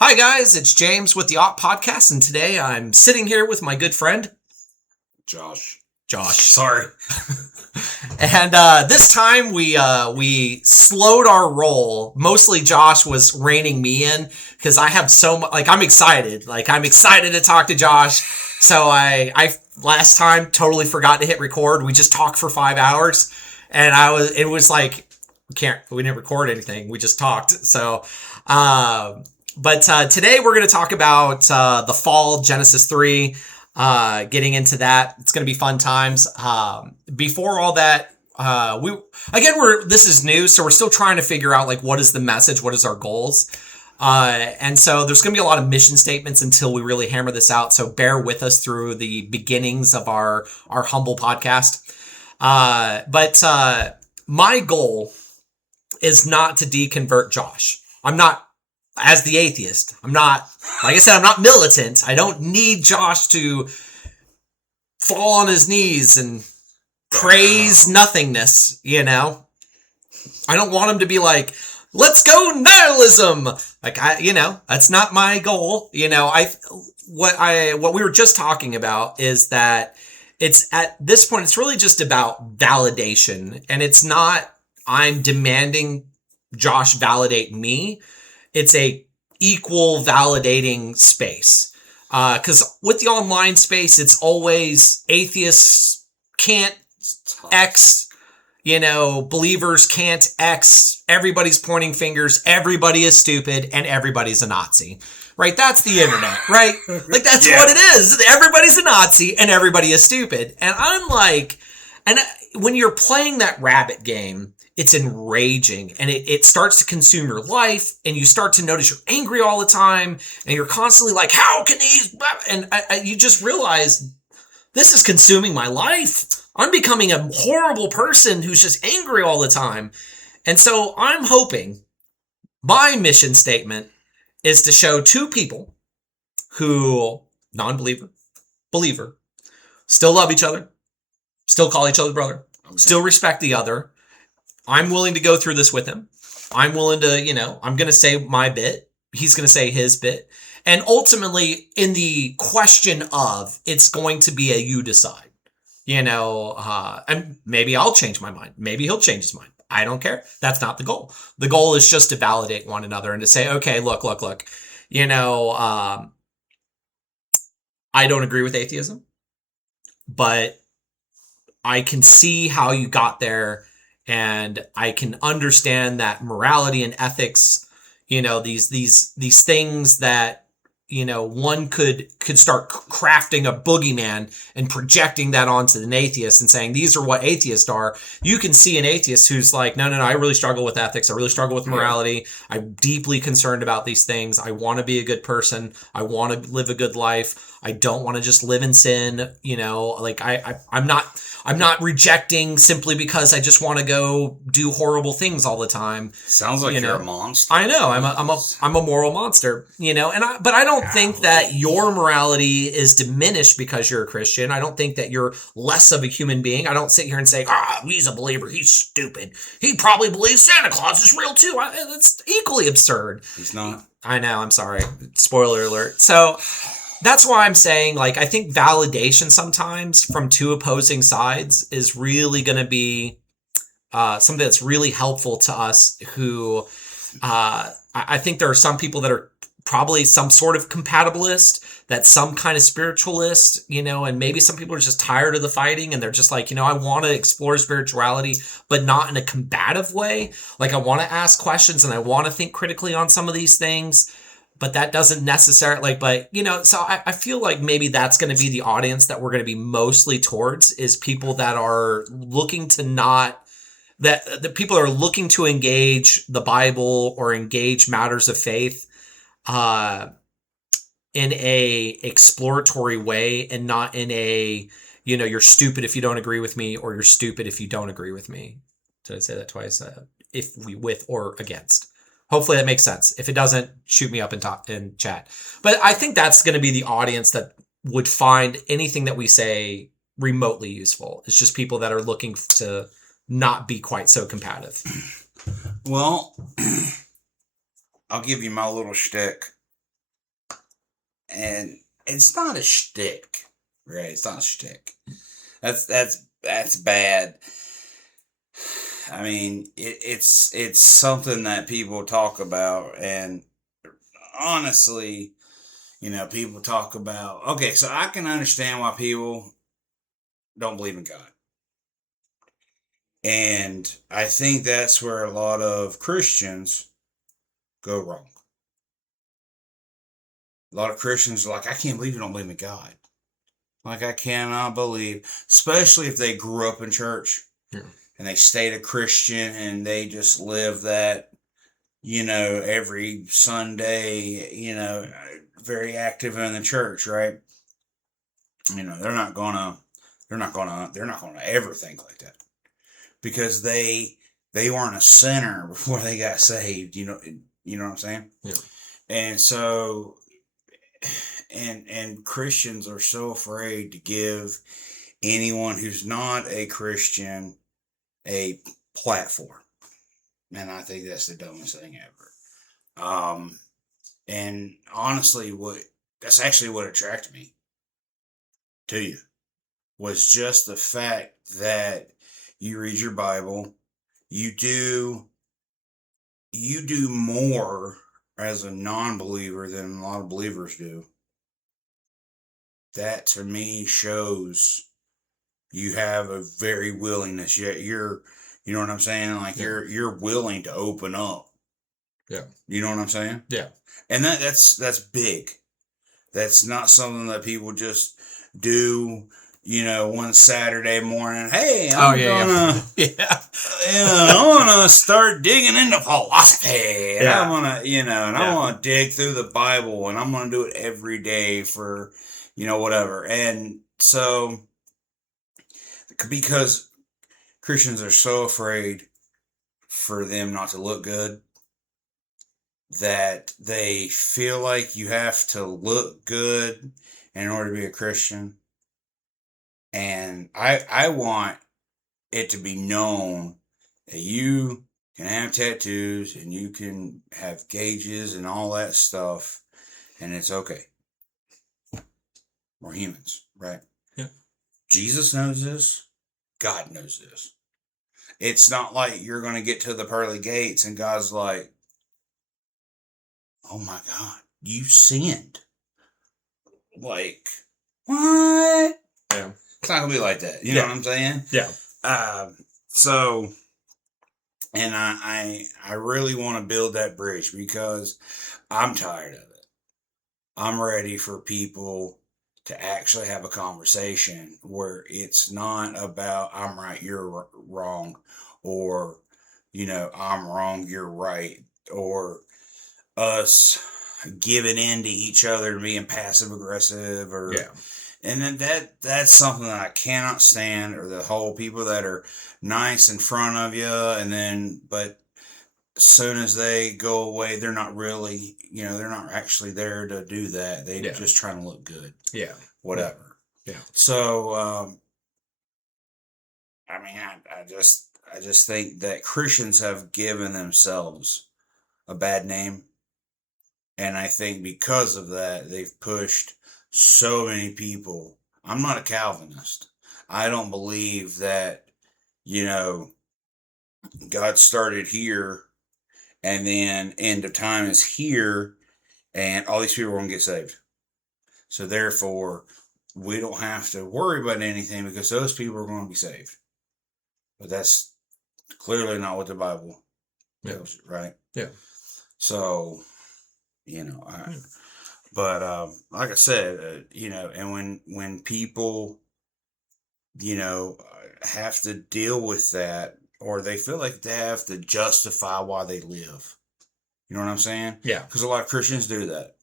Hi guys, it's James with the Op Podcast, and today I'm sitting here with my good friend Josh. Sorry. And this time we slowed our roll. Mostly Josh was reining me in because I have so much. I'm excited. I'm excited to talk to Josh. So I last time totally forgot to hit record. We just talked for 5 hours, and it was like we didn't record anything. We just talked. So. But today we're going to talk about the fall, Genesis 3, getting into that. It's going to be fun times. Before all that, this is new, so we're still trying to figure out what is the message, what is our goals. And so there's going to be a lot of mission statements until we really hammer this out. So bear with us through the beginnings of our humble podcast. But my goal is not to deconvert Josh. I'm not. As the atheist, I'm not, like I said, I'm not militant. I don't need Josh to fall on his knees and praise nothingness, I don't want him to be like, let's go nihilism. That's not my goal. What we were just talking about is that it's at this point, it's really just about validation. And it's not, I'm demanding Josh validate me. It's a equal validating space. Because with the online space, it's always atheists can't X, believers can't X, everybody's pointing fingers, everybody is stupid, and everybody's a Nazi. Right? That's the internet, right? That's what it is. Everybody's a Nazi, and everybody is stupid. And I'm like, when you're playing that rabbit game, it's enraging, and it starts to consume your life, and you start to notice you're angry all the time, and you're constantly like, how can these, and you just realize this is consuming my life. I'm becoming a horrible person who's just angry all the time. And so I'm hoping my mission statement is to show two people who, non-believer, believer, still love each other, still call each other brother, still respect the other. I'm willing to go through this with him. I'm willing to, I'm going to say my bit. He's going to say his bit. And ultimately, in the question of, it's going to be a you decide. And maybe I'll change my mind. Maybe he'll change his mind. I don't care. That's not the goal. The goal is just to validate one another and to say, okay, look. I don't agree with atheism, but I can see how you got there. And I can understand that morality and ethics, these things that, one could start crafting a boogeyman and projecting that onto an atheist and saying, these are what atheists are. You can see an atheist who's like, no, I really struggle with ethics. I really struggle with morality. I'm deeply concerned about these things. I want to be a good person. I want to live a good life. I don't want to just live in sin. I'm not rejecting simply because I just want to go do horrible things all the time. Sounds like you're a monster. I know. I'm a moral monster, but I don't think that your morality is diminished because you're a Christian. I don't think that you're less of a human being. I don't sit here and say, he's a believer. He's stupid. He probably believes Santa Claus is real too. That's equally absurd. He's not. I know. I'm sorry. Spoiler alert. So that's why I'm saying, I think validation sometimes from two opposing sides is really going to be something that's really helpful to us who I think there are some people that are probably some sort of compatibilist, that's some kind of spiritualist, and maybe some people are just tired of the fighting and they're just like, I want to explore spirituality, but not in a combative way. I want to ask questions and I want to think critically on some of these things. But that doesn't necessarily, so I feel like maybe that's going to be the audience that we're going to be mostly towards is people that are looking to the people are looking to engage the Bible or engage matters of faith in a exploratory way and not in a, you're stupid if you don't agree with me or you're stupid if you don't agree with me. Did I say that twice? If we with or against. Hopefully that makes sense. If it doesn't, shoot me up in chat. But I think that's going to be the audience that would find anything that we say remotely useful. It's just people that are looking to not be quite so combative. Well, I'll give you my little shtick. and it's not a shtick, right? It's not a shtick. That's bad. I mean, it's something that people talk about, and honestly, people talk about. Okay, so I can understand why people don't believe in God, and I think that's where a lot of Christians go wrong. A lot of Christians are like, I can't believe you don't believe in God. Like, I cannot believe, especially if they grew up in church. Yeah. And they stayed a Christian and they just live that, every Sunday, very active in the church, right? They're not gonna ever think like that, because they weren't a sinner before they got saved. You know what I'm saying? Yeah. And so, and Christians are so afraid to give anyone who's not a Christian a platform. And I think that's the dumbest thing ever. And honestly, that's actually what attracted me to you, was just the fact that you read your Bible, you do more as a non-believer than a lot of believers do. That to me shows you have a very willingness. You're you know what I'm saying? Like, you're willing to open up. Yeah. You know what I'm saying? Yeah. And that's big. That's not something that people just do, one Saturday morning. Hey, I'm gonna start digging into philosophy. And I'm gonna, I want to dig through the Bible, and I'm gonna do it every day for, whatever. And so, because Christians are so afraid for them not to look good, that they feel like you have to look good in order to be a Christian. And I want it to be known that you can have tattoos and you can have gauges and all that stuff, and it's okay. We're humans, right? Yeah. Jesus knows this. God knows this. It's not like you're going to get to the pearly gates and God's like, oh my God, you sinned. Like, what? Yeah. It's not going to be like that. You know what I'm saying? Yeah. So, and I really want to build that bridge, because I'm tired of it. I'm ready for people to actually have a conversation where it's not about I'm right, you're wrong, or, I'm wrong, you're right, or us giving in to each other and being passive aggressive, or and then that's something that I cannot stand, or the whole people that are nice in front of you, and then but as soon as they go away, they're not really, they're not actually there to do that. They're just trying to look good. Yeah. Whatever. Yeah. So, I mean, I just think that Christians have given themselves a bad name. And I think because of that, they've pushed so many people. I'm not a Calvinist. I don't believe that, God started here and then end of time is here and all these people are going to get saved. So therefore, we don't have to worry about anything because those people are going to be saved. But that's clearly not what the Bible tells you, right? Yeah. So, but like I said, and when people, have to deal with that, or they feel like they have to justify why they live. You know what I'm saying? Yeah. Because a lot of Christians do that.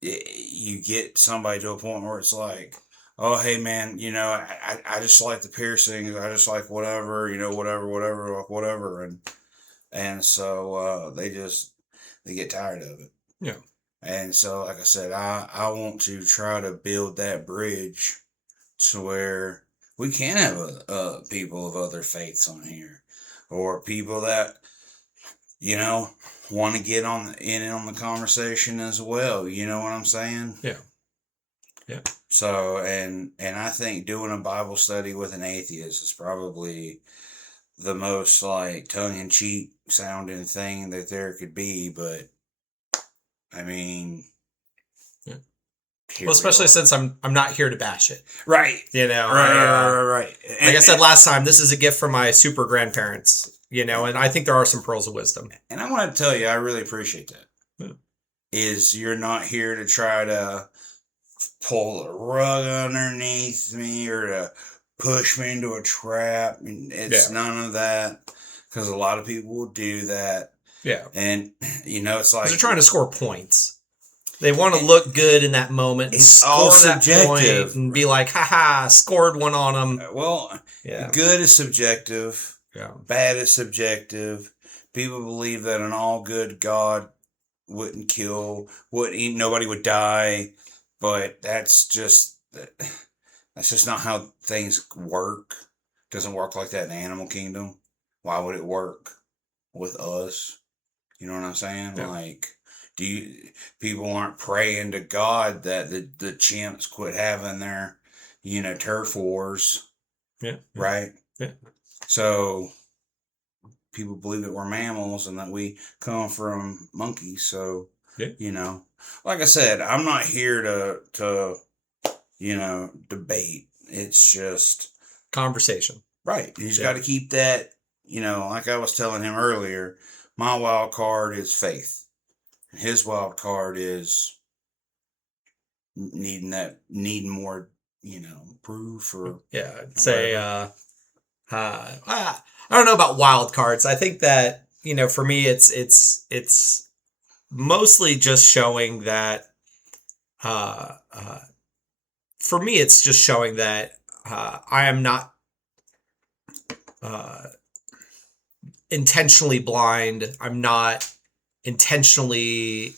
You get somebody to a point where it's like, oh, hey, man, I just like the piercings. I just like whatever, whatever. And so they get tired of it. Yeah. And so, like I said, I want to try to build that bridge to where we can have people of other faiths on here, or people that, want to get in on the conversation as well. You know what I'm saying? Yeah. Yeah. So, and I think doing a Bible study with an atheist is probably the most like tongue-in-cheek sounding thing that there could be, but I mean, yeah. Well, especially since I'm not here to bash it, right? You know, right. Like I said last time, this is a gift from my super grandparents. You know, and I think there are some pearls of wisdom. And I want to tell you, I really appreciate that. Yeah. Is you're not here to try to pull a rug underneath me or to push me into a trap. It's none of that, because a lot of people will do that. Yeah. And, you know, it's like... they're trying to score points. They want to look good in that moment. It's all subjective. And be like, haha, scored one on them. Well, good is subjective. Yeah. Bad is subjective. People believe that an all good God wouldn't kill, nobody would die, but that's just not how things work. It doesn't work like that in the animal kingdom. Why would it work with us? You know what I'm saying? Yeah. Like, people aren't praying to God that the chimps quit having their, turf wars. Yeah. Right? Yeah. So people believe that we're mammals and that we come from monkeys. So, like I said, I'm not here to debate. It's just conversation. Right. You just got to keep that, like I was telling him earlier, my wild card is faith. His wild card is needing more, proof or... Yeah, I'd say, I don't know about wild cards. I think that, for me, it's mostly just showing that, for me, it's just showing that I am not intentionally blind. I'm not intentionally,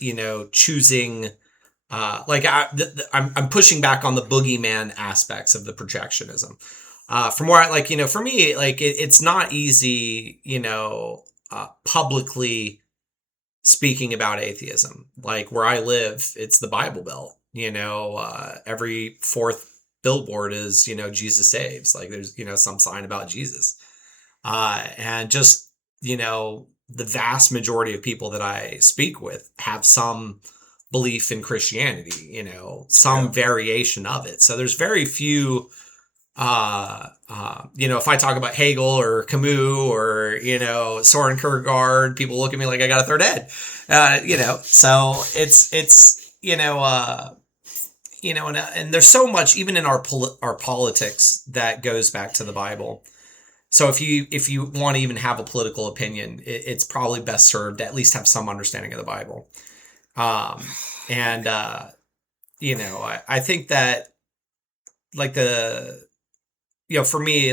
choosing, I'm pushing back on the boogeyman aspects of the projectionism. From where for me, it's not easy, publicly speaking about atheism. Like where I live, it's the Bible Belt, every fourth billboard is, Jesus saves. Like there's, some sign about Jesus. And just, the vast majority of people that I speak with have some belief in Christianity, some variation of it. So there's very few, if I talk about Hegel or Camus or, Soren Kierkegaard, people look at me like I got a third head, so it's, and there's so much even in our politics that goes back to the Bible. So if you want to even have a political opinion, it's probably best served to at least have some understanding of the Bible. I think that for me,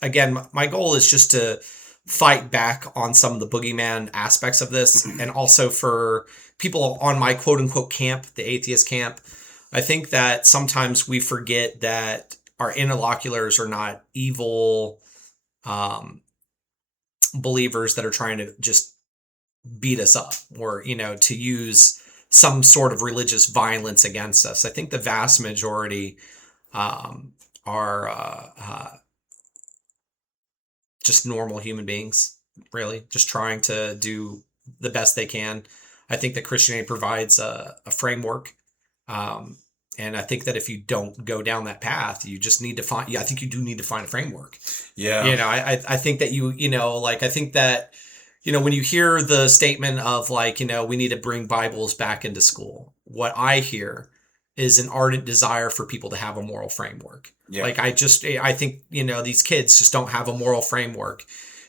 again, my goal is just to fight back on some of the boogeyman aspects of this. And also for people on my quote unquote camp, the atheist camp, I think that sometimes we forget that our interlocutors are not evil believers that are trying to just beat us up or, to use some sort of religious violence against us. I think the vast majority are just normal human beings, really, just trying to do the best they can. I think that Christianity provides a framework. And I think that if you don't go down that path, you just need to find, I think you do need to find a framework. Yeah. I think that I think that, when you hear the statement of we need to bring Bibles back into school, what I hear is an ardent desire for people to have a moral framework. Yeah. I think, these kids just don't have a moral framework,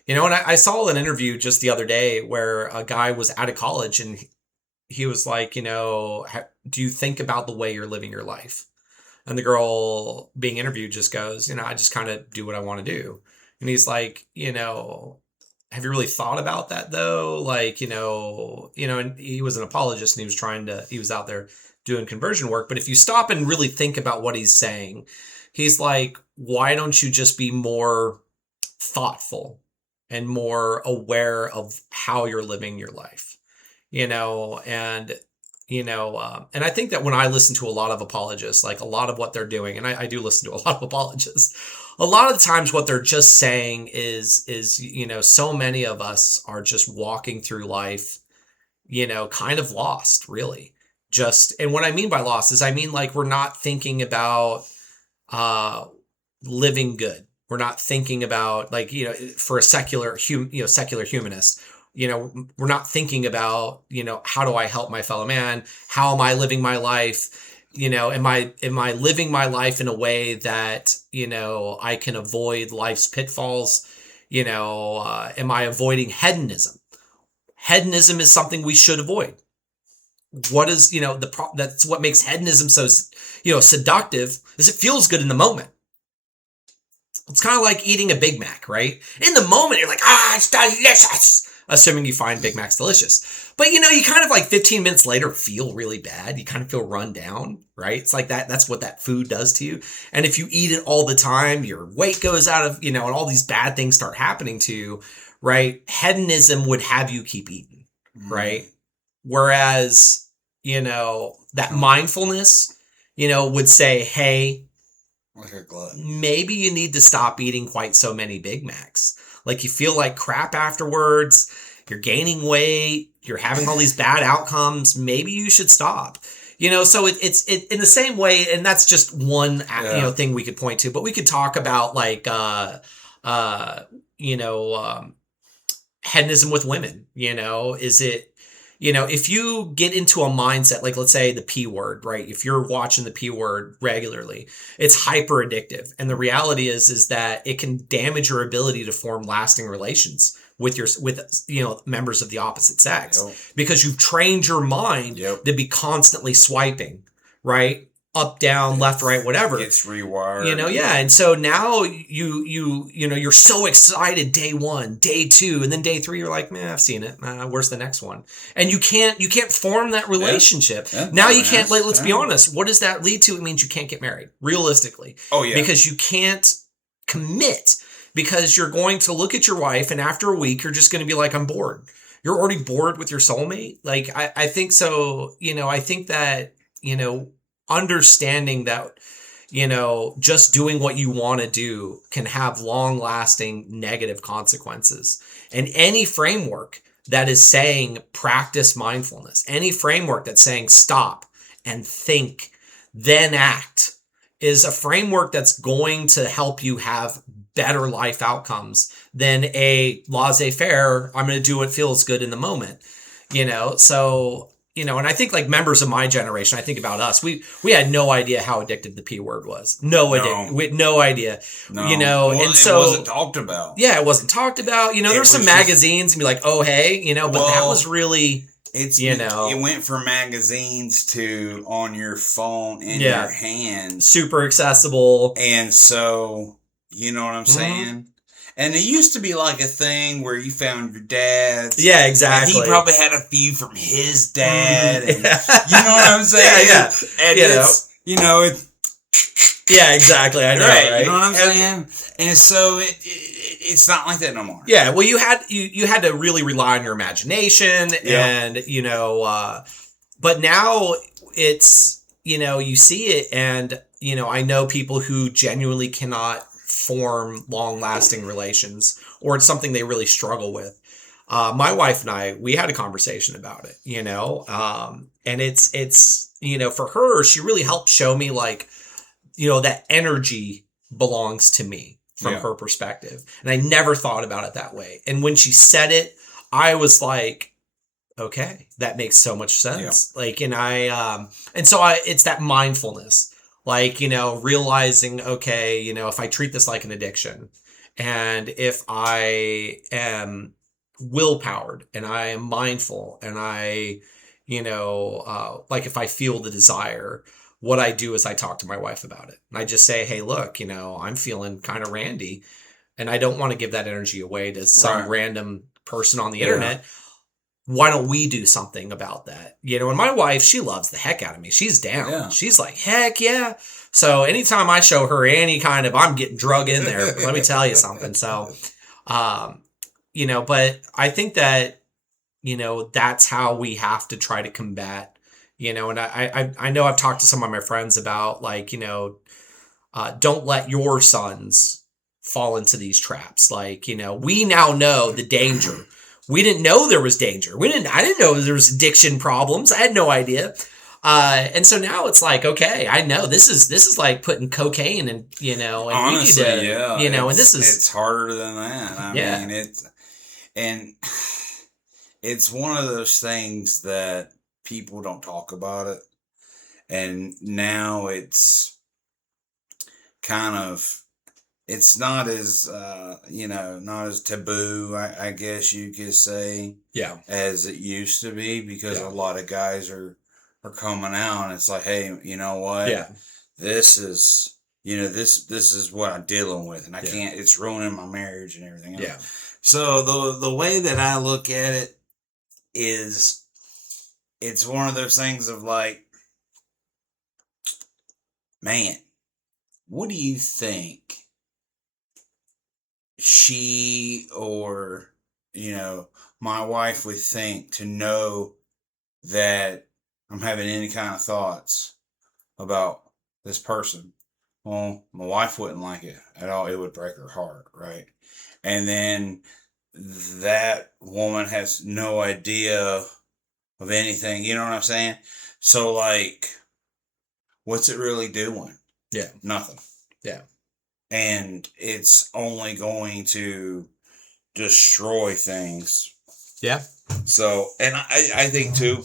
and I saw an interview just the other day where a guy was out of college and he was like, do you think about the way you're living your life? And the girl being interviewed just goes, I just kind of do what I want to do. And he's like, have you really thought about that though? And he was an apologist and he was out there doing conversion work. But if you stop and really think about what he's saying, he's like, why don't you just be more thoughtful and more aware of how you're living your life, and and I think that when I listen to a lot of apologists, like a lot of what they're doing, and I do listen to a lot of apologists, a lot of the times what they're just saying is so many of us are just walking through life, kind of lost, really. And what I mean by lost is, I mean, like, we're not thinking about living good. We're not thinking about, like, for a secular humanist, we're not thinking about, how do I help my fellow man? How am I living my life? Am I living my life in a way that, I can avoid life's pitfalls? Am I avoiding hedonism? Hedonism is something we should avoid. What is, that's what makes hedonism so, seductive, is it feels good in the moment. It's kind of like eating a Big Mac, right? In the moment, you're like, it's delicious. Assuming you find Big Macs delicious. But, you kind of like 15 minutes later feel really bad. You kind of feel run down, right? It's like that. That's what that food does to you. And if you eat it all the time, your weight goes out of, and all these bad things start happening to you, right? Hedonism would have you keep eating, right? Whereas, that mindfulness, would say, hey, like a glut, maybe you need to stop eating quite so many Big Macs. Like, you feel like crap afterwards, you're gaining weight, you're having all these bad outcomes. Maybe you should stop. So it's in the same way, and that's just one thing we could point to. But we could talk about, like, hedonism with women. Is it, if you get into a mindset, like, let's say the P word, right? If you're watching the P word regularly, it's hyper addictive. And the reality is that it can damage your ability to form lasting relations with members of the opposite sex, because you've trained your mind to be constantly swiping, right? Up, down, left, right, whatever. It's rewired. And so now you're so excited day 1, day 2, and then day 3 you're like, man, I've seen it. Where's the next one? And you can't form that relationship. Yeah. Now you can't. Let's be honest. What does that lead to? It means you can't get married, realistically. Oh yeah. Because you can't commit, because you're going to look at your wife, and after a week you're just going to be like, I'm bored. You're already bored with your soulmate. Like, I think so. I think that understanding that, just doing what you want to do can have long-lasting negative consequences. And any framework that is saying practice mindfulness, any framework that's saying stop and think, then act, is a framework that's going to help you have better life outcomes than a laissez-faire, I'm going to do what feels good in the moment. So... and I think, like, members of my generation, I think about us, we had no idea how addictive the P word was. We had no idea. No. And it so wasn't talked about. Yeah, it wasn't talked about. There were some magazines and be like, oh, hey, but that was really, it went from magazines to on your phone in your hand. Super accessible. And so, you know what I'm saying? And it used to be like a thing where you found your dad's. Yeah, exactly. And he probably had a few from his dad. And, you know what I'm saying? Yeah. And it's, yeah, exactly. I know, right? You know what I'm saying? And so it's not like that no more. Yeah. Well, you had to really rely on your imagination, and but now it's, you see it, and I know people who genuinely cannot form long-lasting relations, or it's something they really struggle with. My wife and I, we had a conversation about it, and it's for her, she really helped show me, like, that energy belongs to me from her perspective. And I never thought about it that way. And when she said it, I was like, okay, that makes so much sense. Yeah. Like, and so it's that mindfulness. Like, realizing, okay, if I treat this like an addiction, and if I am willpowered and I am mindful, and I, like, if I feel the desire, what I do is I talk to my wife about it. And I just say, hey, look, I'm feeling kind of randy, and I don't want to give that energy away to some random person on the internet. Why don't we do something about that? And my wife, she loves the heck out of me. She's down. Yeah. She's like, heck yeah. So anytime I show her any kind of, I'm getting drug in there, let me tell you something. So, but I think that, that's how we have to try to combat, and I know I've talked to some of my friends about like, don't let your sons fall into these traps. Like, we now know the danger. We didn't know there was danger. I didn't know there was addiction problems. I had no idea. And so now it's like, okay, I know this is like putting cocaine and, and honestly, we need to, yeah, and this is, it's harder than that. I yeah, mean, and it's one of those things that people don't talk about it. And now it's kind of, it's not as, not as taboo, I guess you could say, yeah, as it used to be, because yeah, a lot of guys are coming out and it's like, hey, you know what? yeah, This is, this is what I'm dealing with, and I yeah, can't, it's ruining my marriage and everything else. yeah, So the way that I look at it is, it's one of those things of like, man, what do you think she or, my wife would think to know that I'm having any kind of thoughts about this person? Well, my wife wouldn't like it at all. It would break her heart, right? And then that woman has no idea of anything. You know what I'm saying? So, like, what's it really doing? yeah, Nothing. yeah, And it's only going to destroy things. yeah, So, and I think too,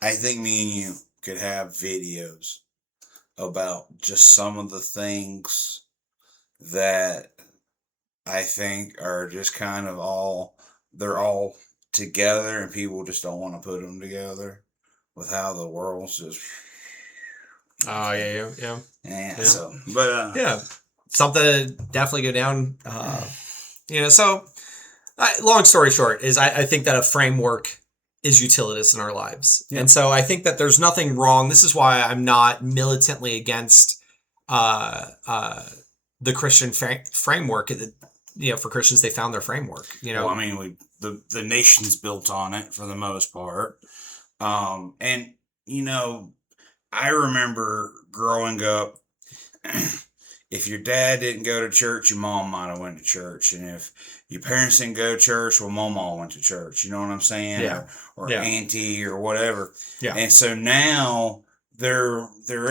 I think me and you could have videos about just some of the things that I think are just kind of they're all together, and people just don't want to put them together with how the world's just. oh yeah, yeah, Yeah, yeah, so, but, yeah, something to definitely go down, so long story short is I think that a framework is utilitous in our lives. Yeah. And so I think that there's nothing wrong. This is why I'm not militantly against the Christian framework. For Christians, they found their framework. Well, I mean, the nation's built on it for the most part. And, I remember growing up, if your dad didn't go to church, your mom might have went to church. And if your parents didn't go to church, well, mama went to church. You know what I'm saying? Yeah. Or yeah. auntie or whatever. Yeah. And so now there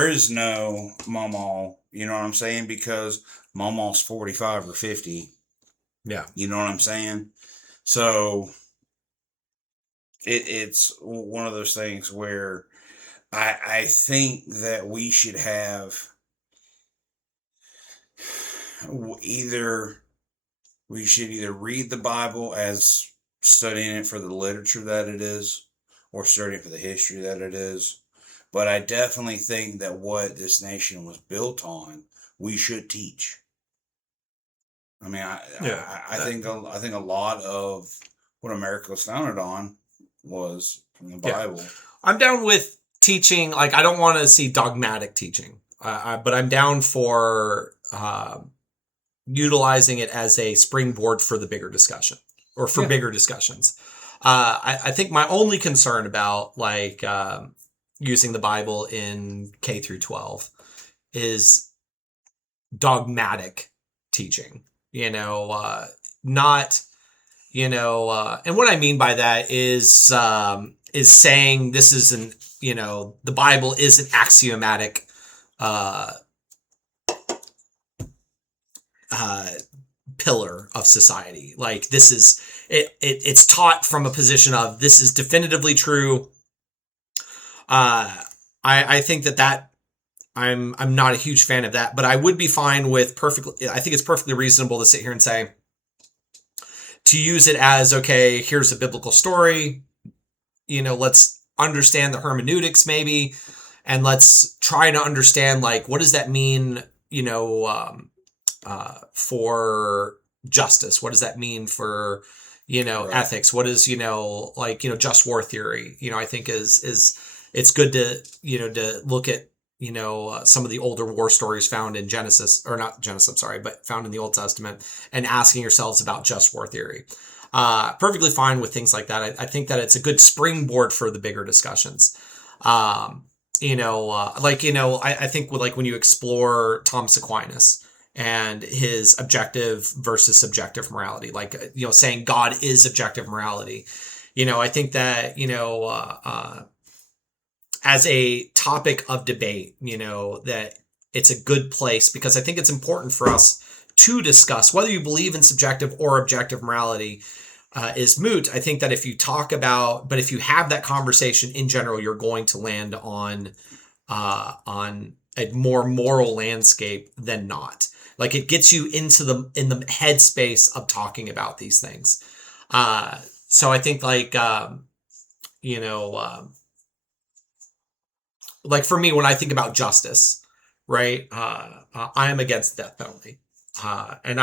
is no mama, you know what I'm saying? Because mama's 45 or 50. Yeah. You know what I'm saying? So it's one of those things where I think that we should have either read the Bible as studying it for the literature that it is, or studying for the history that it is. But I definitely think that what this nation was built on, we should teach. I mean, I think a lot of what America was founded on was from the Bible. Yeah. I'm down with teaching. Like, I don't want to see dogmatic teaching, but I'm down for utilizing it as a springboard for the bigger discussion, or for bigger discussions. I think my only concern about using the Bible in K through 12 is dogmatic teaching. Not, and what I mean by that is saying this isn't, the Bible is an axiomatic pillar of society. Like, this is it's taught from a position of this is definitively true. I think that I'm not a huge fan of that, but I would be fine with I think it's perfectly reasonable to sit here and say, to use it as, okay, here's a biblical story, let's understand the hermeneutics maybe, and let's try to understand, like, what does that mean, for justice? What does that mean for, right. ethics? What is, just war theory, I think is it's good to, to look at, some of the older war stories found in Genesis, or not Genesis, I'm sorry, but found in the Old Testament, and asking yourselves about just war theory. Perfectly fine with things like that. I think that it's a good springboard for the bigger discussions. I think like when you explore Thomas Aquinas and his objective versus subjective morality, like, saying God is objective morality, I think that, as a topic of debate, that it's a good place, because I think it's important for us to discuss whether you believe in subjective or objective morality. Is moot. I think that if you if you have that conversation in general, you're going to land on a more moral landscape than not. Like, it gets you into in the headspace of talking about these things. So I think like like for me, when I think about justice, right? I am against the death penalty, and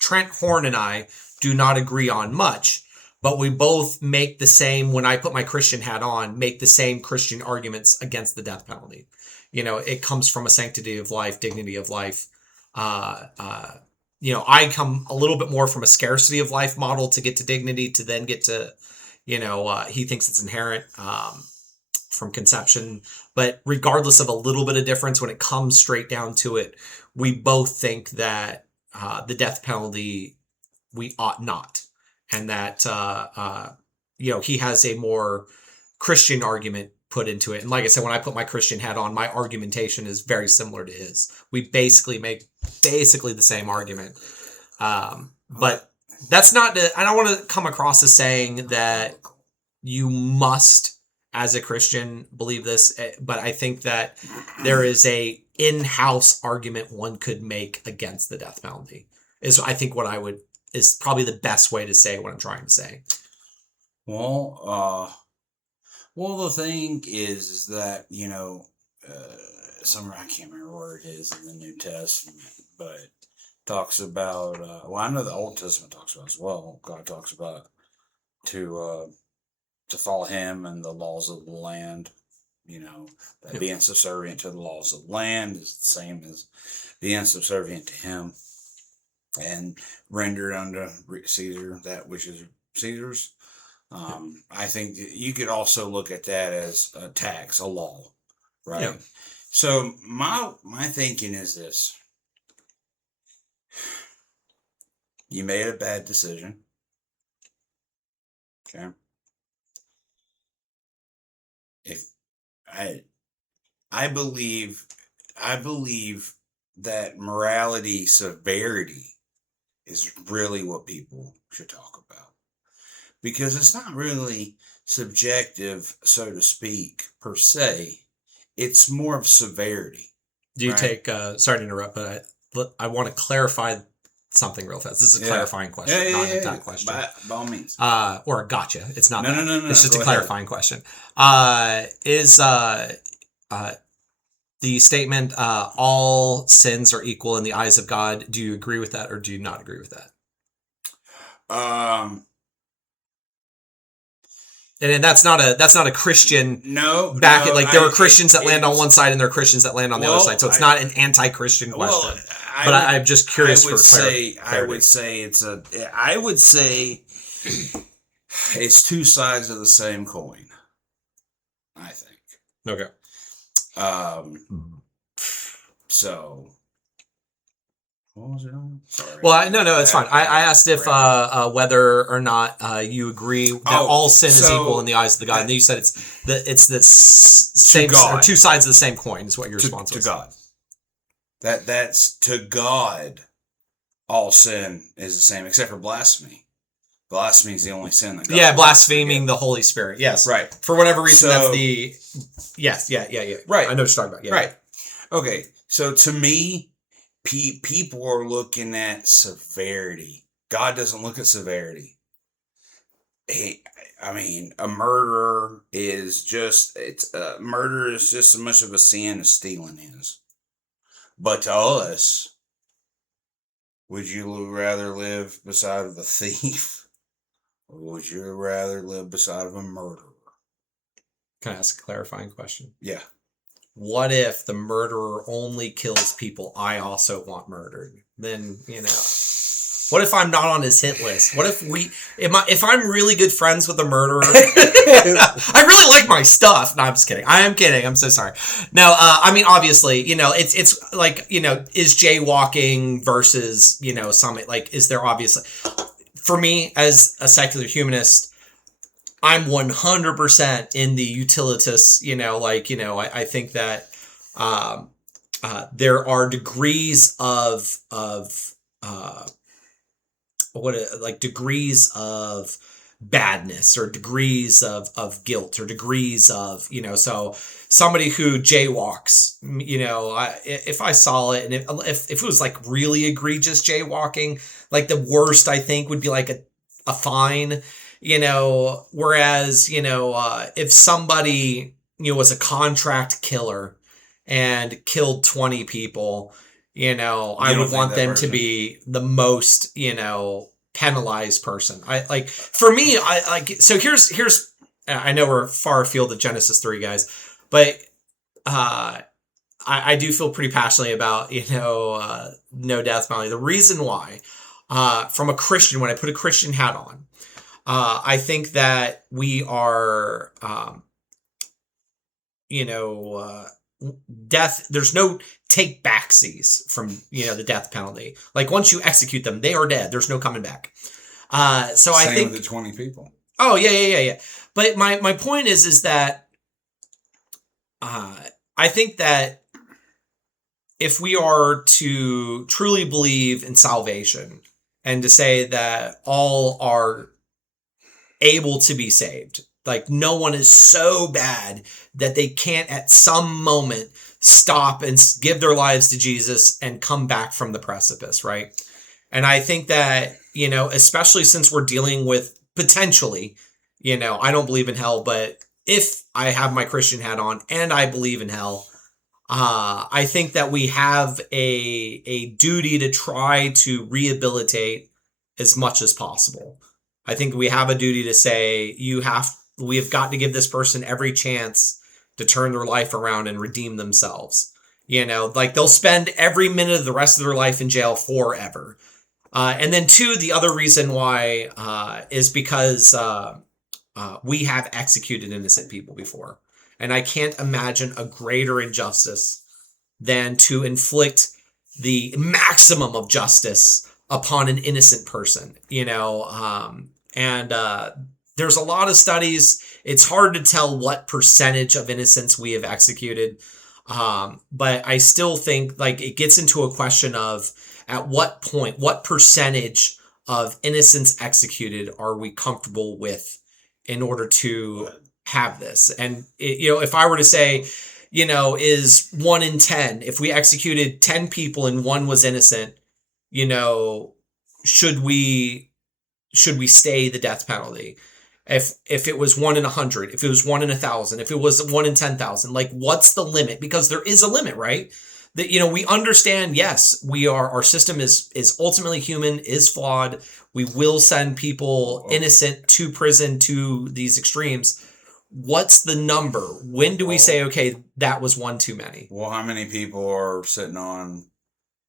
Trent Horn and I do not agree on much, but we both make the same, when I put my Christian hat on, make the same Christian arguments against the death penalty. It comes from a sanctity of life, dignity of life. I come a little bit more from a scarcity of life model to get to dignity, to then get to, he thinks it's inherent from conception. But regardless of a little bit of difference, when it comes straight down to it, we both think that the death penalty, we ought not. And that, he has a more Christian argument put into it. And like I said, when I put my Christian hat on, my argumentation is very similar to his. We basically make the same argument. But that's not, I don't want to come across as saying that you must, as a Christian, believe this, but I think that there is a in-house argument one could make against the death penalty. Is I think is probably the best way to say what I'm trying to say. Well, the thing is that, somewhere, I can't remember where it is in the New Testament, but talks about, I know the Old Testament talks about as well. God talks about to follow him and the laws of the land, that being subservient to the laws of the land is the same as being subservient to him, and render unto Caesar that which is Caesar's. I think that you could also look at that as a tax, a law, right? Yeah. So my thinking is this: you made a bad decision, okay? If I believe that morality severity is really what people should talk about, because it's not really subjective, so to speak, per se. It's more of severity. Do you take, sorry to interrupt, but I want to clarify something real fast. This is a clarifying question, not an attack question. By all means. Or a gotcha. It's not no. It's just a clarifying question. Is the statement, all sins are equal in the eyes of God, do you agree with that, or do you not agree with that? And that's not a Christian. No, back at, like, there are Christians that land on one side and there are Christians that land on the other side. So it's not an anti-Christian question. I'm just curious for clarity. I would say it's two sides of the same coin, I think. Okay. So what was it on? Sorry. Well, no, it's fine. I asked if whether or not you agree that all sin is equal in the eyes of the God, and then you said it's the same, or two sides of the same coin is what your response was. To God. That's to God. All sin is the same, except for blasphemy. Blasphemy is the only sin that God blaspheming the Holy Spirit. Yes, right. For whatever reason, that's the yes, yeah. Right, I know what you're talking about. Yeah, right. Okay, so to me, people are looking at severity. God doesn't look at severity. A murderer is just murder is just as much of a sin as stealing is. But to us, would you rather live beside of a thief, or would you rather live beside of a murderer? Can I ask a clarifying question? Yeah. what if the murderer only kills people I also want murdered? Then, what if I'm not on his hit list? What if I'm really good friends with the murderer? I really like my stuff. No, I'm just kidding. I am kidding. I'm so sorry. No, I mean, obviously, it's like, is jaywalking versus, some, like, is there obviously, for me as a secular humanist, I'm 100% in the utilitist, I think that, there are degrees of, degrees of badness or degrees of guilt or degrees of, so somebody who jaywalks, if I saw it and if it was like really egregious jaywalking, like the worst I think would be like a fine, whereas, if somebody, was a contract killer and killed 20 people, I would want them to be the most, penalized person. For me, so here's, I know we're far afield of Genesis 3 guys, but, I do feel pretty passionately about, no death penalty. The reason why, from a Christian, when I put a Christian hat on, I think that we are, death, there's no take backsies from, the death penalty. Like once you execute them, they are dead. There's no coming back. So Same I think with the 20 people. Oh yeah. But my point is that, I think that if we are to truly believe in salvation and to say that all are able to be saved, like no one is so bad that they can't at some moment stop and give their lives to Jesus and come back from the precipice, right? And I think that, especially since we're dealing with potentially, I don't believe in hell, but if I have my Christian hat on and I believe in hell, I think that we have a duty to try to rehabilitate as much as possible. I think we have a duty to say, we have got to give this person every chance to turn their life around and redeem themselves. Like they'll spend every minute of the rest of their life in jail forever. And then two, the other reason why, is because, we have executed innocent people before. And I can't imagine a greater injustice than to inflict the maximum of justice upon an innocent person, and there's a lot of studies. It's hard to tell what percentage of innocents we have executed. But I still think like it gets into a question of at what point, what percentage of innocents executed are we comfortable with in order to have this? And, if I were to say, is 1 in 10, if we executed 10 people and 1 was innocent, should we stay the death penalty? If it was 1 in 100, if it was 1 in 1,000, if it was 1 in 10,000, like what's the limit? Because there is a limit, right? That, we understand, yes, our system is ultimately human, is flawed. We will send people innocent to prison to these extremes. What's the number? When do we say, okay, that was one too many? Well, how many people are sitting on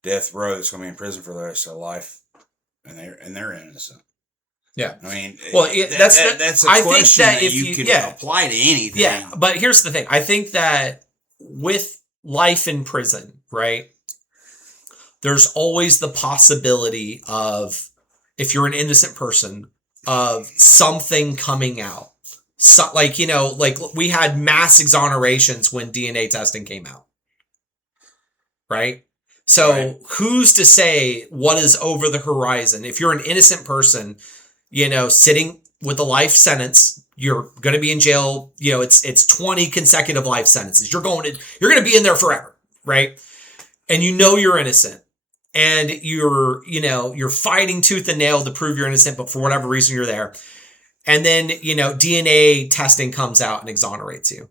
death row that's going to be in prison for the rest of their life and they're innocent? Yeah. I mean, well, that's a question that you can apply to anything. Yeah, but here's the thing. I think that with life in prison, right, there's always the possibility of, if you're an innocent person, of something coming out. So, like we had mass exonerations when DNA testing came out. Right? So who's to say what is over the horizon? If you're an innocent person, sitting with a life sentence, you're going to be in jail. It's 20 consecutive life sentences. You're going to be in there forever. Right? And you're innocent. And you're fighting tooth and nail to prove you're innocent, but for whatever reason you're there. And then, DNA testing comes out and exonerates you.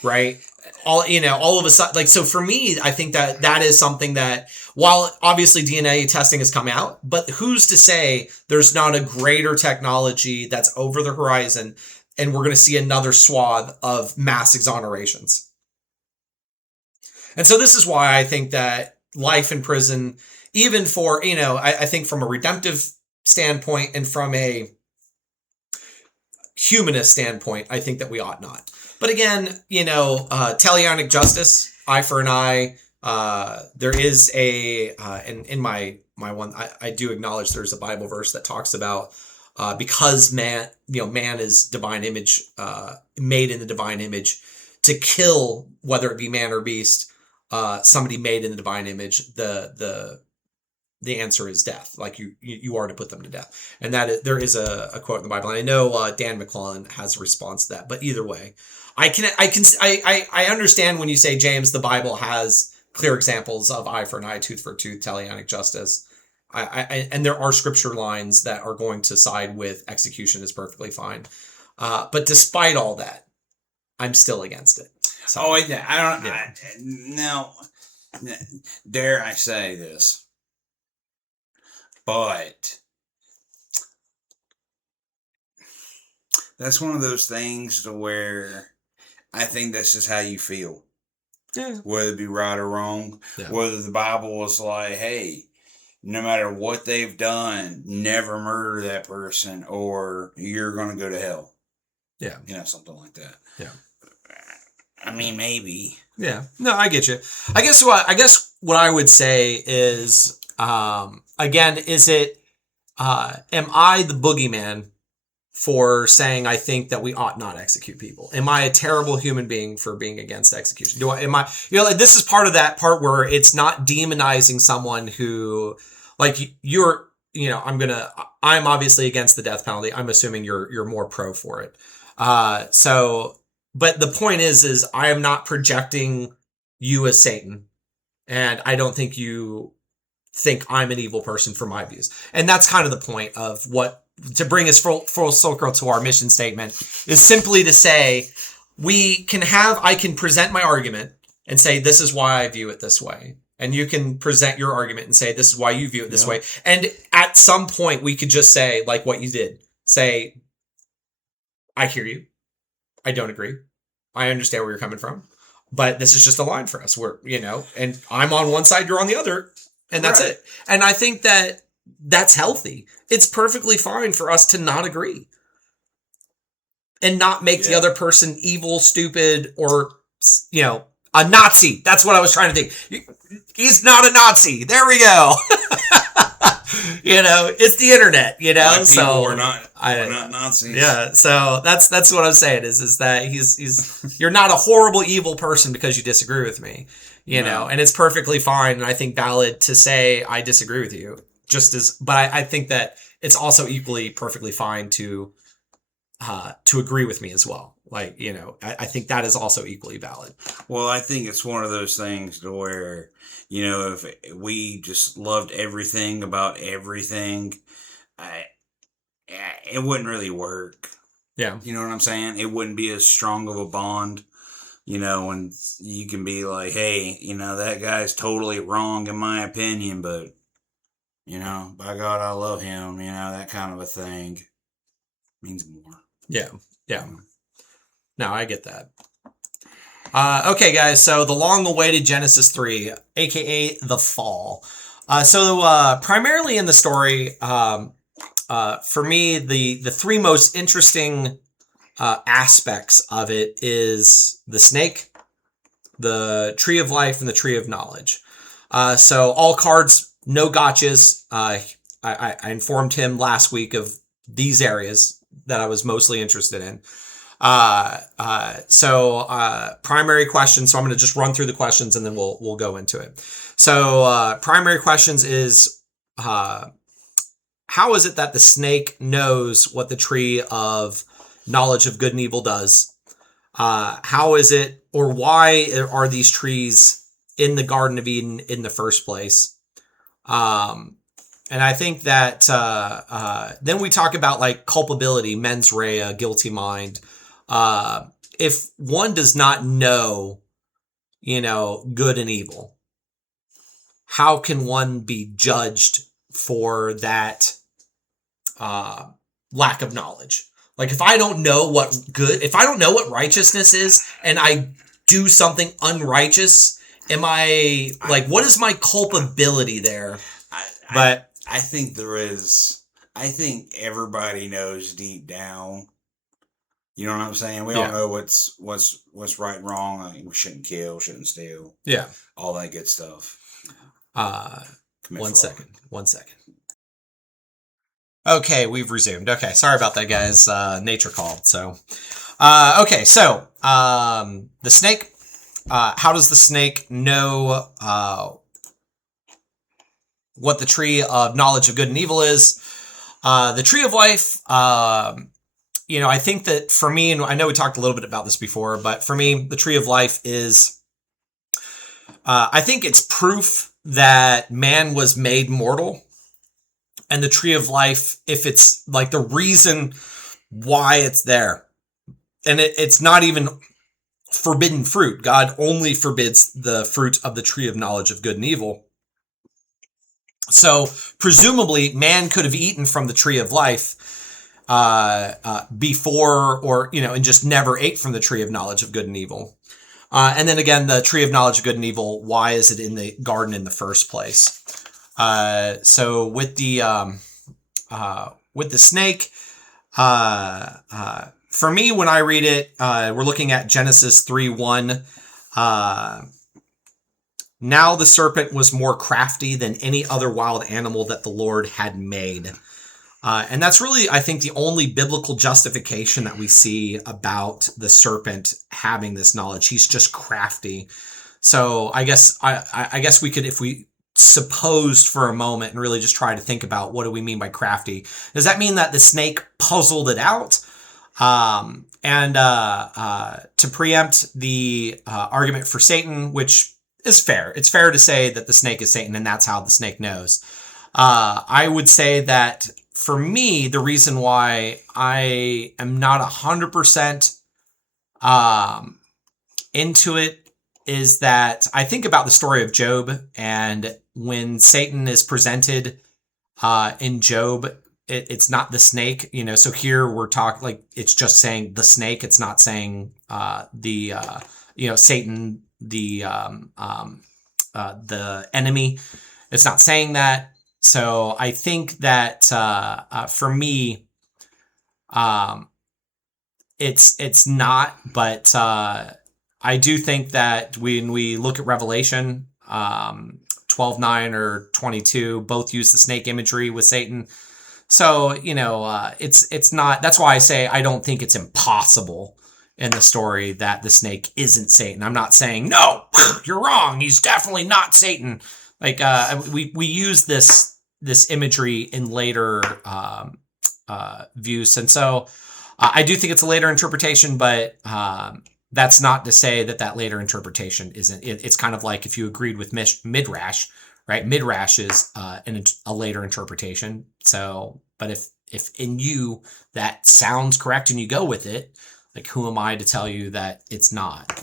Right? All of a sudden, like, so for me, I think that is something that, while obviously DNA testing has come out, but who's to say there's not a greater technology that's over the horizon and we're going to see another swath of mass exonerations? And so this is why I think that life in prison, even for, I think from a redemptive standpoint and from a humanist standpoint, I think that we ought not. But again, talionic justice, eye for an eye. There is and in my one, I do acknowledge there's a Bible verse that talks about because man is divine image, made in the divine image, to kill, whether it be man or beast, somebody made in the divine image, the answer is death. Like you are to put them to death. And there is a quote in the Bible. And I know Dan McClellan has a response to that. But either way, I understand when you say, James, the Bible has clear examples of eye for an eye, tooth for a tooth, talionic justice. And there are scripture lines that are going to side with execution is perfectly fine. But despite all that, I'm still against it. So, I don't. Yeah. Now, dare I say this? But that's one of those things to where I think that's just how you feel. Yeah. Whether it be right or wrong, whether the Bible is like, hey, no matter what they've done, never murder that person or you're going to go to hell. Yeah. Something like that. Yeah. I mean, maybe. Yeah. No, I get you. I guess what I would say is, again, is it, am I the boogeyman for saying I think that we ought not execute people? Am I a terrible human being for being against execution? This is part of that part where it's not demonizing someone who, like, I'm obviously against the death penalty. I'm assuming you're more pro for it. But the point is I am not projecting you as Satan. And I don't think you think I'm an evil person for my views. And that's kind of the point of what, to bring us full circle to our mission statement, is simply to say, I can present my argument and say, this is why I view it this way. And you can present your argument and say, this is why you view it this way. And at some point we could just say, like what you did, say, I hear you. I don't agree. I understand where you're coming from, but this is just a line for us. And I'm on one side, you're on the other, and that's it. And I think that that's healthy. It's perfectly fine for us to not agree and not make the other person evil, stupid, or, a Nazi. That's what I was trying to think. He's not a Nazi. There we go. It's the internet, so we're not Nazis. Yeah. So that's what I'm saying is that you're not a horrible, evil person because you disagree with me, and it's perfectly fine. And I think valid to say, I disagree with you but I think that it's also equally perfectly fine to agree with me as well. Like, I think that is also equally valid. Well, I think it's one of those things to where, if we just loved everything about everything, it wouldn't really work. Yeah. You know what I'm saying? It wouldn't be as strong of a bond, when you can be like, hey, that guy's totally wrong in my opinion, but, by God, I love him, that kind of a thing means more. Yeah. Yeah. No, I get that. Okay, guys. So the long-awaited Genesis 3, aka the fall. Primarily in the story, for me, the three most interesting aspects of it is the snake, the tree of life, and the tree of knowledge. So all cards, no gotchas. I informed him last week of these areas that I was mostly interested in. Primary questions. So I'm going to just run through the questions and then we'll go into it. So, primary questions is, how is it that the snake knows what the tree of knowledge of good and evil does? How is it, or why are these trees in the Garden of Eden in the first place? And I think that, then we talk about like culpability, mens rea, guilty mind. If one does not know, good and evil, how can one be judged for that, lack of knowledge? Like if I don't know what righteousness is and I do something unrighteous am I like, what is my culpability there? But I think there is. I think everybody knows deep down. You know what I'm saying? We all know what's right and wrong. Like, we shouldn't kill, shouldn't steal. Yeah. All that good stuff. One second. Okay, we've resumed. Okay, sorry about that, guys. Nature called. So, okay, so the snake. How does the snake know what the tree of knowledge of good and evil is? The tree of life. I think that for me, and I know we talked a little bit about this before, but for me, the tree of life is. I think it's proof that man was made mortal. And the tree of life, if it's like the reason why it's there. And it's not even forbidden fruit. God only forbids the fruit of the tree of knowledge of good and evil. So presumably man could have eaten from the tree of life before, or, and just never ate from the tree of knowledge of good and evil. And then again, the tree of knowledge of good and evil, why is it in the garden in the first place? So with the snake, for me, when I read it, we're looking at Genesis 3:1. Now the serpent was more crafty than any other wild animal that the Lord had made. And that's really, I think, the only biblical justification that we see about the serpent having this knowledge. He's just crafty. So I guess we could, if we supposed for a moment and really just try to think about what do we mean by crafty, does that mean that the snake puzzled it out? And to preempt the argument for Satan, which is fair, it's fair to say that the snake is Satan and that's how the snake knows. I would say that for me, the reason why I am not 100% into it is that I think about the story of Job, and when Satan is presented in Job, it's not the snake, so here we're talking like it's just saying the snake. It's not saying Satan, the enemy. It's not saying that. So I think that for me, it's not, but I do think that when we look at Revelation 12:9 or 22, both use the snake imagery with Satan. So, it's not, that's why I say I don't think it's impossible in the story that the snake isn't Satan. I'm not saying, no, you're wrong, he's definitely not Satan. Like, we use this imagery in later views. And so I do think it's a later interpretation, but that's not to say that later interpretation isn't. It's kind of like if you agreed with Midrash, right? Midrash is a later interpretation. So, but if in you that sounds correct and you go with it, like, who am I to tell you that it's not,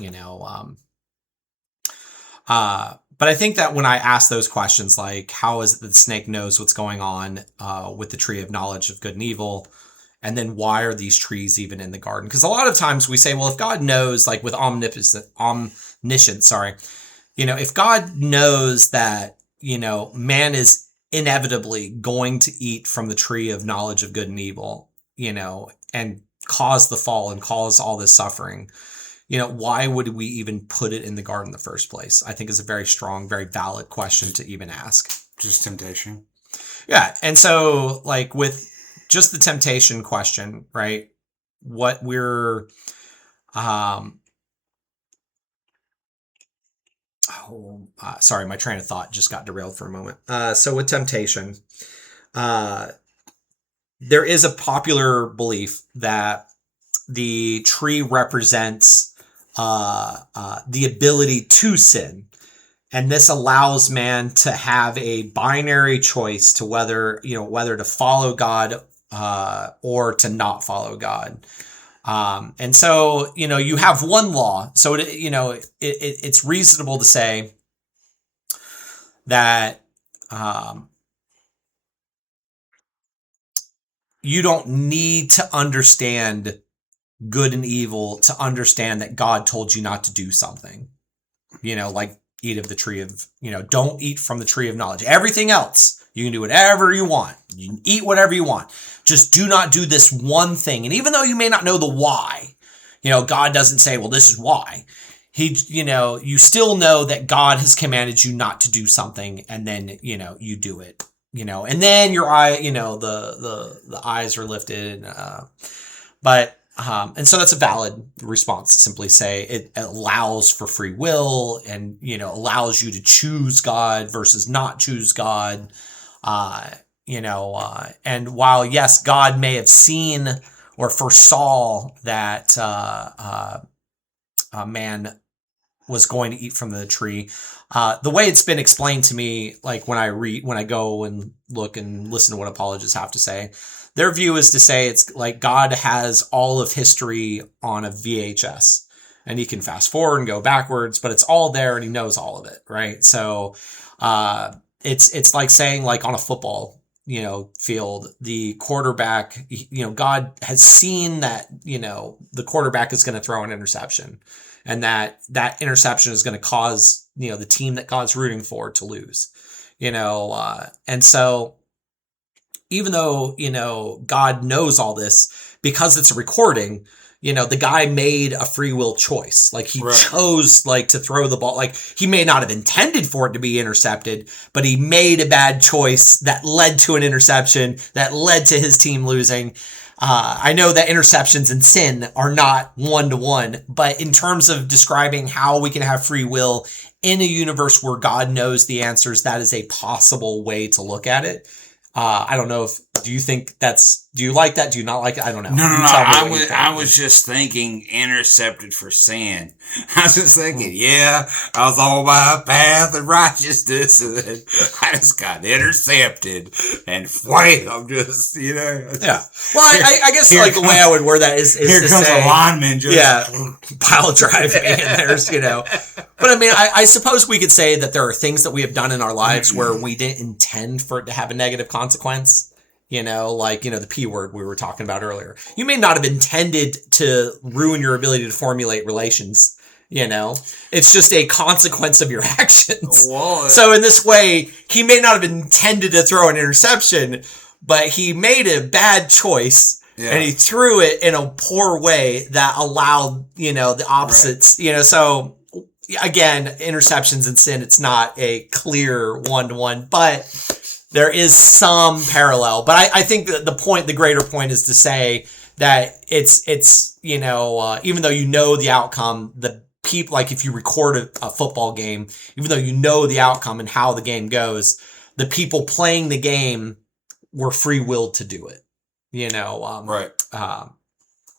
but I think that when I ask those questions, like, how is it that the snake knows what's going on with the tree of knowledge of good and evil? And then why are these trees even in the garden? Because a lot of times we say, well, if God knows, like with omniscience, if God knows that, man is inevitably going to eat from the tree of knowledge of good and evil, and cause the fall and cause all this suffering, why would we even put it in the garden in the first place? I think is a very strong, very valid question to even ask. Just temptation. Yeah. And so, like, with just the temptation question, right? What we're, sorry, my train of thought just got derailed for a moment. So with temptation, there is a popular belief that the tree represents the ability to sin. And this allows man to have a binary choice to whether to follow God or to not follow God. And so, you have one law. So, it's reasonable to say that you don't need to understand good and evil to understand that God told you not to do something. Like eat of the tree of, don't eat from the tree of knowledge. Everything else, you can do whatever you want. You can eat whatever you want. Just do not do this one thing. And even though you may not know the why, God doesn't say, well, this is why. You still know that God has commanded you not to do something, and then, you do it, and then your eye, the eyes are lifted. And so that's a valid response to simply say it allows for free will and, allows you to choose God versus not choose God. And while, yes, God may have seen or foresaw that, man was going to eat from the tree. The way it's been explained to me, like when I go and look and listen to what apologists have to say, their view is to say it's like God has all of history on a VHS, and he can fast forward and go backwards, but it's all there and he knows all of it, right? So it's like saying, like on a football field, the quarterback, God has seen that the quarterback is going to throw an interception, and that interception is going to cause the team that God's rooting for to lose, and so even though God knows all this, because it's a recording, the guy made a free will choice. Like he chose to throw the ball. Like he may not have intended for it to be intercepted, but he made a bad choice that led to an interception that led to his team losing. I know that interceptions and sin are not 1-to-1, but in terms of describing how we can have free will in a universe where God knows the answers, that is a possible way to look at it. I don't know do you think do you like that? Do you not like it? I don't know. No. I was just thinking intercepted for sin. I was just thinking, I was on my path of righteousness, and then I just got intercepted, and I'm just, Yeah. Well, I guess the way I would word that is here to comes say, a lineman just pile drive me, and there's, But I mean, I suppose we could say that there are things that we have done in our lives where we didn't intend for it to have a negative consequence. The P word we were talking about earlier. You may not have intended to ruin your ability to formulate relations. It's just a consequence of your actions. Whoa. So in this way, he may not have intended to throw an interception, but he made a bad choice. Yeah. And he threw it in a poor way that allowed, the opposites, So again, interceptions and sin, it's not a clear 1-to-1, but there is some parallel. But I think that the greater point is to say that it's even though the outcome, the people, like if you record a football game, even though the outcome and how the game goes, the people playing the game were free willed to do it. Right.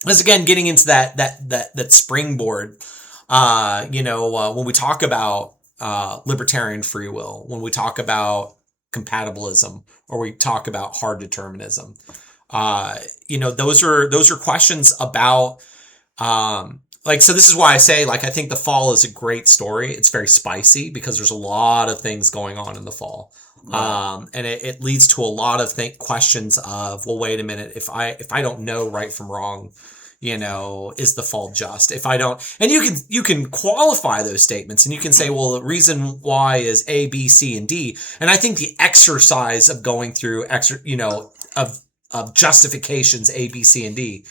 Because again, getting into that springboard, when we talk about libertarian free will, when we talk about compatibilism, or we talk about hard determinism, those are questions about so this is why I say, I think The Fall is a great story. It's very spicy because there's a lot of things going on in The Fall. Right. And it leads to a lot of questions of, well, wait a minute, if I don't know right from wrong, is the fall just? If I don't, and you can qualify those statements, and you can say, well, the reason why is A, B, C, and D. And I think the exercise of going through of justifications A, B, C, and D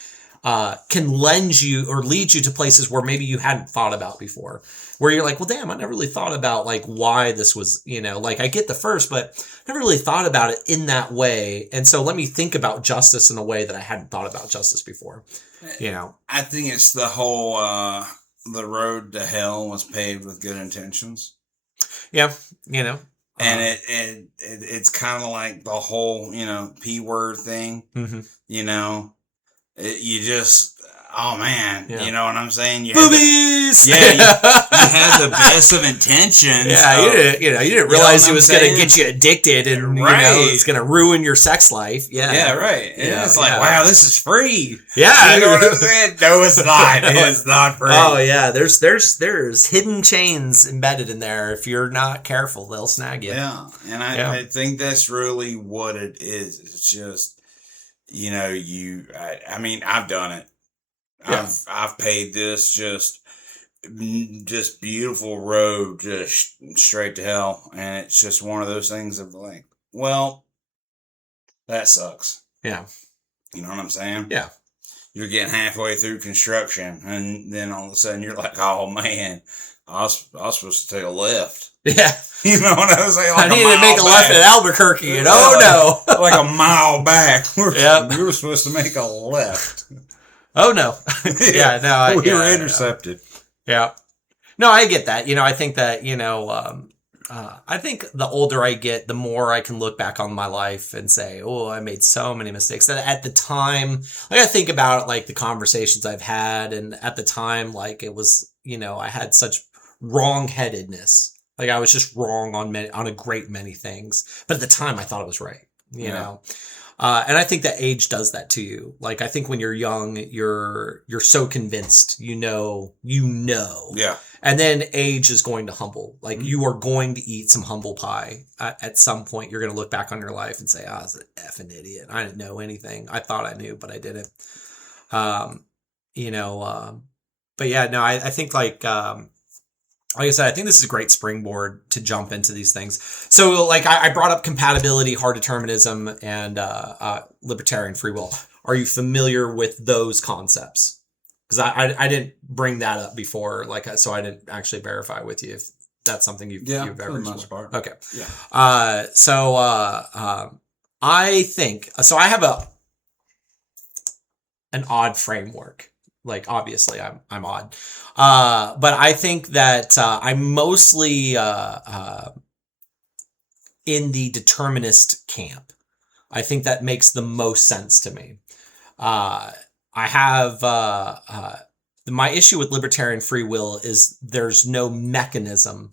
can lend you or lead you to places where maybe you hadn't thought about before, where you're like, well, damn, I never really thought about why this was, I get the first, but I never really thought about it in that way. And so let me think about justice in a way that I hadn't thought about justice before. I think it's the whole, the road to hell was paved with good intentions. Yeah. And it's kind of like the whole, P word thing, mm-hmm. You just, oh man, yeah. You know what I'm saying? You Movies! You had the best of intentions. Yeah, you didn't realize it was going to get you addicted and, it's going to ruin your sex life. Yeah. Yeah, right. And it's like, wow, this is free. Yeah. You know what I'm saying? No, it's not. No, it's not free. Oh, yeah. There's hidden chains embedded in there. If you're not careful, they'll snag you. Yeah. And I think that's really what it is. It's just, I mean, I've done it. Yeah. I've paid this just just beautiful road, just straight to hell. And it's just one of those things of like, well, that sucks. Yeah. You know what I'm saying? Yeah. You're getting halfway through construction, and then all of a sudden you're like, oh man, I was supposed to take a left. Yeah. You know what I'm saying? Like I needed to make a left at Albuquerque, and no. Like a mile back. We were supposed to make a left. Oh no. Yeah, no. We were intercepted. Yeah. No, I get that. I think that, I think the older I get, the more I can look back on my life and say, oh, I made so many mistakes. That at the time, like I think about like the conversations I've had, and at the time, like it was, I had such wrong-headedness. Like I was just wrong on a great many things. But at the time, I thought it was right, you know. And I think that age does that to you. Like I think when you're young, you're so convinced, you know. Yeah. And then age is going to humble. Like you are going to eat some humble pie. At some point, you're going to look back on your life and say, I was an effing idiot. I didn't know anything. I thought I knew, but I didn't. But yeah, no, I think like I said, I think this is a great springboard to jump into these things. So like I brought up compatibility, hard determinism, and libertarian free will. Are you familiar with those concepts? Because I didn't bring that up before, so I didn't actually verify with you if that's something you've ever for the most part. Okay. Yeah. I think so. I have an odd framework. Like obviously I'm odd. But I think that I'm mostly in the determinist camp. I think that makes the most sense to me. I have my issue with libertarian free will is there's no mechanism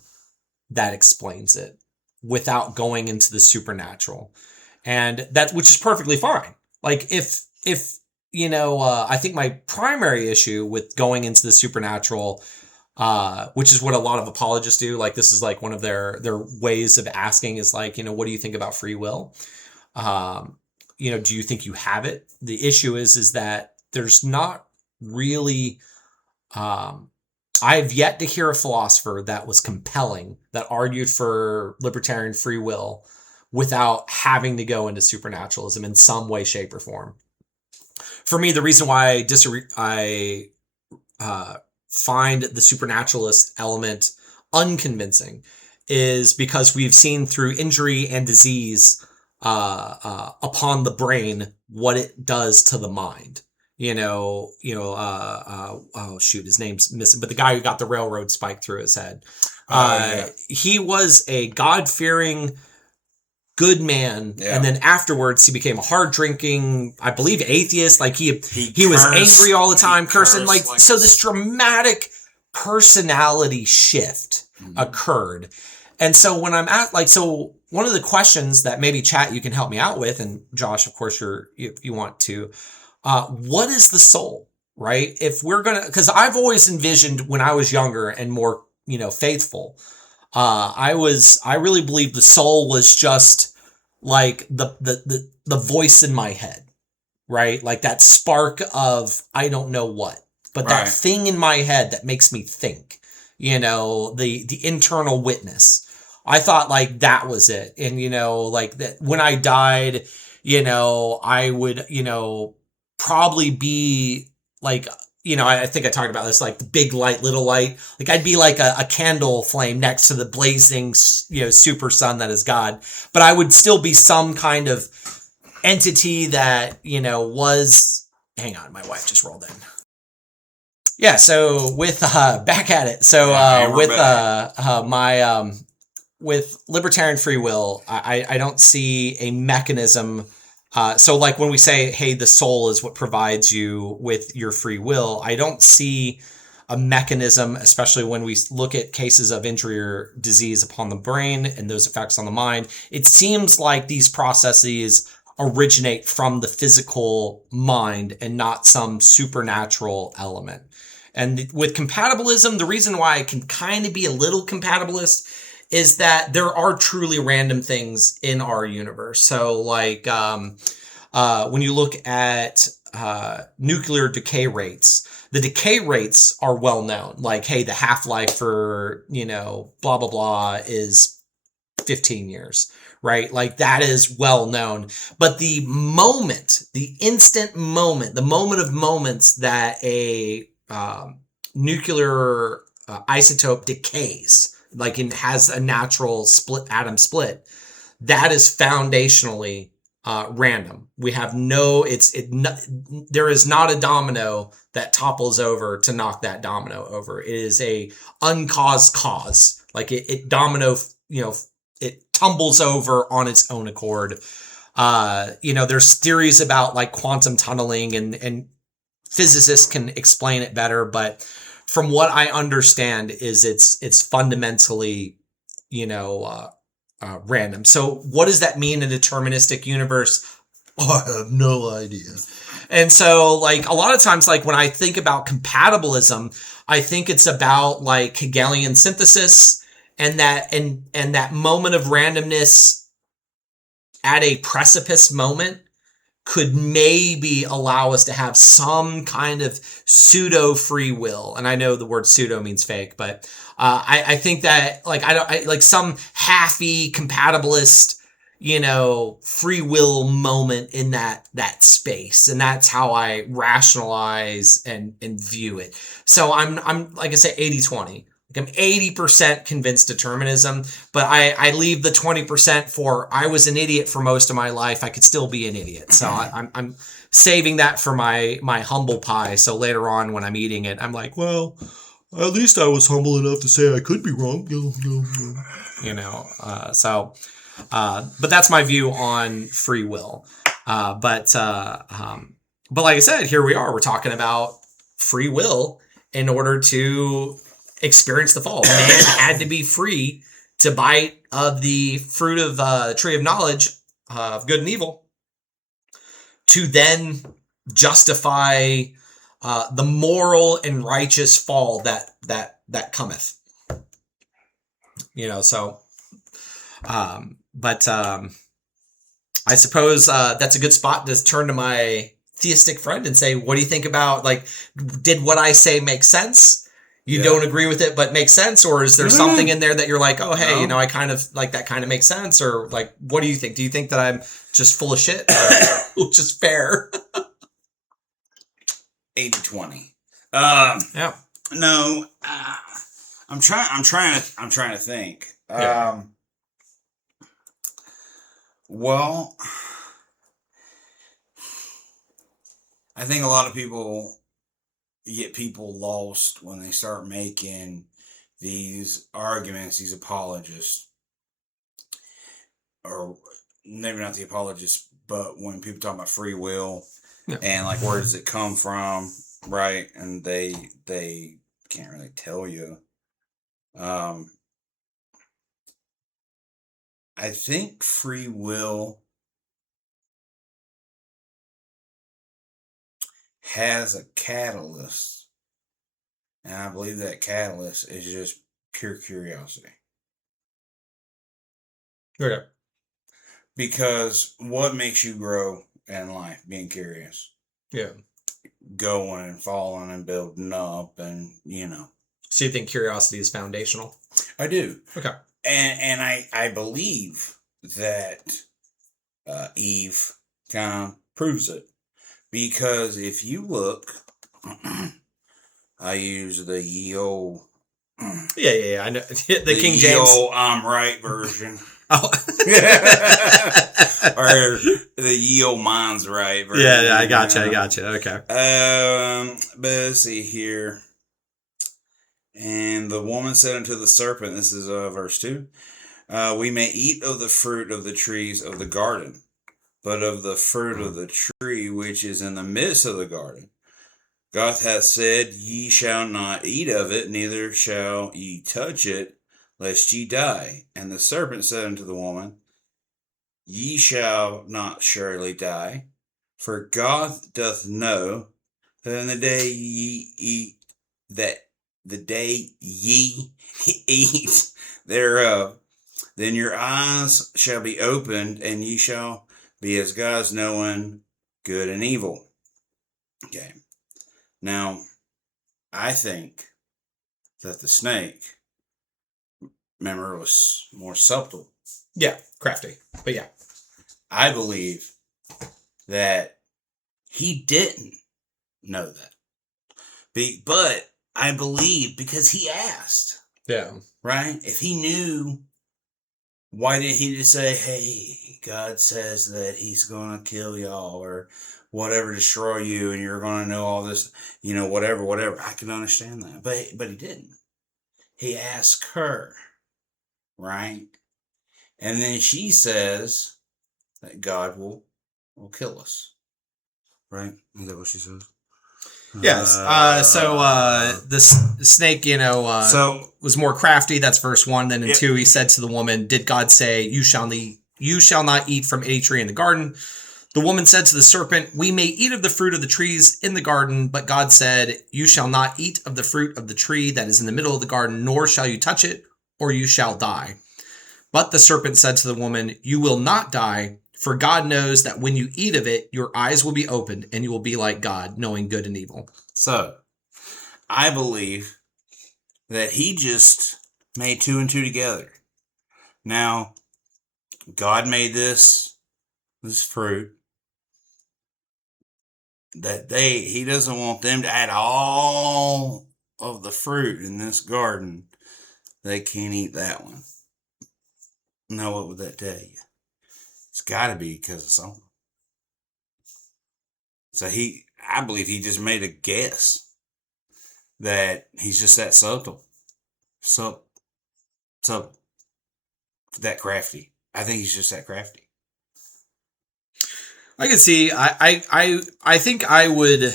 that explains it without going into the supernatural, and which is perfectly fine. Like if I think my primary issue with going into the supernatural, which is what a lot of apologists do, like this is like one of their ways of asking is like, what do you think about free will? Do you think you have it? The issue is that there's not really, I've yet to hear a philosopher that was compelling, that argued for libertarian free will without having to go into supernaturalism in some way, shape, or form. For me, the reason why I find the supernaturalist element unconvincing is because we've seen through injury and disease upon the brain what it does to the mind. Oh shoot, his name's missing, but the guy who got the railroad spike through his head. He was a God-fearing, good man, and then afterwards he became a hard drinking, I believe, atheist. Like he was angry all the time, cursing. Like so, this dramatic personality shift occurred. And so when I'm at so one of the questions that maybe chat you can help me out with, and Josh, of course, if you want to, what is the soul, right? If we're gonna, because I've always envisioned when I was younger and more, faithful, I really believed the soul was just like the voice in my head, right? Like that spark of, I don't know what, but that thing in my head that makes me think, the internal witness. I thought like that was it. And, like that when I died, I would, probably be like, I think I talked about this, like the big light, little light. Like I'd be like a candle flame next to the blazing, super sun that is God. But I would still be some kind of entity that, was, hang on, my wife just rolled in. Yeah, so with, back at it. So with libertarian free will, I don't see a mechanism. So like when we say, hey, the soul is what provides you with your free will, I don't see a mechanism, especially when we look at cases of injury or disease upon the brain and those effects on the mind. It seems like these processes originate from the physical mind and not some supernatural element. And with compatibilism, the reason why I can kind of be a little compatibilist is that there are truly random things in our universe. So like when you look at nuclear decay rates. The decay rates are well known. Like, hey, the half-life for, blah, blah, blah is 15 years, right? Like that is well known. But the instant moment, the moment of moments that a nuclear isotope decays, like it has a natural atom split, that is foundationally random. We have there is not a domino that topples over to knock that domino over. It is a uncaused cause. Like it domino, it tumbles over on its own accord. There's theories about like quantum tunneling and physicists can explain it better, but from what I understand is it's fundamentally, random. So what does that mean in a deterministic universe? I have no idea. And so like a lot of times, like when I think about compatibilism, I think it's about like Hegelian synthesis and that moment of randomness at a precipice moment could maybe allow us to have some kind of pseudo free will. And I know the word pseudo means fake, but I think that like like some halfy compatibilist, free will moment in that space, and that's how I rationalize and view it. So I'm like I say 80-20. Like I'm 80% convinced determinism, but I leave the 20% for I was an idiot for most of my life. I could still be an idiot. So I'm saving that for my humble pie. So later on when I'm eating it, I'm like, well, at least I was humble enough to say I could be wrong. But that's my view on free will. But like I said, here we are. We're talking about free will in order to experience the fall. Man had to be free to bite of the fruit of the tree of knowledge of good and evil to then justify the moral and righteous fall that cometh. I suppose that's a good spot to turn to my theistic friend and say, what do you think about, like, did what I say make sense? You don't agree with it, but makes sense? Or is there something in there that you're like, oh, hey, I kind of like that kind of makes sense? Or like, what do you think? Do you think that I'm just full of shit? Which is fair. 80-20. Yeah. No, I'm trying to think. Well, I think a lot of people get people lost when they start making these arguments, these apologists, or maybe not the apologists, but when people talk about free will and like where does it come from, right? And they can't really tell you. I think free will has a catalyst, and I believe that catalyst is just pure curiosity. Okay. Because what makes you grow in life? Being curious. Yeah. Going and falling and building up, and So you think curiosity is foundational? I do. Okay. And I believe that Eve kind of proves it. Because if you look, I use the ye old... Yeah, I know. The King James. The old I'm right version. Oh. Or the ye old mine's right version. Yeah, I gotcha. Okay. But let's see here. And the woman said unto the serpent, this is verse 2, we may eat of the fruit of the trees of the garden, but of the fruit of the tree which is in the midst of the garden, God hath said, ye shall not eat of it, neither shall ye touch it, lest ye die. And the serpent said unto the woman, ye shall not surely die, for God doth know that in the day ye eat thereof, then your eyes shall be opened, and ye shall be as gods, knowing good and evil. Okay. Now, I think that the snake, remember, was more subtle. Yeah, crafty. But yeah. I believe that he didn't know that. But I believe because he asked. Yeah. Right? If he knew, why didn't he just say, hey, God says that he's going to kill y'all or whatever, destroy you, and you're going to know all this, whatever. I can understand that. But he didn't. He asked her, right? And then she says that God will kill us. Right? Is that what she says? Yes. So the snake, was more crafty. That's verse 1. Then in 2, he said to the woman, "Did God say, you shall not eat from any tree in the garden?" The woman said to the serpent, "We may eat of the fruit of the trees in the garden, but God said, you shall not eat of the fruit of the tree that is in the middle of the garden, nor shall you touch it, or you shall die." But the serpent said to the woman, "You will not die, for God knows that when you eat of it, your eyes will be opened, and you will be like God, knowing good and evil." So, I believe that he just made 2 and 2 together. Now, God made this fruit that he doesn't want them to add all of the fruit in this garden. They can't eat that one. Now, what would that tell you? It's got to be because of something. So I believe he just made a guess that he's just that subtle. So that crafty. I think he's just that crafty. I can see. I think I would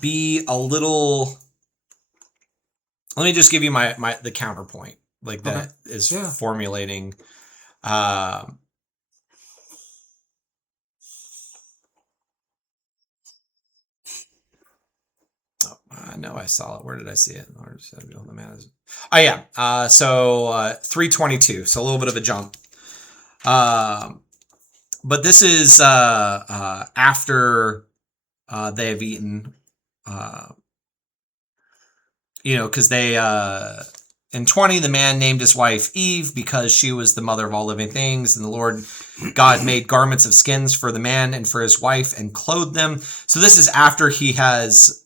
be a little. Let me just give you the counterpoint, like that is formulating. I know I saw it. Where did I see it? Oh yeah. So 322. So a little bit of a jump. But this is after they have eaten. Because they in 20, the man named his wife Eve because she was the mother of all living things, and the Lord God made garments of skins for the man and for his wife and clothed them. So this is after he has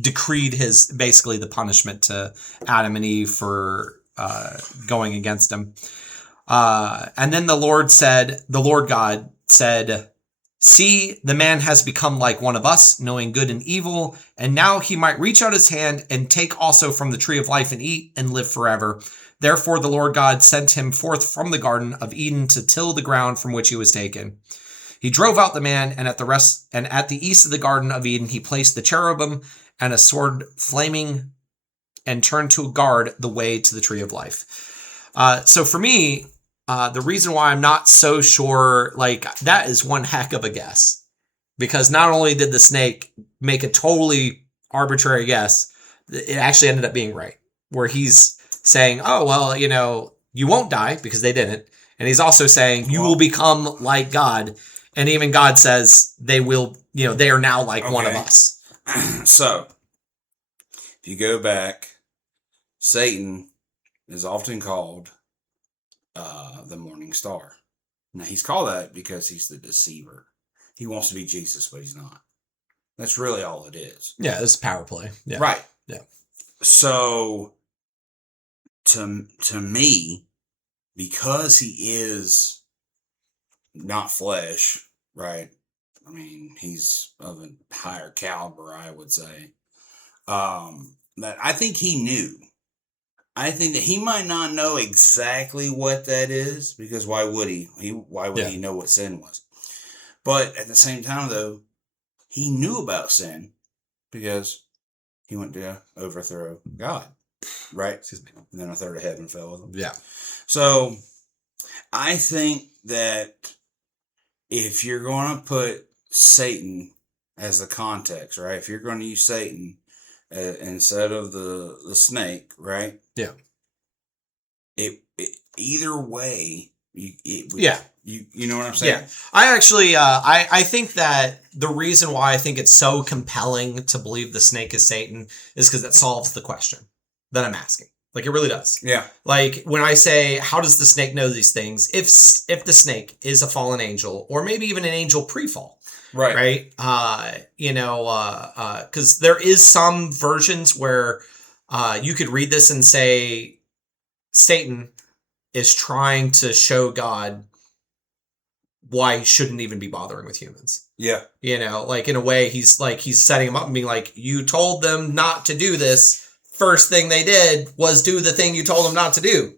decreed basically the punishment to Adam and Eve for going against him. And then the Lord God said, "See, the man has become like one of us, knowing good and evil, and now he might reach out his hand and take also from the tree of life and eat and live forever." Therefore the Lord God sent him forth from the Garden of Eden to till the ground from which he was taken. He drove out the man, and at the east of the Garden of Eden he placed the cherubim and a sword flaming, and turned to guard the way to the tree of life. So for me, the reason why I'm not so sure, that is one heck of a guess. Because not only did the snake make a totally arbitrary guess, it actually ended up being right. Where he's saying, oh, well, you won't die, because they didn't. And he's also saying, you will become like God. And even God says they will, they are now like one of us. So, if you go back, Satan is often called the morning star. Now, he's called that because he's the deceiver. He wants to be Jesus, but he's not. That's really all it is. Yeah, it's power play. Yeah. Right. Yeah. So, to me, because he is not flesh, right? I mean, he's of a higher caliber, I would say. That I think he knew. I think that he might not know exactly what that is, because why would he? Why would he know what sin was? But at the same time, though, he knew about sin because he went to overthrow God, right? Excuse me. And then a third of heaven fell with him. Yeah. So I think that if you're going to put Satan as the context, right? If you're going to use Satan instead of the snake, right? Yeah. It either way, You know what I'm saying? Yeah. I actually, I think that the reason why I think it's so compelling to believe the snake is Satan is because it solves the question that I'm asking. Like, it really does. Yeah. Like, when I say, how does the snake know these things? If the snake is a fallen angel, or maybe even an angel pre-fall, Right. because there is some versions where you could read this and say Satan is trying to show God why he shouldn't even be bothering with humans. Yeah. Like, in a way, he's setting them up and being like, you told them not to do this. First thing they did was do the thing you told them not to do.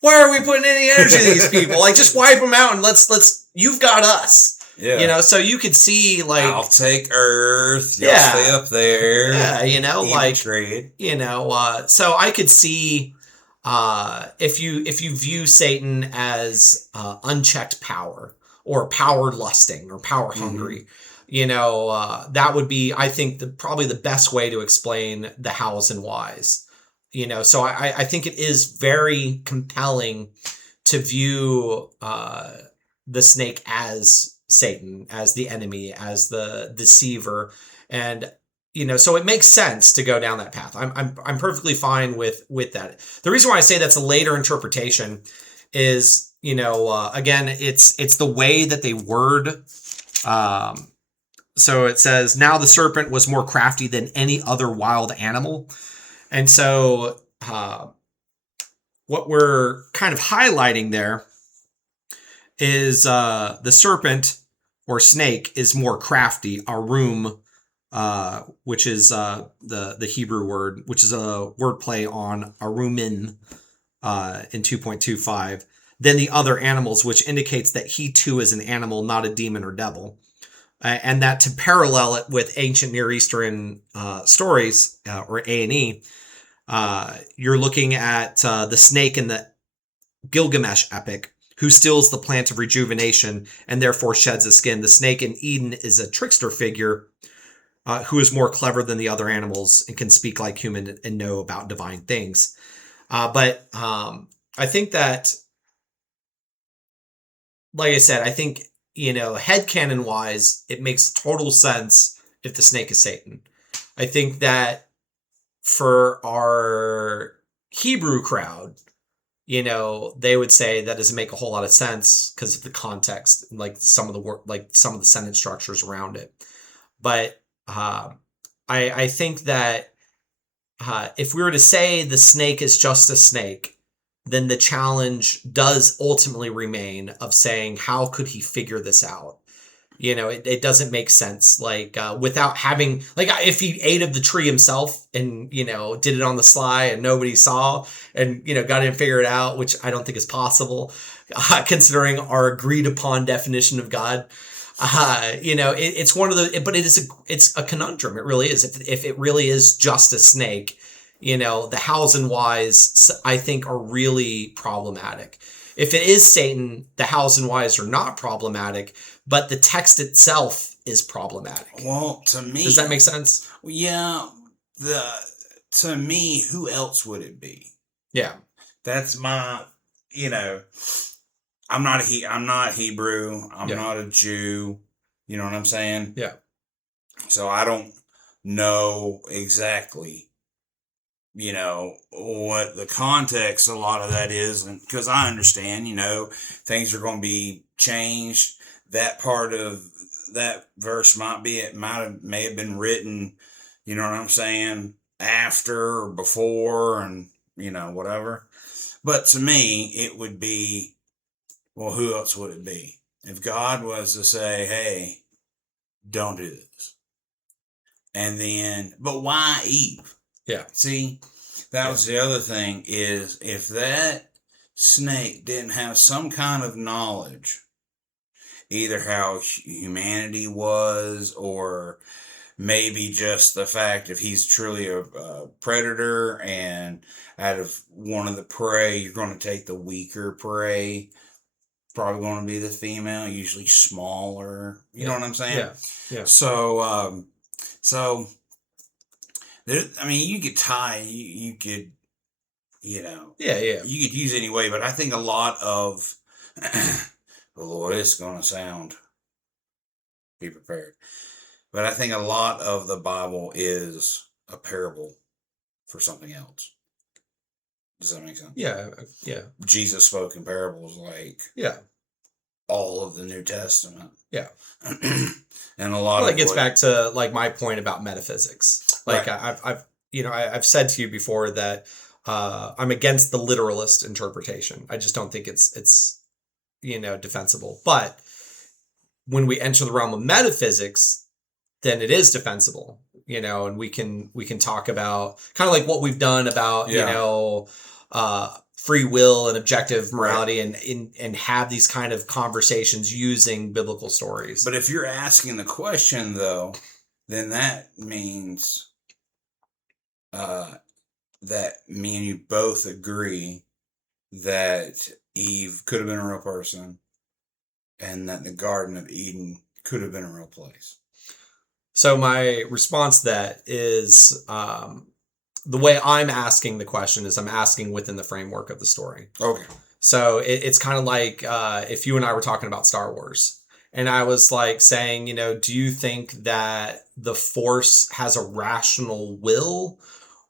Why are we putting any energy into these people? Like, just wipe them out and let's you've got us. Yeah. So you could see, like, I'll take Earth. You'll stay up there. Yeah. Like, trade. So I could see, if you view Satan as unchecked power, or power lusting, or power hungry, that would be, I think, probably the best way to explain the hows and whys. So I think it is very compelling to view the snake as Satan, as the enemy, as the deceiver, and so it makes sense to go down that path. I'm perfectly fine with that. The reason why I say that's a later interpretation is, again, it's the way that they word. So it says, now the serpent was more crafty than any other wild animal. And so what we're kind of highlighting there is the serpent or snake is more crafty, arum, which is the Hebrew word, which is a wordplay on arumin in 2.25, than the other animals, which indicates that he too is an animal, not a demon or devil. And that to parallel it with ancient Near Eastern stories, or A&E, you're looking at the snake in the Gilgamesh epic, who steals the plant of rejuvenation and therefore sheds his skin. The snake in Eden is a trickster figure who is more clever than the other animals and can speak like human and know about divine things. But I think that, like I said, I think, headcanon wise, it makes total sense if the snake is Satan. I think that for our Hebrew crowd, they would say that doesn't make a whole lot of sense because of the context, like some of the work, like some of the sentence structures around it. But I think that if we were to say the snake is just a snake, then the challenge does ultimately remain of saying, how could he figure this out? It doesn't make sense. Like, without having, like, if he ate of the tree himself and, did it on the sly and nobody saw and, got in and figured it out, which I don't think is possible, considering our agreed upon definition of God. It's one of the, but it's a conundrum. It really is. If it really is just a snake, the hows and whys, I think, are really problematic. If it is Satan, the hows and whys are not problematic, but the text itself is problematic. Well, to me, does that make sense? Yeah. To me, who else would it be? Yeah. That's my, I'm not Hebrew. I'm not a Jew. You know what I'm saying? Yeah. So I don't know exactly, what the context, a lot of that is. And because I understand, things are going to be changed. That part of that verse may have been written, you know what I'm saying, after or before, and, whatever. But to me, it would be, well, who else would it be? If God was to say, hey, don't do this. And then, but why Eve? Yeah. See, that was the other thing, is if that snake didn't have some kind of knowledge, either how humanity was, or maybe just the fact if he's truly a predator, and out of one of the prey, you're going to take the weaker prey, probably going to be the female, usually smaller. You know what I'm saying? Yeah. Yeah. So, you could tie, you could, Yeah. you could use any way, but I think a lot of well, it's going to sound, be prepared. But I think a lot of the Bible is a parable for something else. Does that make sense? Yeah. Yeah. Jesus spoke in parables like Yeah. all of the New Testament. Yeah. And a lot well, of it gets back to like my point about metaphysics. Like right. I've said to you before that I'm against the literalist interpretation. I just don't think it's defensible. But when we enter the realm of metaphysics, then it is defensible. And we can talk about kind of like what we've done about free will and objective morality, right, and have these kind of conversations using biblical stories. But if you're asking the question, though, then that means that me and you both agree that Eve could have been a real person and that the Garden of Eden could have been a real place. So my response to that is the way I'm asking the question is I'm asking within the framework of the story. Okay. So it's kind of like if you and I were talking about Star Wars, and I was like saying, do you think that the Force has a rational will,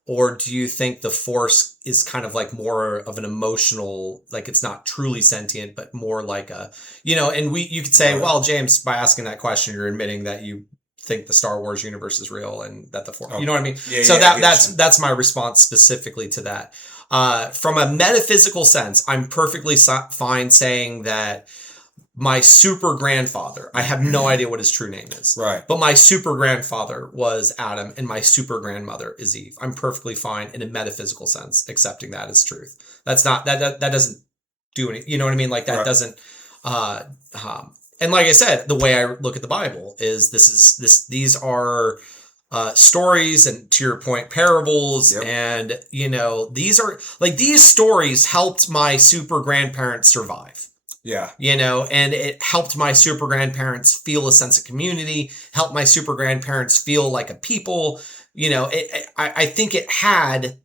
or do you think the Force is kind of like more of an emotional, like it's not truly sentient, but more like a, and you could say, well, James, by asking that question, you're admitting that you think the Star Wars universe is real and that the Force, you know what I mean? Yeah, so that's my response specifically to that. From a metaphysical sense, I'm perfectly fine saying that my super grandfather, I have no idea what his true name is, right? But my super grandfather was Adam and my super grandmother is Eve. I'm perfectly fine in a metaphysical sense accepting that as truth. That's not, that doesn't do anything, you know what I mean? Like that doesn't, and like I said, the way I look at the Bible is these are stories, and to your point, parables. Yep. And these stories helped my super grandparents survive. Yeah. And it helped my super grandparents feel a sense of community, helped my super grandparents feel like a people. I think it had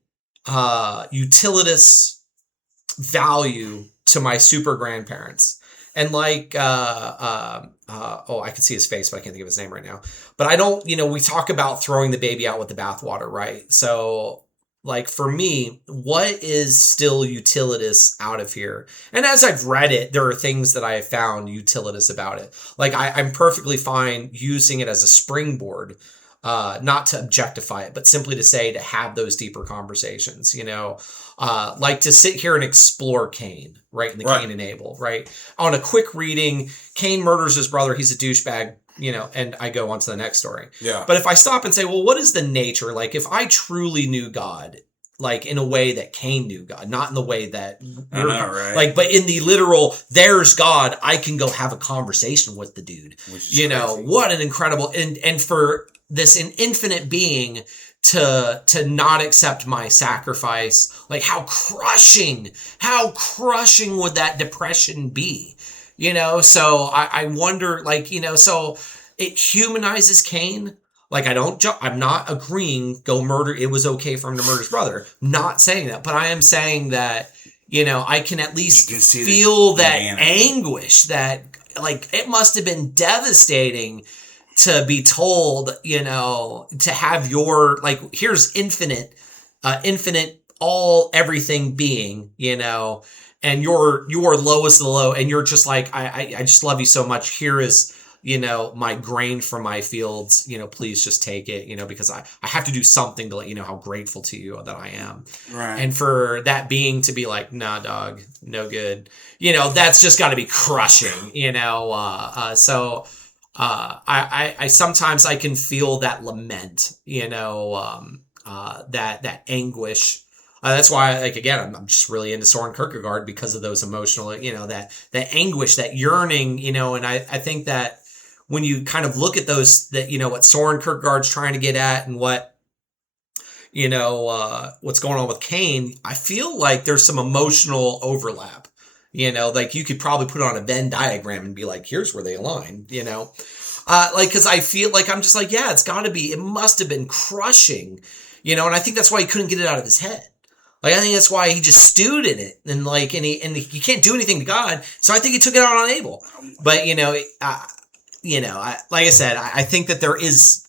utilitous value to my super grandparents. And like, I can see his face, but I can't think of his name right now. But I don't, we talk about throwing the baby out with the bathwater, right? So like for me, what is still utilitous out of here? And as I've read it, there are things that I have found utilitous about it. Like I'm perfectly fine using it as a springboard, not to objectify it, but simply to have those deeper conversations, like to sit here and explore Cain, right? In the Cain and Abel, right? On a quick reading, Cain murders his brother. He's a douchebag, and I go on to the next story. Yeah. But if I stop and say, well, what is the nature? Like if I truly knew God, like in a way that Cain knew God, not in the way that I know, right? Like, but in the literal, there's God, I can go have a conversation with the dude. Which is crazy. What an incredible, and for this an infinite being to not accept my sacrifice, like how crushing would that depression be? So I wonder, like, so it humanizes Cain. Like I'm not agreeing, go murder. It was okay for him to murder his brother. Not saying that, but I am saying that, I can at least feel that anguish, that like it must have been devastating to be told, to have your, like, here's infinite, everything being, and you're lowest of the low, and you're just like, I just love you so much. Here is, my grain from my fields, please just take it, because I have to do something to let you know how grateful to you that I am. Right. And for that being to be like, nah, dog, no good, that's just got to be crushing, so I sometimes I can feel that lament, that anguish. That's why, like, again, I'm just really into Soren Kierkegaard because of those emotional, that anguish, that yearning, and I think that when you kind of look at those, that, what Soren Kierkegaard's trying to get at and what, what's going on with Cain, I feel like there's some emotional overlap, like you could probably put on a Venn diagram and be like, here's where they align, like, cause I feel like, I'm just like, yeah, it must have been crushing, and I think that's why he couldn't get it out of his head. Like, I think that's why he just stewed in it, and like, and you can't do anything to God, so I think he took it out on Abel. But like I said, I think that there is.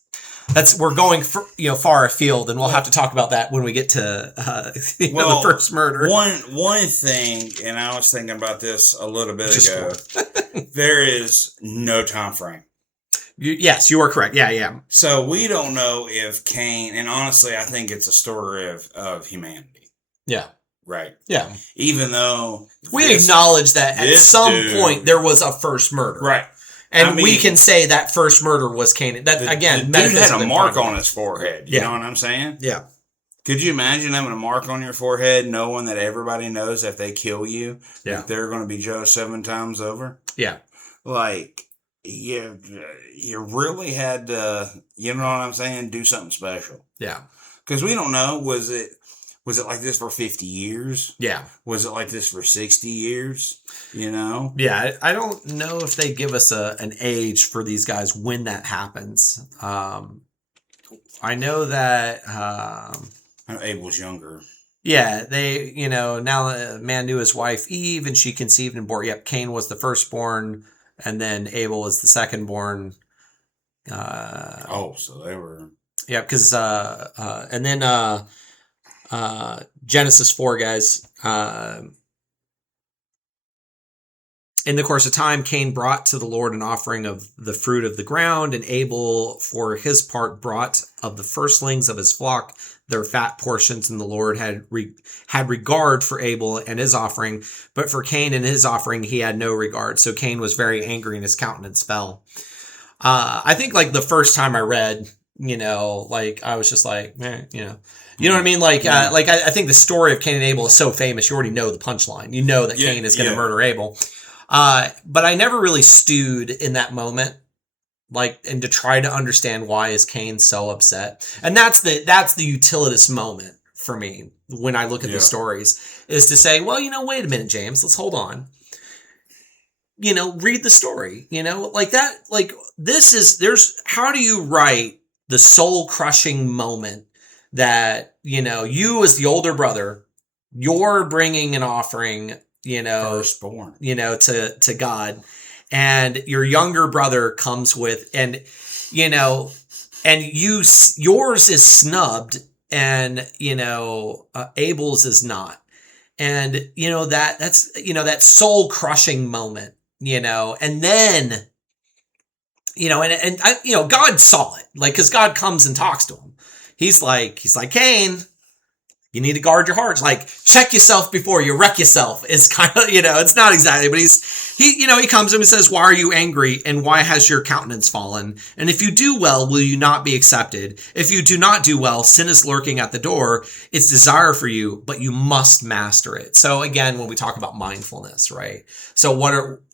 We're going far afield, and we'll have to talk about that when we get to the first murder. One thing, and I was thinking about this a little bit ago. There is no time frame. Yes, you are correct. Yeah. So we don't know if Cain, and honestly, I think it's a story of humanity. Yeah. Right. Yeah. Even though we acknowledge that at some point there was a first murder. Right. And we can say that first murder was Cain. That again, the dude had a mark on his forehead. You know what I'm saying? Yeah. Could you imagine having a mark on your forehead, knowing that everybody knows if they kill you, that they're going to be judged 7 times over? Yeah. Like, you really had to, you know what I'm saying, do something special. Yeah. Because we don't know, was it like this for 50 years? Yeah. Was it like this for 60 years? You know? Yeah, I don't know if they give us an age for these guys when that happens. I know that... Abel's younger. Yeah, they, now a man knew his wife Eve, and she conceived and bore. Yep, Cain was the firstborn, and then Abel was the secondborn. So they were... Yeah, because, and then Genesis 4, guys. In the course of time, Cain brought to the Lord an offering of the fruit of the ground, and Abel, for his part, brought of the firstlings of his flock their fat portions, and the Lord had regard for Abel and his offering, but for Cain and his offering he had no regard. So Cain was very angry, and his countenance fell. I think like the first time I read, I was just like, you know what I mean? Like, I think the story of Cain and Abel is so famous. You already know the punchline. You know that Cain is going to murder Abel. But I never really stewed in that moment, and to try to understand why is Cain so upset. And that's the utilitous moment for me when I look at these stories, is to say, well, wait a minute, James, let's hold on. Read the story, how do you write the soul crushing moment that, you as the older brother, you're bringing an offering, firstborn, to God, and your younger brother comes with, and yours is snubbed, and, Abel's is not. And, that's that soul crushing moment, and then, God saw it, cause God comes and talks to him. He's like, Cain, you need to guard your heart. Check yourself before you wreck yourself. It's kind of, it's not exactly, but he comes to him and says, why are you angry? And why has your countenance fallen? And if you do well, will you not be accepted? If you do not do well, sin is lurking at the door. Its desire for you, but you must master it. So again, when we talk about mindfulness, right? So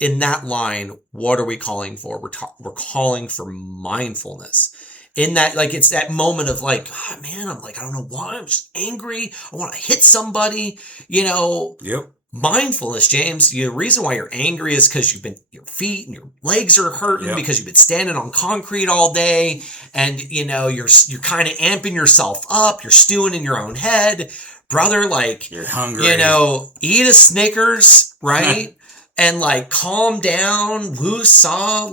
in that line, what are we calling for? We're calling for mindfulness. In that, it's that moment of I don't know why, I'm just angry. I want to hit somebody, Yep. Mindfulness, James. The reason why you're angry is because your feet and your legs are hurting because you've been standing on concrete all day, and you're kind of amping yourself up. You're stewing in your own head, brother. You're hungry. Eat a Snickers, right? And calm down, woo-saw,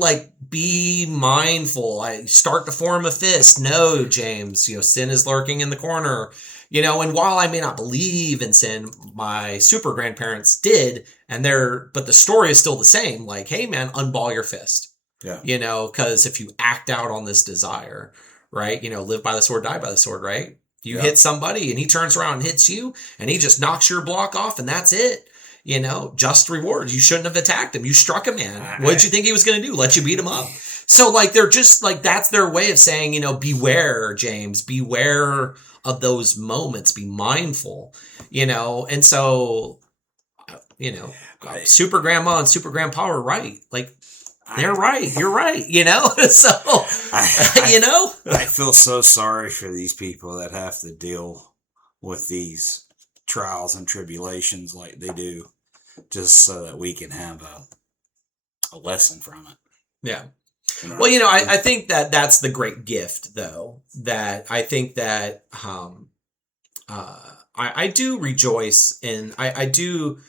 be mindful. I start to form a fist. No, James, sin is lurking in the corner. And while I may not believe in sin, my super grandparents did, but the story is still the same. Hey man, unball your fist. Yeah. Because if you act out on this desire, right? Live by the sword, die by the sword, right? You hit somebody and he turns around and hits you and he just knocks your block off and that's it. Just rewards. You shouldn't have attacked him. You struck a man. What did you think he was going to do? Let you beat him up. So they're just that's their way of saying, beware, James, beware of those moments, be mindful, and so, super grandma and super grandpa are right. They're right. You're right. So, I feel so sorry for these people that have to deal with these trials and tribulations like they do, just so that we can have a lesson from it. Yeah. Well, I think that that's the great gift, though, that I think that I do rejoice in, I do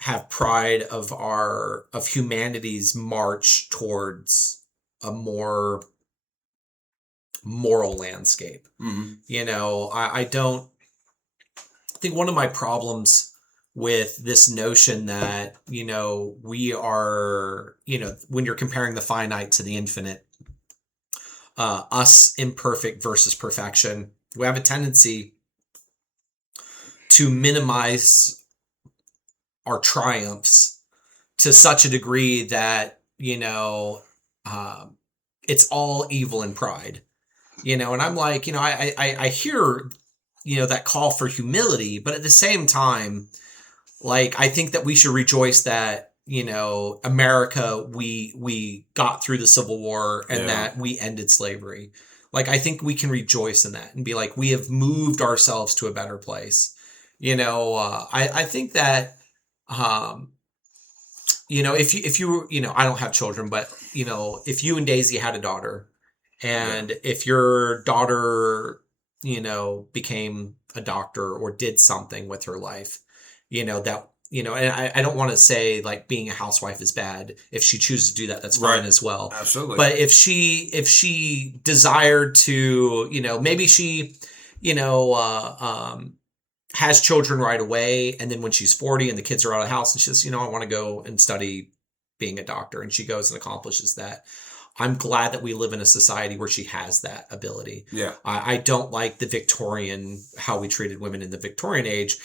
have pride of humanity's march towards a more moral landscape. You know, I don't think one of my problems with this notion that, you know, we are, you know, when you're comparing the finite to the infinite, us imperfect versus perfection, we have a tendency to minimize our triumphs to such a degree that, you know, it's all evil and pride, you know. And I'm like, you know, I hear, you know, that call for humility, but at the same time, like, I think that we should rejoice that, you know, America, we got through the Civil War and that we ended slavery. Like, I think we can rejoice in that and be like, we have moved ourselves to a better place. You know, I think that, you know, if you, you know, I don't have children, but, you know, if you and Daisy had a daughter, and if your daughter, you know, became a doctor or did something with her life, you know, that, you know, and I don't want to say like being a housewife is bad. If she chooses to do that, that's fine as well. Absolutely. But if she desired to, you know, maybe she, you know, has children right away, and then when she's 40 and the kids are out of the house and she says, you know, I want to go and study being a doctor, and she goes and accomplishes that, I'm glad that we live in a society where she has that ability. Yeah. I don't like the Victorian, how we treated women in the Victorian age,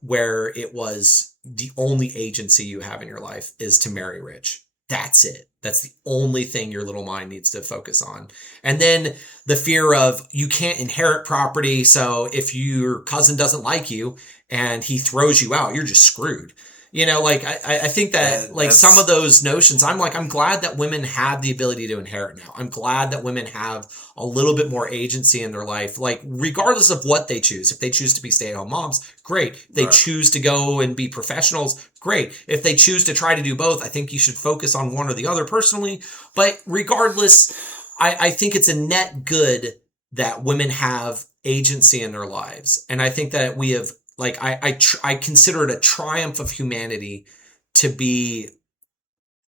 where it was the only agency you have in your life is to marry rich. That's it. That's the only thing your little mind needs to focus on. And then the fear of you can't inherit property. So if your cousin doesn't like you and he throws you out, you're just screwed. You know, like, I think that, like, some of those notions, I'm like, I'm glad that women have the ability to inherit now. I'm glad that women have a little bit more agency in their life, like, regardless of what they choose. If they choose to be stay-at-home moms, great. If they choose to go and be professionals, great. If they choose to try to do both, I think you should focus on one or the other personally. But regardless, I think it's a net good that women have agency in their lives. And I think that we have, like, I consider it a triumph of humanity to be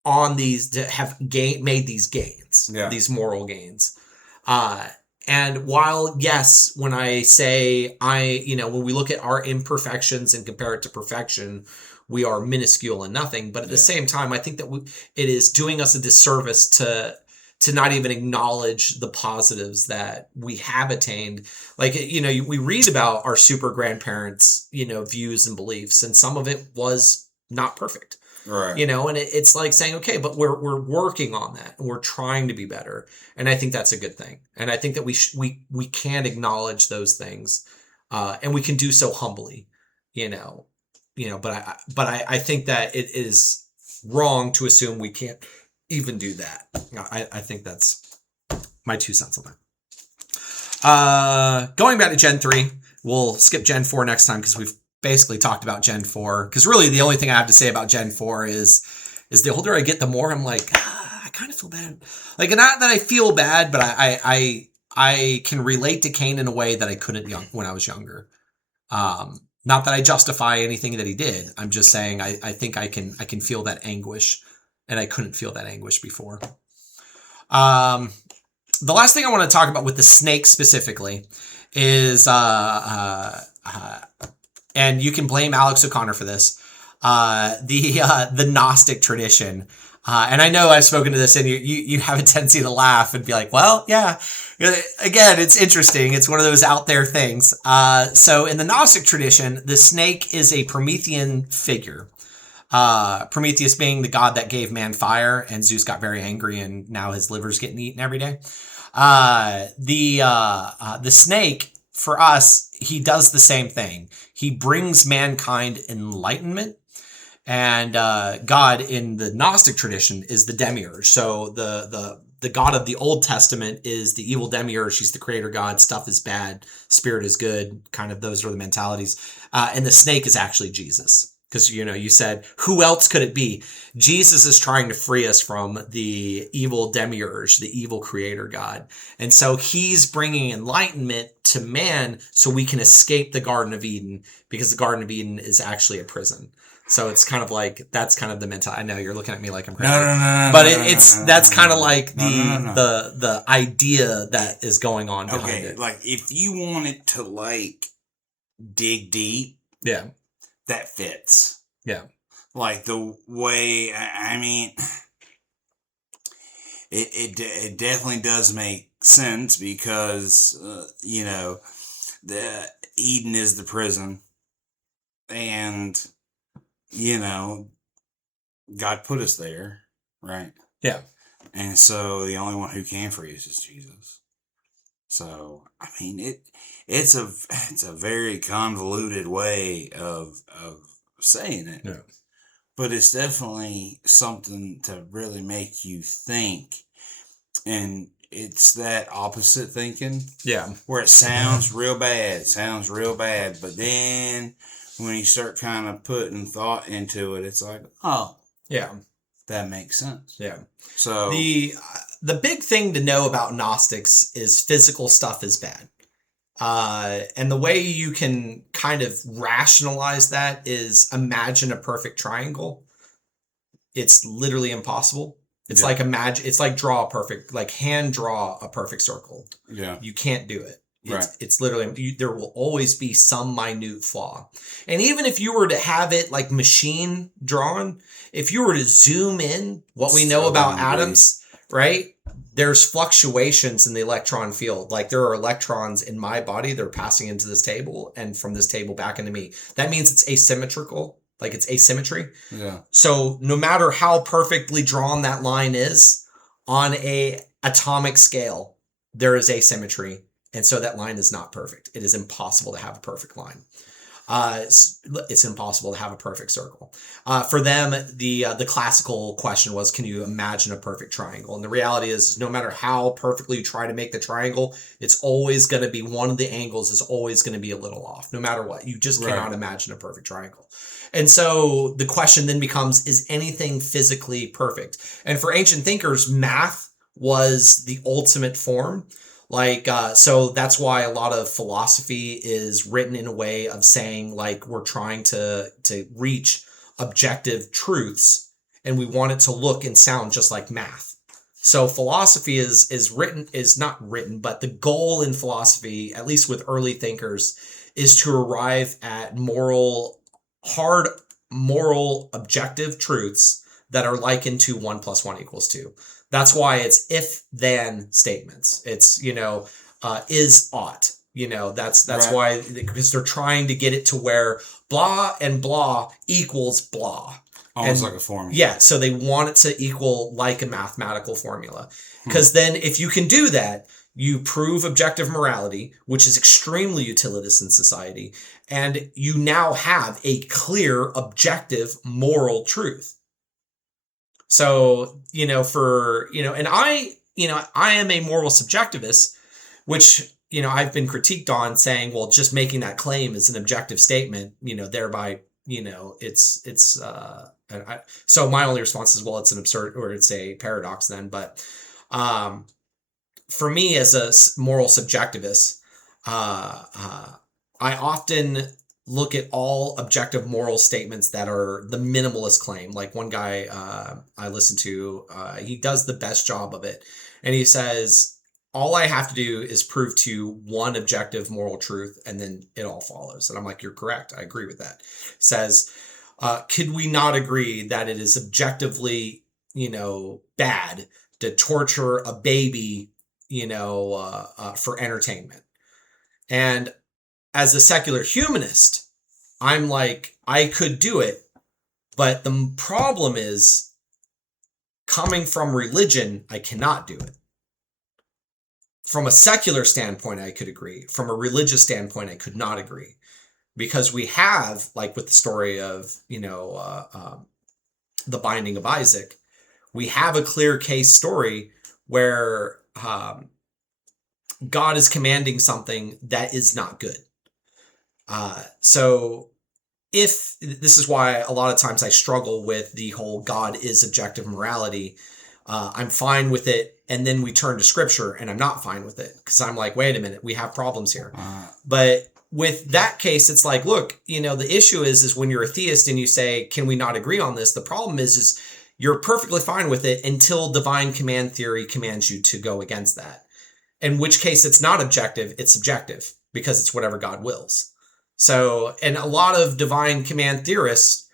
on these, to have made these gains, these moral gains. And while, yes, when I say you know, when we look at our imperfections and compare it to perfection, we are minuscule and nothing. But at the same time, I think that it is doing us a disservice to not even acknowledge the positives that we have attained. Like, you know, we read about our super grandparents, you know, views and beliefs, and some of it was not perfect. Right. You know, and it's like saying, okay, but we're working on that and we're trying to be better. And I think that's a good thing. And I think that we can acknowledge those things, and we can do so humbly, you know, but I think that it is wrong to assume we can't even do that. I think that's my 2 cents on that. Going back to Gen 3, we'll skip Gen 4 next time because we've basically talked about Gen 4. Because really the only thing I have to say about Gen 4 is the older I get, the more I'm like, I kind of feel bad. Like, not that I feel bad, but I can relate to Cain in a way that I couldn't when I was younger. Not that I justify anything that he did. I'm just saying I think I can feel that anguish. And I couldn't feel that anguish before. The last thing I want to talk about with the snake specifically is, and you can blame Alex O'Connor for this, the Gnostic tradition. And I know I've spoken to this, and you have a tendency to laugh and be like, well, yeah. Again, it's interesting. It's one of those out there things. So in the Gnostic tradition, the snake is a Promethean figure. Prometheus being the god that gave man fire, and Zeus got very angry, and now his liver's getting eaten every day. The snake, for us, he does the same thing. He brings mankind enlightenment, and God in the Gnostic tradition is the demiurge. So the God of the Old Testament is the evil demiurge. She's the creator god. Stuff is bad. Spirit is good. Kind of those are the mentalities. And the snake is actually Jesus. Because, you said, who else could it be? Jesus is trying to free us from the evil demiurge, the evil creator God. And so he's bringing enlightenment to man so we can escape the Garden of Eden, because the Garden of Eden is actually a prison. So it's kind of like, that's kind of the mental. I know you're looking at me like I'm crazy. No, but that's kind of like the idea that is going on behind it. Like if you wanted to like dig deep, yeah, that fits. Yeah. Like the way, I mean, it definitely does make sense because, the Eden is the prison, and, God put us there, right? Yeah. And so the only one who can free us is Jesus. So, I mean, it's a very convoluted way of saying it. Yeah. But it's definitely something to really make you think. And it's that opposite thinking. Yeah. Where it sounds real bad. But then when you start kind of putting thought into it, it's like, oh. Yeah. That makes sense. Yeah. So the big thing to know about Gnostics is physical stuff is bad. And the way you can kind of rationalize that is imagine a perfect triangle. It's literally impossible. It's like it's like hand draw a perfect circle. Yeah. You can't do it. Right. It's literally, there will always be some minute flaw. And even if you were to have it like machine drawn, if you were to zoom in what we know about atoms, right? There's fluctuations in the electron field. Like there are electrons in my body that are passing into this table and from this table back into me. That means it's asymmetrical. Like it's asymmetry. Yeah. So no matter how perfectly drawn that line is on a atomic scale, there is asymmetry. And so that line is not perfect. It is impossible to have a perfect line. It's impossible to have a perfect circle. For them, the classical question was, can you imagine a perfect triangle? And the reality is, no matter how perfectly you try to make the triangle, it's always going to be, one of the angles is always going to be a little off, no matter what. You just cannot imagine a perfect triangle. And so the question then becomes, is anything physically perfect? And for ancient thinkers, math was the ultimate form. So that's why a lot of philosophy is written in a way of saying, like, we're trying to reach objective truths, and we want it to look and sound just like math. So philosophy is not written, but the goal in philosophy, at least with early thinkers, is to arrive at hard moral objective truths that are likened to 1 + 1 = 2. That's why it's if-then statements. It's, is ought. That's right. Why, because they're trying to get it to where blah and blah equals blah. Almost like a formula. Yeah, so they want it to equal like a mathematical formula. Because then if you can do that, you prove objective morality, which is extremely utilitarian in society, and you now have a clear, objective, moral truth. So, and I am a moral subjectivist, which, I've been critiqued on saying, well, just making that claim is an objective statement, thereby, so my only response is, well, it's an absurd, or it's a paradox then. But, for me as a moral subjectivist, I often look at all objective moral statements that are the minimalist claim. Like one guy I listen to, he does the best job of it. And he says, all I have to do is prove to you one objective moral truth, and then it all follows. And I'm like, you're correct. I agree with that. Says, could we not agree that it is objectively, bad to torture a baby, for entertainment? And as a secular humanist, I'm like, I could do it, but the problem is, coming from religion, I cannot do it. From a secular standpoint, I could agree. From a religious standpoint, I could not agree. Because we have, like with the story of, the binding of Isaac, we have a clear case story where God is commanding something that is not good. So if this is why a lot of times I struggle with the whole God is objective morality, I'm fine with it. And then we turn to scripture and I'm not fine with it because I'm like, wait a minute, we have problems here. But with that case, it's like, look, the issue is when you're a theist and you say, can we not agree on this? The problem is you're perfectly fine with it until divine command theory commands you to go against that. In which case it's not objective, it's subjective because it's whatever God wills. So, and a lot of divine command theorists,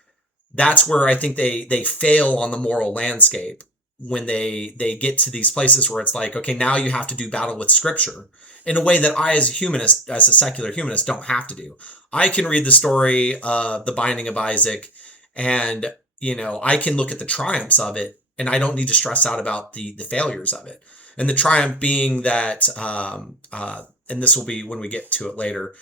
that's where I think they fail on the moral landscape when they get to these places where it's like, okay, now you have to do battle with scripture in a way that I, as a humanist, as a secular humanist, don't have to do. I can read the story of the binding of Isaac and, I can look at the triumphs of it and I don't need to stress out about the failures of it. And the triumph being that, and this will be when we get to it later,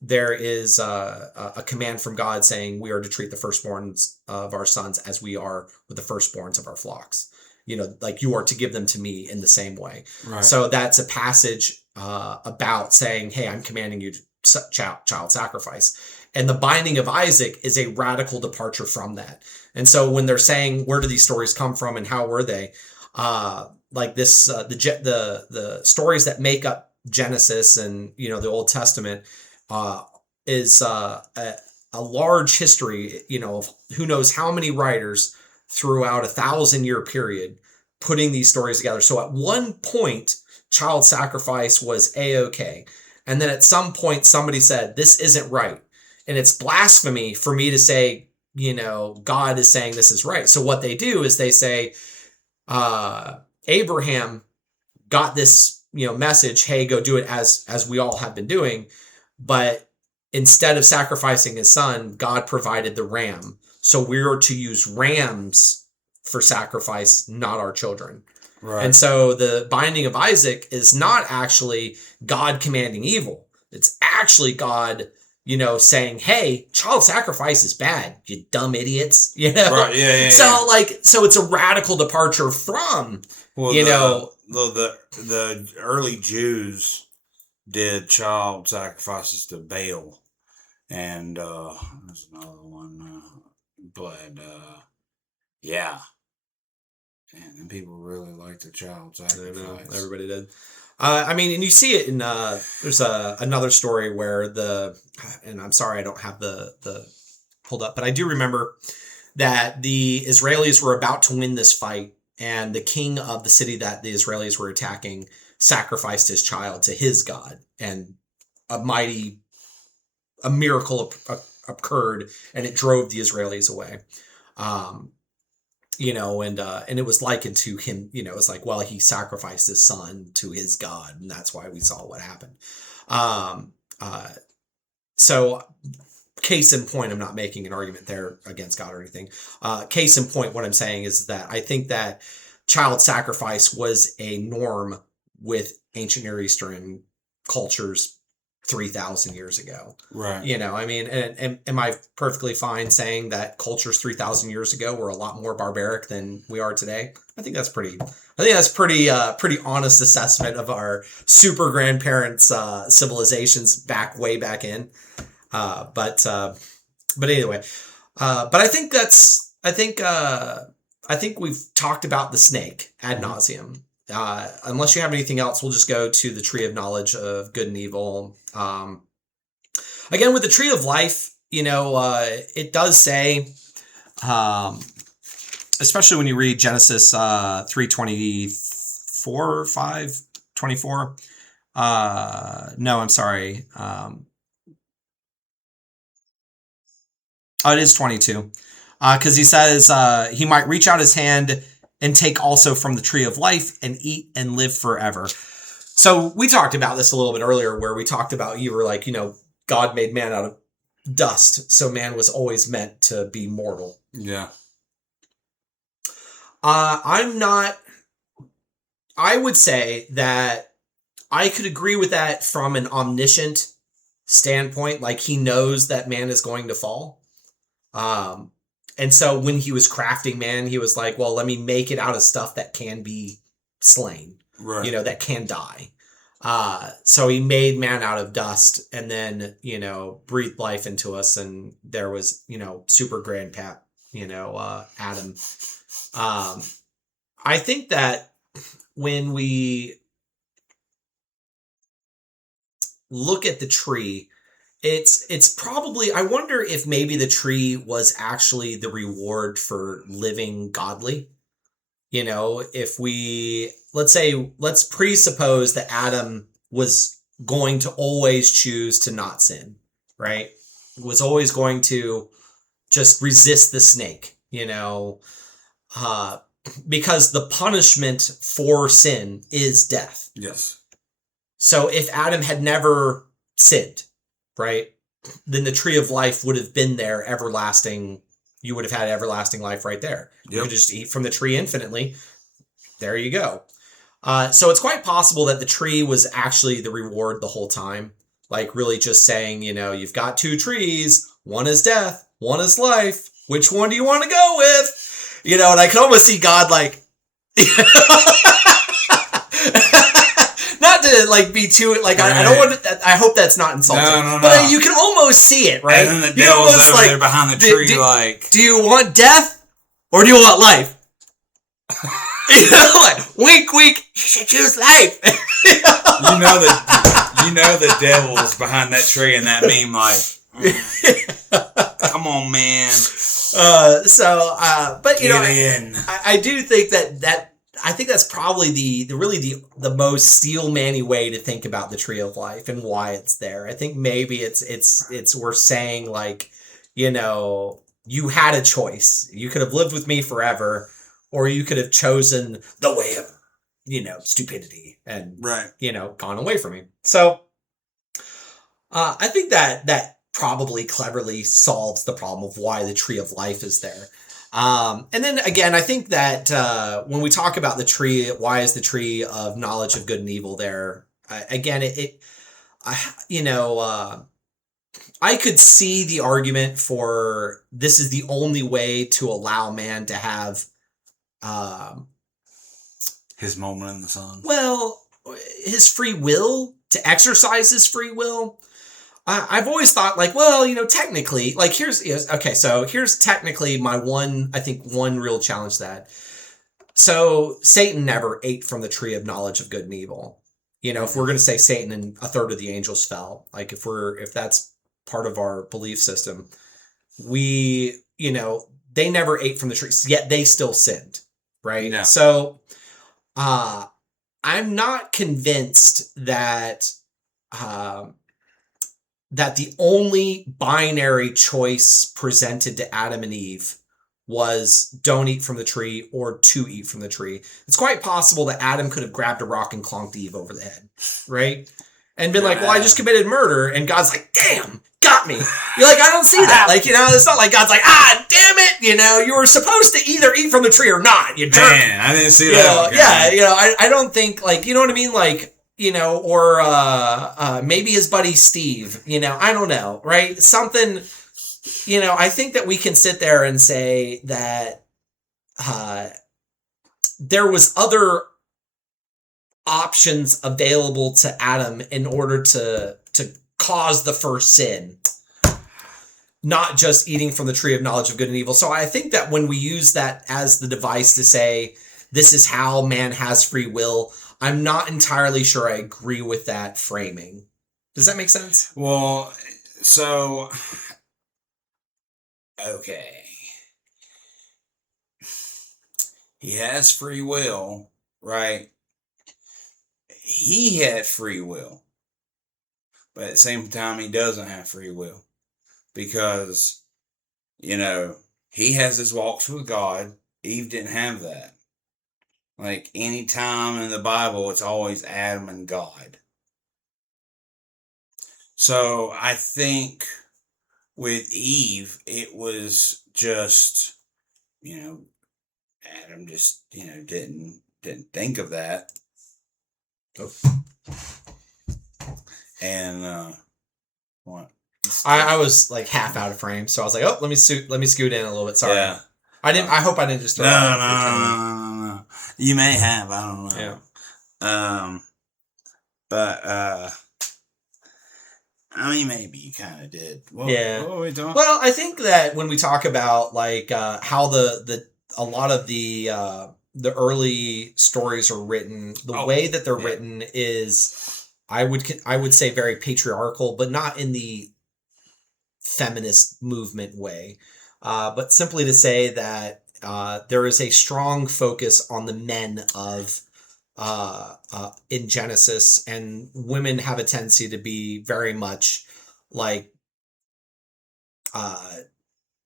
there is a command from God saying we are to treat the firstborns of our sons as we are with the firstborns of our flocks. Like you are to give them to me in the same way. Right. So that's a passage about saying, hey, I'm commanding you to child sacrifice. And the binding of Isaac is a radical departure from that. And so when they're saying, where do these stories come from and how were they? Like this, the stories that make up Genesis and, the Old Testament is a large history, of who knows how many writers throughout 1,000-year period putting these stories together. So at one point, child sacrifice was A-okay. And then at some point, somebody said, this isn't right. And it's blasphemy for me to say, God is saying this is right. So what they do is they say, Abraham got this, message, hey, go do it as we all have been doing. But instead of sacrificing his son, God provided the ram. So we're to use rams for sacrifice, not our children. Right. And so the binding of Isaac is not actually God commanding evil. It's actually God, saying, hey, child sacrifice is bad, you dumb idiots, Right. Yeah. So it's a radical departure from, the early Jews did child sacrifices to Baal. And there's another one, yeah. And people really like the child sacrifice. Everybody did. And you see it in, there's another story where and I'm sorry I don't have the pulled up, but I do remember that the Israelis were about to win this fight, and the king of the city that the Israelis were attacking sacrificed his child to his God, and a miracle occurred, and it drove the Israelis away. And it was likened to him, it's like, well, he sacrificed his son to his God, and that's why we saw what happened. So case in point, I'm not making an argument there against God or anything. Case in point, what I'm saying is that I think that child sacrifice was a norm with ancient Near Eastern cultures 3,000 years ago. Right. And am I perfectly fine saying that cultures 3,000 years ago were a lot more barbaric than we are today? I think that's pretty honest assessment of our super grandparents' civilizations way back in. But anyway, but I think we've talked about the snake ad nauseum. Unless you have anything else, we'll just go to the tree of knowledge of good and evil. Again, with the tree of life, it does say, especially when you read Genesis 3:24, 5:24. No, I'm sorry. It is 22. Because he says he might reach out his hand and take also from the tree of life and eat and live forever. So we talked about this a little bit earlier, where we talked about, you were like, God made man out of dust, so man was always meant to be mortal. Yeah. I would say that I could agree with that from an omniscient standpoint, like he knows that man is going to fall. And so when he was crafting man, he was like, well, let me make it out of stuff that can be slain, right? That can die. So he made man out of dust and then, breathed life into us. And there was, super grandpa, Adam. I think that when we look at the tree, it's probably, I wonder if maybe the tree was actually the reward for living godly. If let's presuppose that Adam was going to always choose to not sin, right? Was always going to just resist the snake, because the punishment for sin is death. Yes. So if Adam had never sinned, right, then the tree of life would have been there, everlasting. You would have had everlasting life right there. Yep. You could just eat from the tree infinitely. There you go. So it's quite possible that the tree was actually the reward the whole time. Like really just saying, you've got two trees. One is death. One is life. Which one do you want to go with? And I can almost see God like... Not to be too right. I don't want to, I hope that's not insulting. No. But you can almost see it, right? And then the devil's over there behind the tree, do you want death or do you want life? Wink, wink. You should choose life. The devil's behind that tree in that meme. Come on, man. But Get in. I do think that. I think that's probably the most steel-manny way to think about the tree of life and why it's there. I think maybe it's we're saying you had a choice. You could have lived with me forever, or you could have chosen the way of stupidity and gone away from me. So I think that probably cleverly solves the problem of why the tree of life is there. And then again, I think that when we talk about the tree, why is the tree of knowledge of good and evil there? Again, I could see the argument for this is the only way to allow man to have his moment in the sun. Well, his free will, to exercise his free will. I've always thought technically, here's technically my one real challenge to that. So Satan never ate from the tree of knowledge of good and evil. If we're going to say Satan and a third of the angels fell, if that's part of our belief system, they never ate from the tree, yet they still sinned, right? No. So, I'm not convinced that, that the only binary choice presented to Adam and Eve was don't eat from the tree or to eat from the tree. It's quite possible that Adam could have grabbed a rock and clonked Eve over the head, right? And been like, well, I just committed murder. And God's like, damn, got me. You're like, I don't see that. It's not like God's like, damn it. You were supposed to either eat from the tree or not. You jerk. Man, I didn't see that. I don't think you know what I mean? Or maybe his buddy Steve, I don't know, right? Something, I think that we can sit there and say that there was other options available to Adam in order to cause the first sin, not just eating from the tree of knowledge of good and evil. So I think that when we use that as the device to say, this is how man has free will, I'm not entirely sure I agree with that framing. Does that make sense? Well, so, okay. He has free will, right? He had free will. But at the same time, he doesn't have free will. Because, he has his walks with God. Eve didn't have that. Any time in the Bible, it's always Adam and God. So I think with Eve, it was just, Adam just, didn't think of that. Oh. And what? I was half out of frame, so I was like, oh, let me scoot in a little bit. Sorry. Yeah. I hope I didn't just throw it out. No. You may have. I don't know. Yeah. But I mean, maybe you kind of did. Yeah. What were we doing? Well, I think that when we talk about like how a lot of the early stories are written, the way that they're written is I would say very patriarchal, but not in the feminist movement way, but simply to say that there is a strong focus on the men of in Genesis, and women have a tendency to be very much like uh,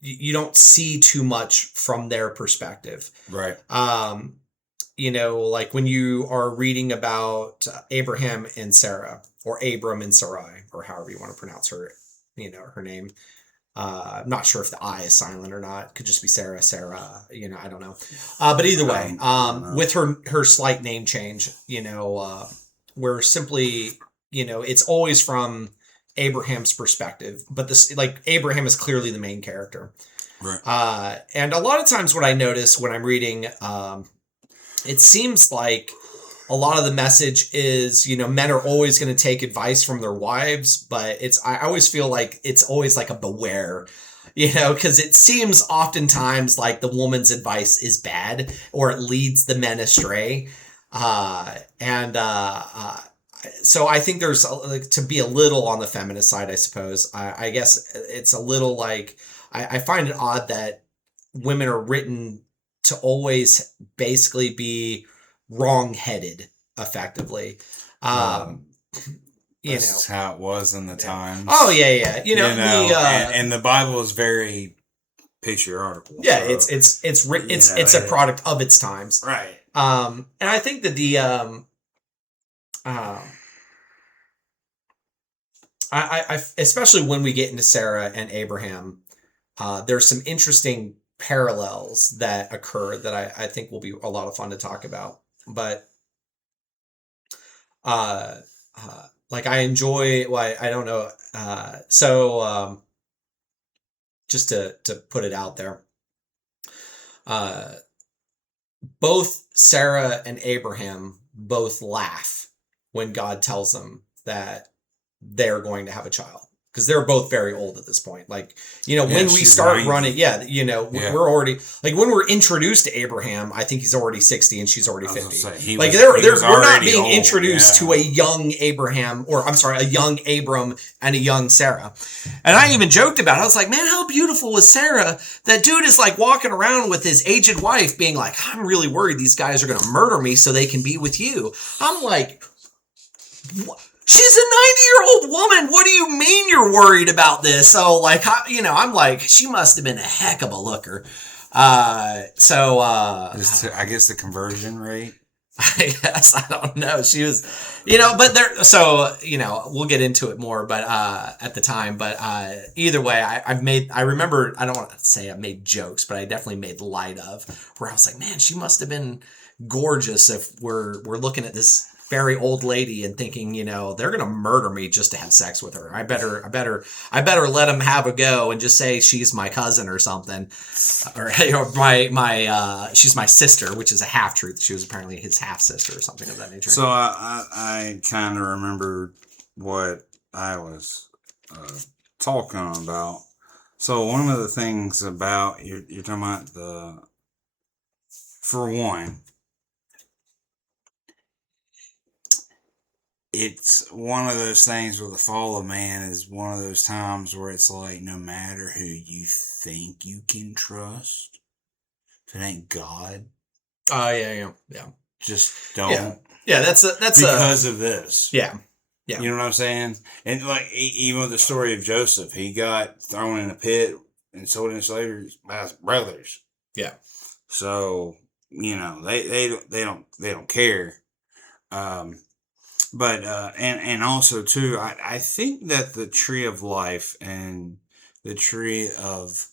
you don't see too much from their perspective. Right. Like when you are reading about Abraham and Sarah, or Abram and Sarai, or however you want to pronounce her, her name. I'm not sure if the I is silent or not. Could just be Sarah, I don't know. But either way, with her slight name change, we're simply, it's always from Abraham's perspective, but this, like, Abraham is clearly the main character. Right. And a lot of times what I notice when I'm reading, it seems like a lot of the message is, men are always going to take advice from their wives, but I always feel like it's always like a beware, because it seems oftentimes like the woman's advice is bad or it leads the men astray. So I think there's to be a little on the feminist side, I suppose. I guess it's a little like, I find it odd that women are written to always basically be wrong-headed, effectively. That's how it was in the times. Oh yeah. And the Bible is very patriarchal. Yeah, so, it's a product of its times, right? And I think that I especially when we get into Sarah and Abraham, there's some interesting parallels that occur that I think will be a lot of fun to talk about. But like I enjoy, well, I don't know. Just to put it out there, both Sarah and Abraham both laugh when God tells them that they're going to have a child, because they're both very old at this point. Like, when we start 90. Running, we're already, like, when we're introduced to Abraham, I think he's already 60 and she's already 50. Like, we're not being old, introduced to a young Abraham, or I'm sorry, a young Abram and a young Sarah. And I even joked about it. I was like, man, how beautiful was Sarah? That dude is like walking around with his aged wife being like, I'm really worried these guys are going to murder me so they can be with you. I'm like, what? She's a 90-year-old woman. What do you mean you're worried about this? So, like, I'm like, she must have been a heck of a looker. I guess the conversion rate. I guess, I don't know. She was, but there. So, we'll get into it more. But at the time, but either way, I remember. I don't want to say I made jokes, but I definitely made light of where I was like, man, she must have been gorgeous. If we're looking at this very old lady and thinking, they're gonna murder me just to have sex with her. I better let them have a go and just say she's my cousin or something, or my she's my sister, which is a half truth. She was apparently his half sister or something of that nature. So I kind of remember what I was talking about. So one of the things about you're talking about for one. It's one of those things where the fall of man is one of those times where it's like, no matter who you think you can trust, if it ain't God. Yeah. Just don't. Yeah, that's because of this. Yeah. You know what I'm saying? And like, even with the story of Joseph, he got thrown in a pit and sold into slavery by his brothers. Yeah. So, they don't care. But and also too, I think that the tree of life and the tree of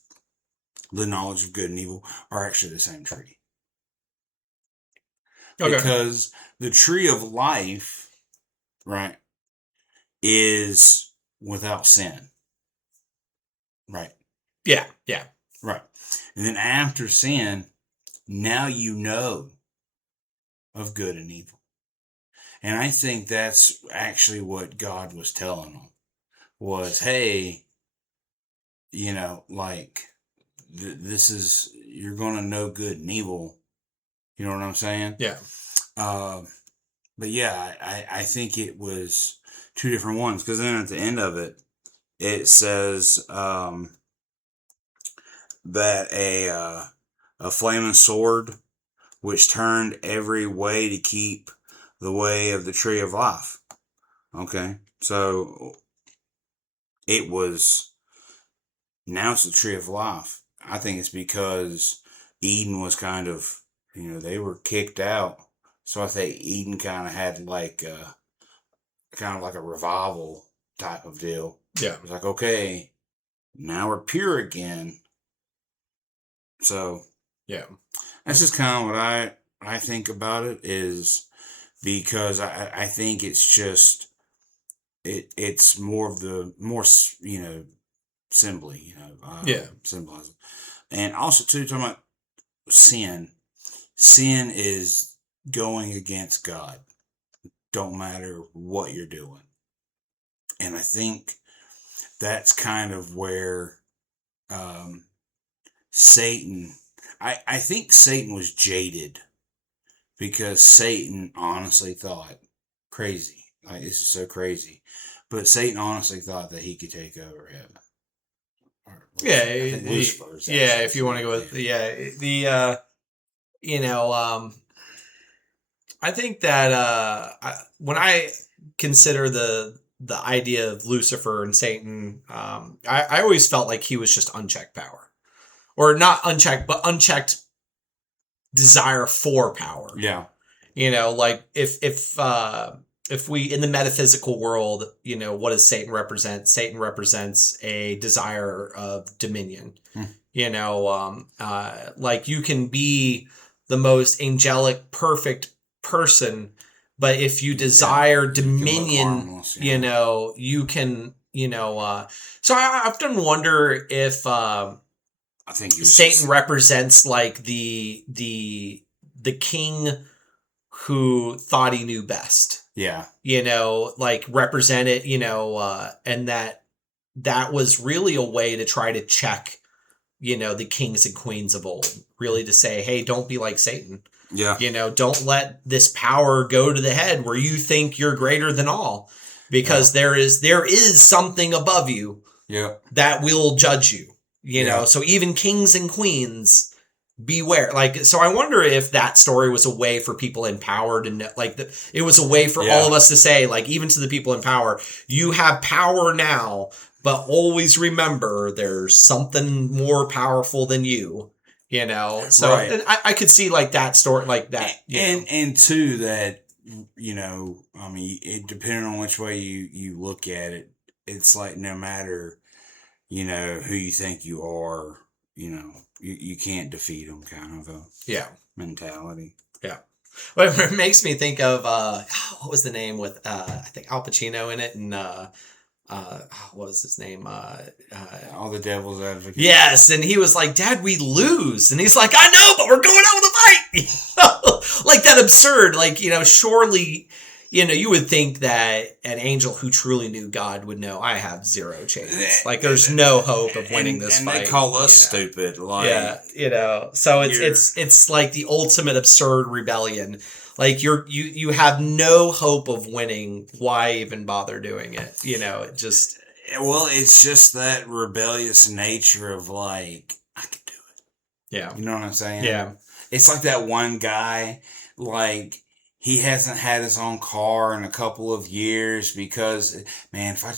the knowledge of good and evil are actually the same tree. Okay. Because the tree of life, right, is without sin. Right. Yeah. Right. And then after sin, now you know of good and evil. And I think that's actually what God was telling them was, hey, like this is, you're going to know good and evil. You know what I'm saying? Yeah. But yeah, I think it was two different ones, because then at the end of it, it says that a flaming sword which turned every way to keep the way of the tree of life. Okay, so now it's the tree of life. I think it's because Eden was kind of, they were kicked out. So I think Eden kind of had like a revival type of deal. Yeah. It was like, okay, now we're pure again. So yeah, that's just kind of what I think about it, is because I think it's just it's more of the more symbol, symbolizing. And also too, talking about sin is going against God. Don't matter what you're doing. And I think that's kind of where Satan, I think Satan was jaded, because Satan honestly thought, crazy, like this is so crazy, but Satan honestly thought that he could take over heaven. Yeah, If you want to go with I think that when I consider the idea of Lucifer and Satan, I always felt like he was just unchecked power, or not unchecked, but unchecked desire for power. Yeah. Like if we, in the metaphysical world, what does Satan represent? Satan represents a desire of dominion. Like you can be the most angelic, perfect person, but if you desire dominion, harmless, you can, so I often wonder if I think Satan represents like the king who thought he knew best. Yeah. Like represented, and that was really a way to try to check, the kings and queens of old, really to say, hey, don't be like Satan. Yeah. Don't let this power go to the head where you think you're greater than all, because there is something above you that will judge you, so even kings and queens, beware. Like, so I wonder if that story was a way for people in power to know, like it was a way for all of us to say, like, even to the people in power, you have power now, but always remember there's something more powerful than you, so I could see like that story, like that. And too, that, I mean, it depending on which way you look at it, it's like, no matter, who you think you are, you can't defeat them, kind of a mentality. Yeah. Well, it makes me think of what was the name with I think Al Pacino in it, and what was his name? All the Devil's Advocate. Yes, and he was like, "Dad, we lose," and he's like, "I know, but we're going out with a fight." Like that absurd, like, surely, you would think that an angel who truly knew God would know, I have zero chance. Like, there's no hope of winning this fight. And they call us stupid. Like, so it's like the ultimate absurd rebellion. Like you have no hope of winning. Why even bother doing it? It just. Well, it's just that rebellious nature of like, I could do it. Yeah. You know what I'm saying? Yeah. It's like that one guy, like, he hasn't had his own car in a couple of years because, man, if I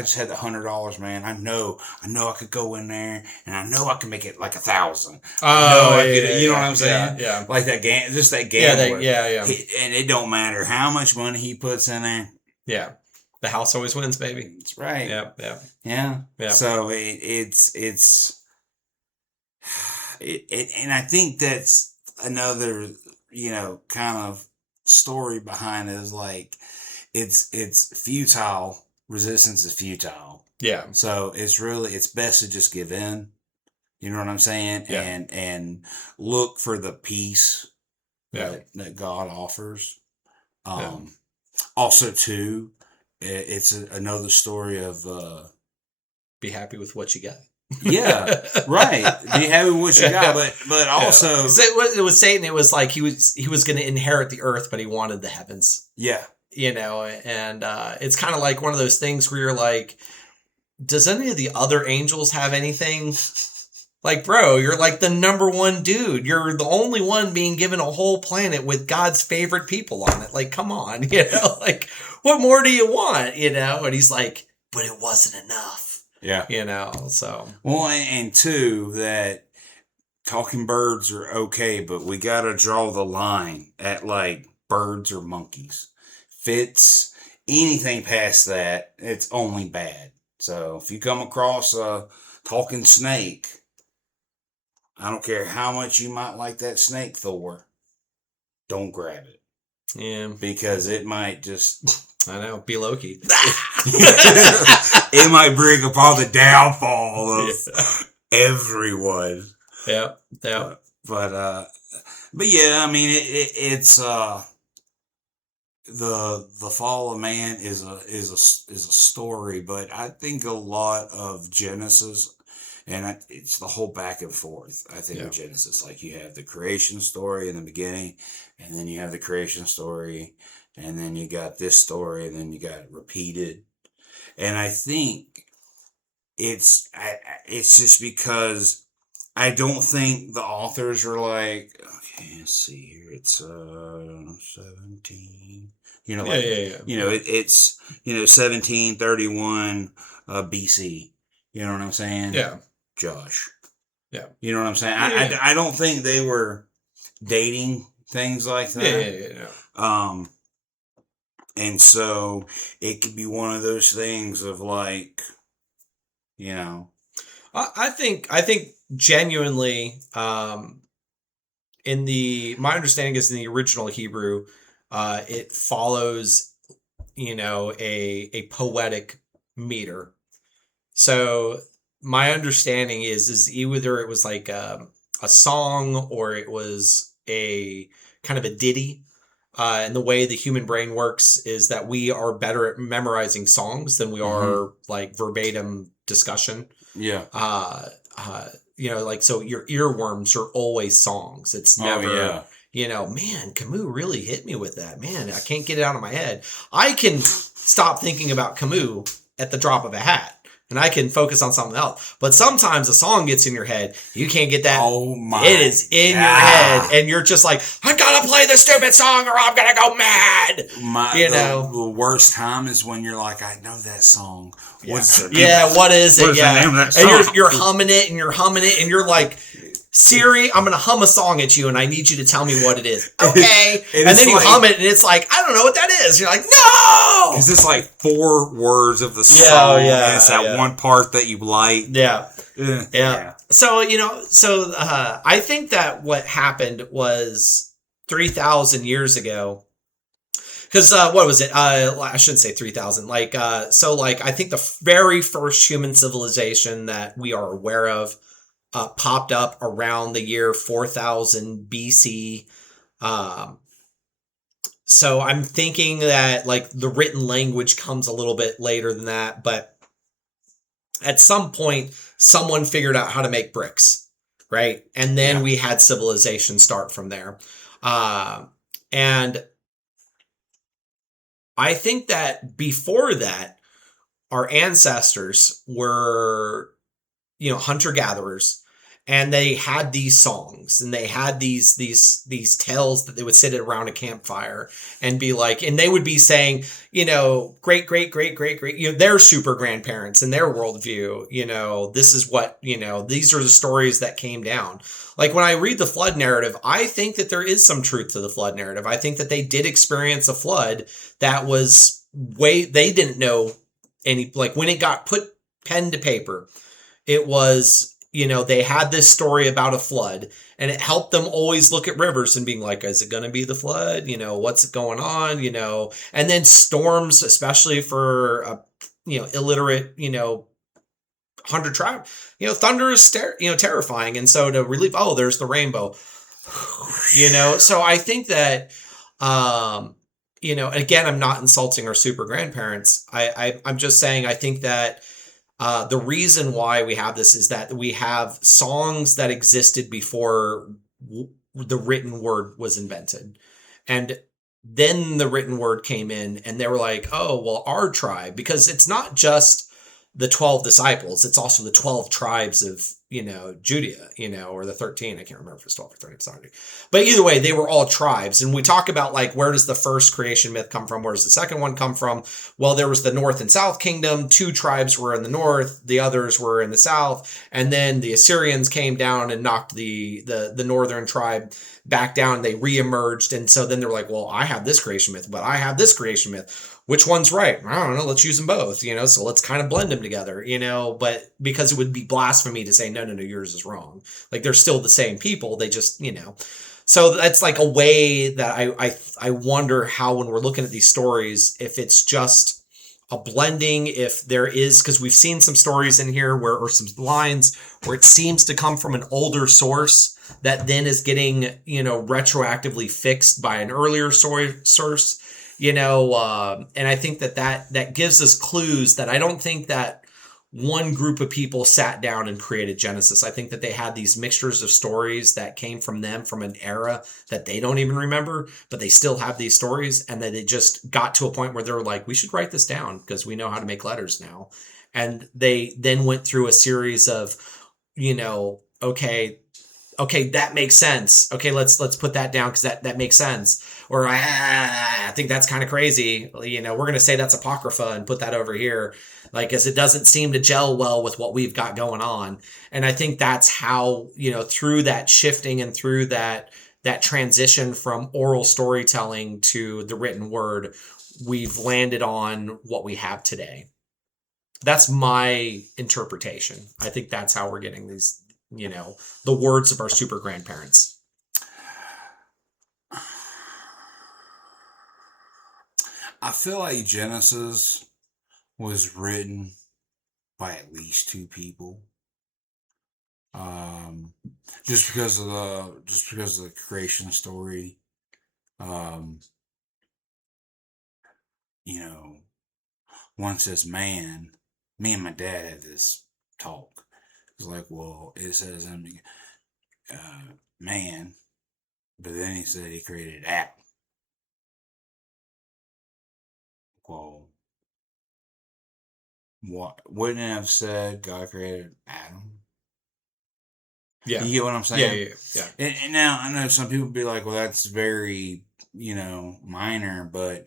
just had the $100, man, I know I could go in there and I know I can make it like 1,000. Oh, you know what I'm saying? Yeah. Like that just that gambler. Yeah. And it don't matter how much money he puts in there. Yeah. The house always wins, baby. That's right. Yeah. So it's and I think that's another, kind of story behind it, is like, it's futile. Resistance is futile. Yeah. So it's best to just give in. You know what I'm saying? Yeah. And look for the peace that God offers. Also, too, it's another story of be happy with what you got. Yeah, right. Be happy with what you got, but also it was Satan. It was like he was going to inherit the earth, but he wanted the heavens. Yeah, and it's kind of like one of those things where you're like, does any of the other angels have anything? Like, bro, you're like the number one dude. You're the only one being given a whole planet with God's favorite people on it. Like, come on, like, what more do you want? And he's like, but it wasn't enough. Yeah. So. Well, and two, that talking birds are okay, but we got to draw the line at like birds or monkeys. Fits anything past that, it's only bad. So if you come across a talking snake, I don't care how much you might like that snake, Thor, don't grab it. Yeah. Because it might just... I know, be Loki. It might bring upon the downfall of everyone. Yeah. But yeah, I mean, it's the fall of man is a story, but I think a lot of Genesis, and it's the whole back and forth. I think of Genesis, like you have the creation story in the beginning, and then you have the creation story, and then you got this story, and then you got it repeated. And I think it's just because I don't think the authors are like, okay, let's see here, it's 17. It's 1731 BC. You know what I'm saying? Yeah. Josh. Yeah. You know what I'm saying? Yeah. I don't think they were dating things like that. Yeah. And so it could be one of those things of like, I think genuinely, my understanding is in the original Hebrew, it follows, a poetic meter. So my understanding is either it was like a song or it was a kind of a ditty. And the way the human brain works is that we are better at memorizing songs than we are like verbatim discussion. Yeah. So your earworms are always songs. It's never, man, Camus really hit me with that. Man, I can't get it out of my head. I can stop thinking about Camus at the drop of a hat. And I can focus on something else. But sometimes a song gets in your head. You can't get that. Oh my. It is in your head. And you're just like, I gotta play the stupid song or I'm gonna go mad. The worst time is when you're like, I know that song. What's the name? What is it? What's the name of that song? And you're humming it and you're humming it and you're like, Siri, I'm going to hum a song at you and I need you to tell me what it is. Okay. and then you hum it and it's like, I don't know what that is. You're like, no! Because it's like 4 words of the song. And it's that one part that you like. Yeah. So, I think that what happened was 3,000 years ago. Because what was it? I shouldn't say 3,000. I think the very first human civilization that we are aware of popped up around the year 4000 BC. So I'm thinking that like the written language comes a little bit later than that, but at some point someone figured out how to make bricks, right? And then we had civilization start from there. And I think that before that, our ancestors were, hunter-gatherers. And they had these songs and they had these tales that they would sit around a campfire and be like, and they would be saying, great, their super grandparents and their worldview, this is what, these are the stories that came down. Like when I read the flood narrative, I think that there is some truth to the flood narrative. I think that they did experience a flood that was they didn't know any, like when it got put pen to paper, it was, they had this story about a flood and it helped them always look at rivers and being like, is it going to be the flood? What's going on? And then storms, especially for, illiterate, hunter tribe, thunder is, terrifying. And so to relieve, there's the rainbow, so I think that, again, I'm not insulting our super grandparents. I'm just saying I think that the reason why we have this is that we have songs that existed before the written word was invented. And then the written word came in and they were like, oh, well, our tribe, because it's not just the 12 disciples, it's also the 12 tribes of, Judea, or the 13. I can't remember if it's 12 or 13. Sorry. But either way, they were all tribes. And we talk about like, where does the first creation myth come from? Where does the second one come from? Well, there was the North and South Kingdom. Two tribes were in the north, the others were in the south, and then the Assyrians came down and knocked the northern tribe back down. They reemerged, and so then they're like, "Well, I have this creation myth, but I have this creation myth. Which one's right? I don't know. Let's use them both, So let's kind of blend them together, But because it would be blasphemy to say, no, no, no, yours is wrong. Like they're still the same people. They just. So that's like a way that I wonder how when we're looking at these stories, if it's just a blending, if there is, because we've seen some stories in here or some lines where it seems to come from an older source that then is getting, retroactively fixed by an earlier source, and I think that gives us clues that I don't think that one group of people sat down and created Genesis. I think that they had these mixtures of stories that came from them from an era that they don't even remember, but they still have these stories, and that it just got to a point where they're like, we should write this down because we know how to make letters now. And they then went through a series of, okay, that makes sense. Okay, let's put that down because that makes sense. Or I think that's kind of crazy. We're going to say that's apocrypha and put that over here, like, as it doesn't seem to gel well with what we've got going on. And I think that's how, through that shifting and through that transition from oral storytelling to the written word, we've landed on what we have today. That's my interpretation. I think that's how we're getting these, the words of our super grandparents. I feel like Genesis was written by at least two people. Just because of the creation story. One says man. Me and my dad had this talk. It's like, well, it says man, but then he said he created Adam. Well, what wouldn't it have said God created Adam? Yeah. You get what I'm saying? Yeah. And now I know some people be like, well, that's very, minor, but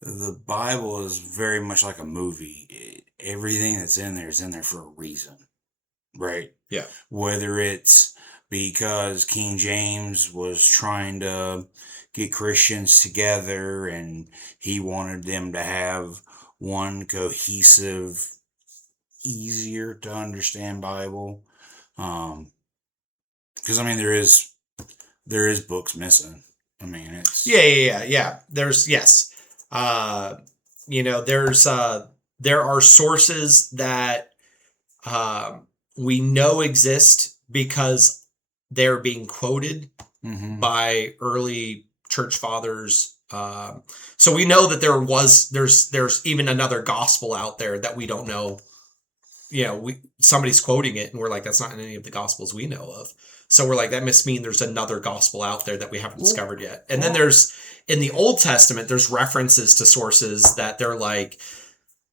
the Bible is very much like a movie. Everything that's in there is in there for a reason, right? Yeah. Whether it's because King James was trying to get Christians together and he wanted them to have one cohesive, easier to understand Bible. Because there is books missing. I mean, it's yeah. There's yes, there are sources that we know exist because they're being quoted by early church fathers. So we know that there's even another gospel out there that we don't know. Somebody's quoting it and we're like, that's not in any of the gospels we know of. So we're like, that must mean there's another gospel out there that we haven't discovered yet. And then there's, in the Old Testament, there's references to sources that they're like,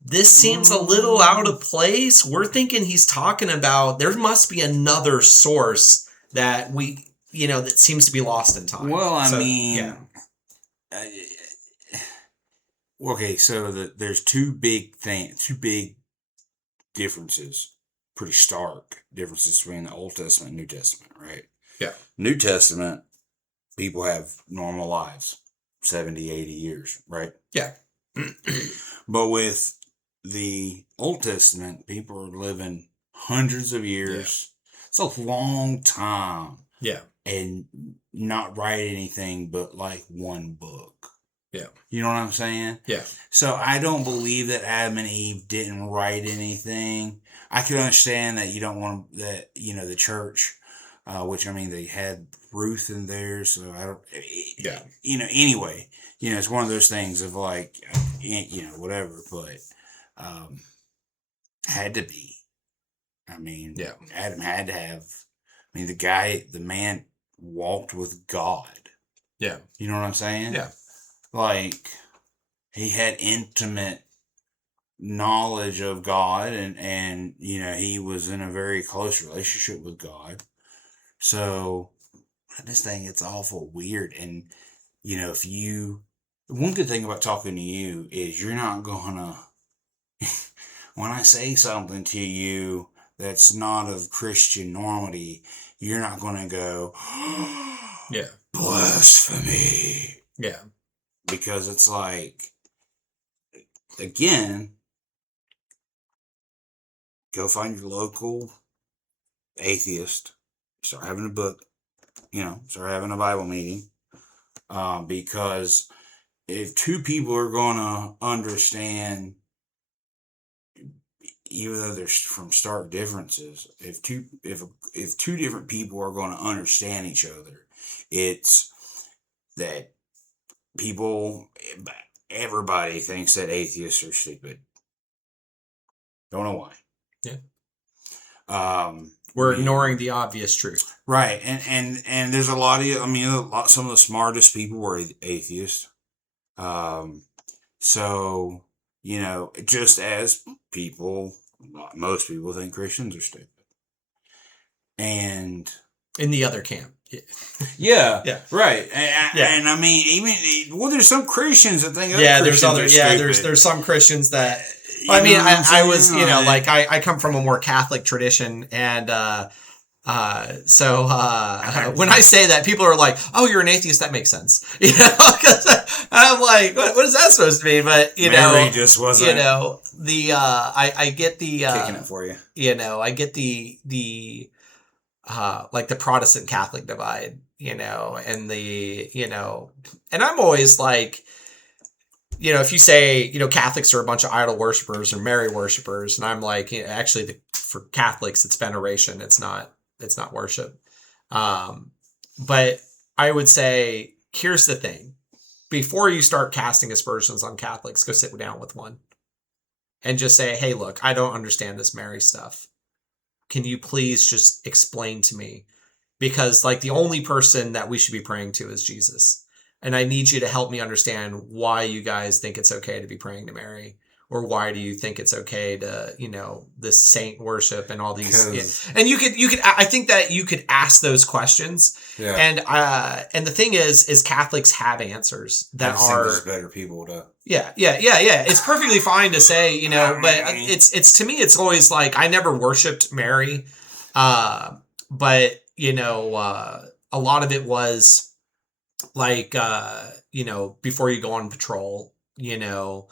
this seems a little out of place. We're thinking he's talking about, there must be another source that that seems to be lost in time. Well, okay, so there's two big differences, pretty stark differences between the Old Testament and New Testament, right? Yeah. New Testament, people have normal lives, 70, 80 years, right? Yeah. But with the Old Testament, people are living hundreds of years. Yeah. It's a long time. Yeah. And not write anything but like one book. Yeah. You know what I'm saying? Yeah. So I don't believe that Adam and Eve didn't write anything. I can understand that you don't want that, the church, which I mean, they had Ruth in there. So I don't, yeah. Anyway, it's one of those things of like, whatever, but had to be. I mean, Yeah. Adam had to have. I mean, the man walked with God. Yeah. You know what I'm saying? Yeah. Like, he had intimate knowledge of God, and he was in a very close relationship with God. So I just think it's awful weird. And one good thing about talking to you is you're not gonna when I say something to you that's not of Christian normality, you're not gonna go, yeah, blasphemy. Yeah. Because it's like, again, go find your local atheist, start having a book, start having a Bible meeting. Because if two people are going to understand, even though there's from stark differences, if two different people are going to understand each other, it's that everybody thinks that atheists are stupid. Don't know why. Yeah. We're ignoring the obvious truth. Right. And there's a lot of, some of the smartest people were atheists. So, just as most people think Christians are stupid. And in the other camp. Yeah. Yeah. Right. And I mean, there's some Christians that think there's some Christians that, I was, like I come from a more Catholic tradition, and when I say that, people are like, "Oh, you're an atheist. That makes sense." I'm like, what is that supposed to mean? But Mary just wasn't. I get the kicking it for you. I get the like the Protestant Catholic divide, and and I'm always like, if you say, Catholics are a bunch of idol worshipers or Mary worshipers, and I'm like, actually, for Catholics, it's veneration. It's not worship. But I would say, here's the thing. Before you start casting aspersions on Catholics, go sit down with one and just say, hey, look, I don't understand this Mary stuff. Can you please just explain to me? Because the only person that we should be praying to is Jesus. And I need you to help me understand why you guys think it's okay to be praying to Mary, or why do you think it's okay to, this saint worship and all these. And you could, I think that you could ask those questions. Yeah. And the thing is Catholics have answers that are there's better people to. Yeah. It's perfectly fine to say, but it's to me, it's always like, I never worshiped Mary. But a lot of it was like, before you go on patrol, you're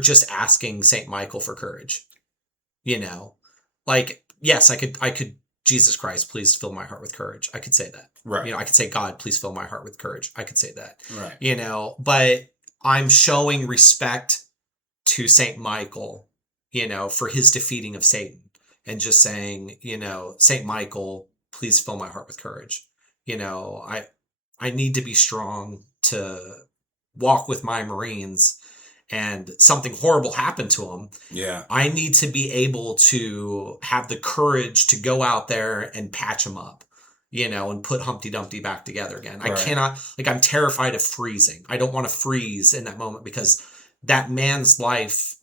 just asking Saint Michael for courage, yes, I could, Jesus Christ, please fill my heart with courage. I could say that. Right. I could say, God, please fill my heart with courage. I could say that. Right. But I'm showing respect to Saint Michael, for his defeating of Satan, and just saying, Saint Michael, please fill my heart with courage. I need to be strong to walk with my Marines, and something horrible happened to them. Yeah. I need to be able to have the courage to go out there and patch them up, and put Humpty Dumpty back together again. Right. I cannot, I'm terrified of freezing. I don't want to freeze in that moment, because that man's life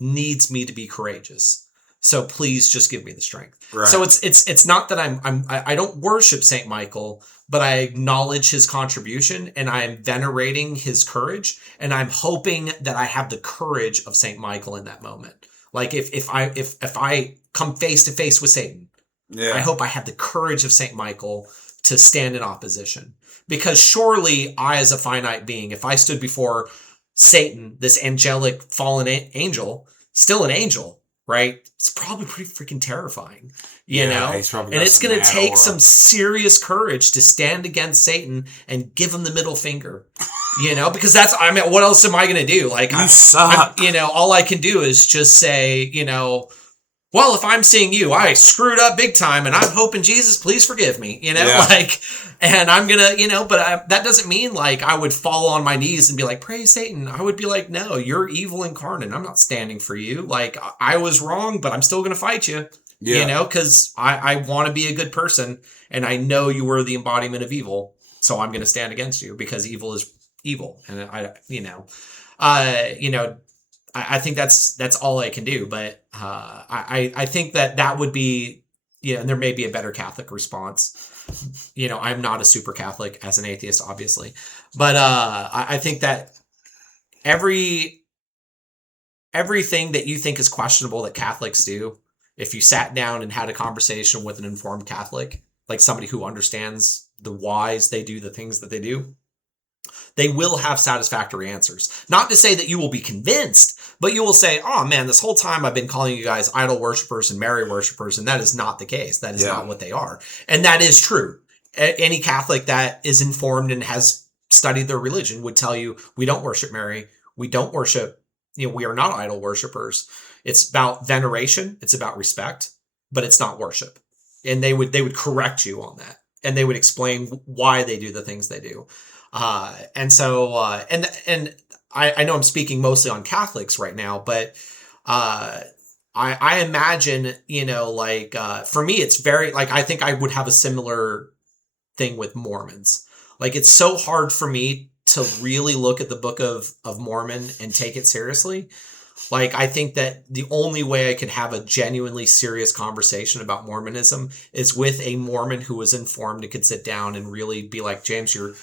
needs me to be courageous. So please just give me the strength. Right. So it's not that I don't worship Saint Michael, but I acknowledge his contribution, and I'm venerating his courage, and I'm hoping that I have the courage of Saint Michael in that moment. If I come face to face with Satan, I hope I have the courage of Saint Michael to stand in opposition. Because surely I, as a finite being, if I stood before Satan, this angelic fallen angel, still an angel, right? It's probably pretty freaking terrifying, you know? And it's going to take some serious courage to stand against Satan and give him the middle finger, because what else am I going to do? You suck. All I can do is just say, well, if I'm seeing you, I screwed up big time, and I'm hoping Jesus, please forgive me, And I'm gonna, that doesn't mean like I would fall on my knees and be like, praise Satan. I would be like, no, you're evil incarnate. I'm not standing for you. Like, I was wrong, but I'm still gonna fight you. Yeah. Because I want to be a good person, and I know you were the embodiment of evil, so I'm going to stand against you because evil is evil, and I think that's all I can do. But I think that would be, and there may be a better Catholic response. I'm not a super Catholic as an atheist, obviously, but I think that everything that you think is questionable that Catholics do, if you sat down and had a conversation with an informed Catholic, like somebody who understands the whys they do the things that they do, they will have satisfactory answers. Not to say that you will be convinced, but you will say, oh man, this whole time I've been calling you guys idol worshipers and Mary worshipers, and that is not the case. That is not what they are. And that is true. Any Catholic that is informed and has studied their religion would tell you, we don't worship Mary. We don't worship, we are not idol worshipers. It's about veneration. It's about respect, but it's not worship. And they would correct you on that. And they would explain why they do the things they do. And I know I'm speaking mostly on Catholics right now, but I imagine, for me, it's very, like, I think I would have a similar thing with Mormons. Like, it's so hard for me to really look at the Book of Mormon and take it seriously. Like, I think that the only way I could have a genuinely serious conversation about Mormonism is with a Mormon who is informed and could sit down and really be like, James, you're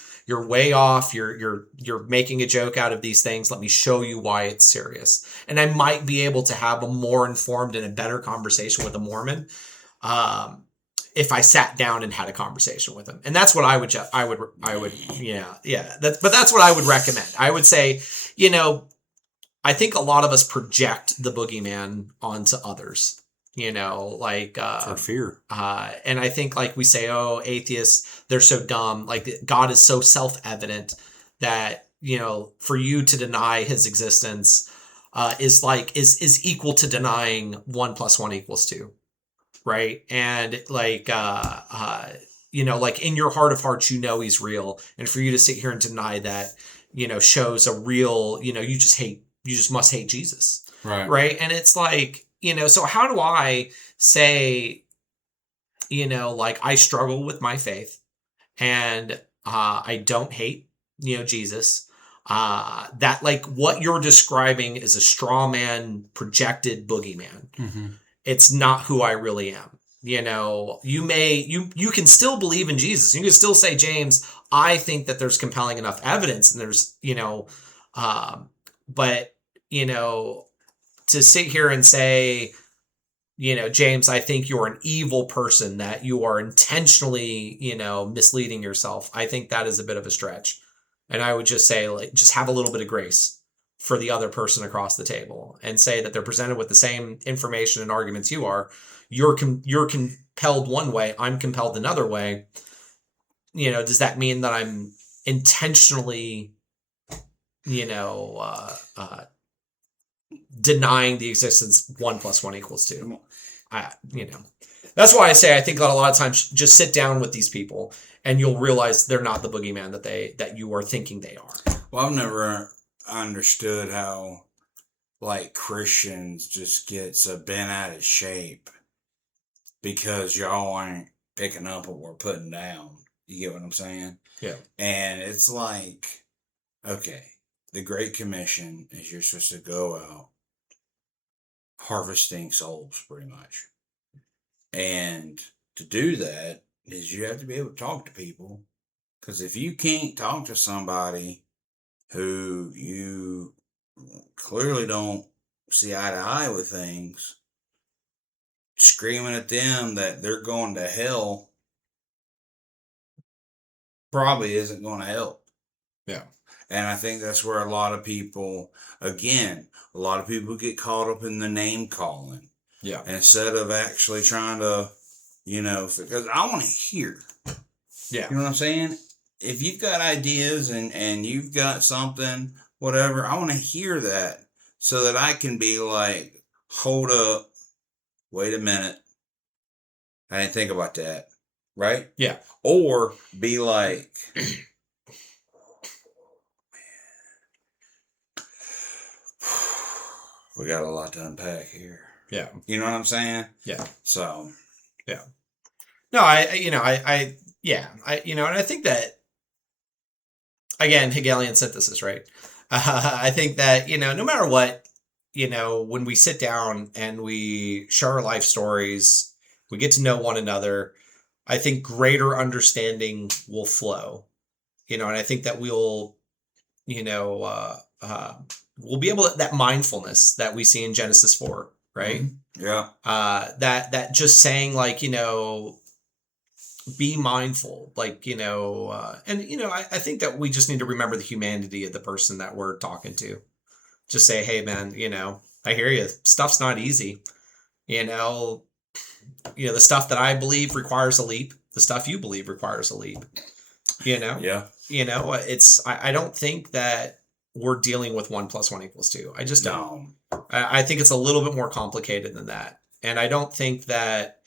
way off. You're making a joke out of these things. Let me show you why it's serious. And I might be able to have a more informed and a better conversation with a Mormon, if I sat down and had a conversation with him. And that's what I would, but that's what I would recommend. I would say, I think a lot of us project the boogeyman onto others, for fear. And I think, like, we say, oh, atheists, they're so dumb. Like, God is so self-evident that, for you to deny his existence is equal to denying 1 + 1 = 2. Right. And like, like, in your heart of hearts, he's real. And for you to sit here and deny that, shows a real, you just must hate Jesus. Right. Right. And it's like, so how do I say, like, I struggle with my faith and I don't hate, Jesus. That, like, what you're describing is a straw man projected boogeyman. Mm-hmm. It's not who I really am. You can still believe in Jesus. You can still say, James, I think that there's compelling enough evidence, and there's, but, to sit here and say, James, I think you're an evil person, that you are intentionally, misleading yourself. I think that is a bit of a stretch. And I would just say, like, just have a little bit of grace for the other person across the table and say that they're presented with the same information and arguments you are. You're compelled one way, I'm compelled another way. Does that mean that I'm intentionally, denying the existence 1 + 1 = 2? That's why I say I think that a lot of times just sit down with these people and you'll realize they're not the boogeyman that you are thinking they are. Well, I've never understood how, like, Christians just get so bent out of shape because y'all ain't picking up what we're putting down. You get what I'm saying? Yeah. And it's like, okay, the Great Commission is you're supposed to go out harvesting souls, pretty much. And to do that is you have to be able to talk to people. Because if you can't talk to somebody who you clearly don't see eye to eye with things, screaming at them that they're going to hell probably isn't going to help. Yeah. And I think that's where a lot of people get caught up in the name calling. Yeah. Instead of actually trying to, because I want to hear. Yeah. You know what I'm saying? If you've got ideas and you've got something, whatever, I want to hear that so that I can be like, hold up, wait a minute. I didn't think about that. right? Yeah. Or be like, we got a lot to unpack here. Yeah. You know what I'm saying? Yeah. So. Yeah. No, and I think that, again, Hegelian synthesis, right? I think that, no matter what, when we sit down and we share our life stories, we get to know one another, I think greater understanding will flow, and I think that you know, we'll be able to, that mindfulness that we see in Genesis 4, right? Mm-hmm. Yeah. That just saying, like, be mindful, like, and, I think that we just need to remember the humanity of the person that we're talking to. Just say, hey, man, I hear you. Stuff's not easy. You know, the stuff that I believe requires a leap. The stuff you believe requires a leap. Yeah. I don't think that we're dealing with 1 + 1 = 2. I just don't. No. I think it's a little bit more complicated than that. And I don't think that,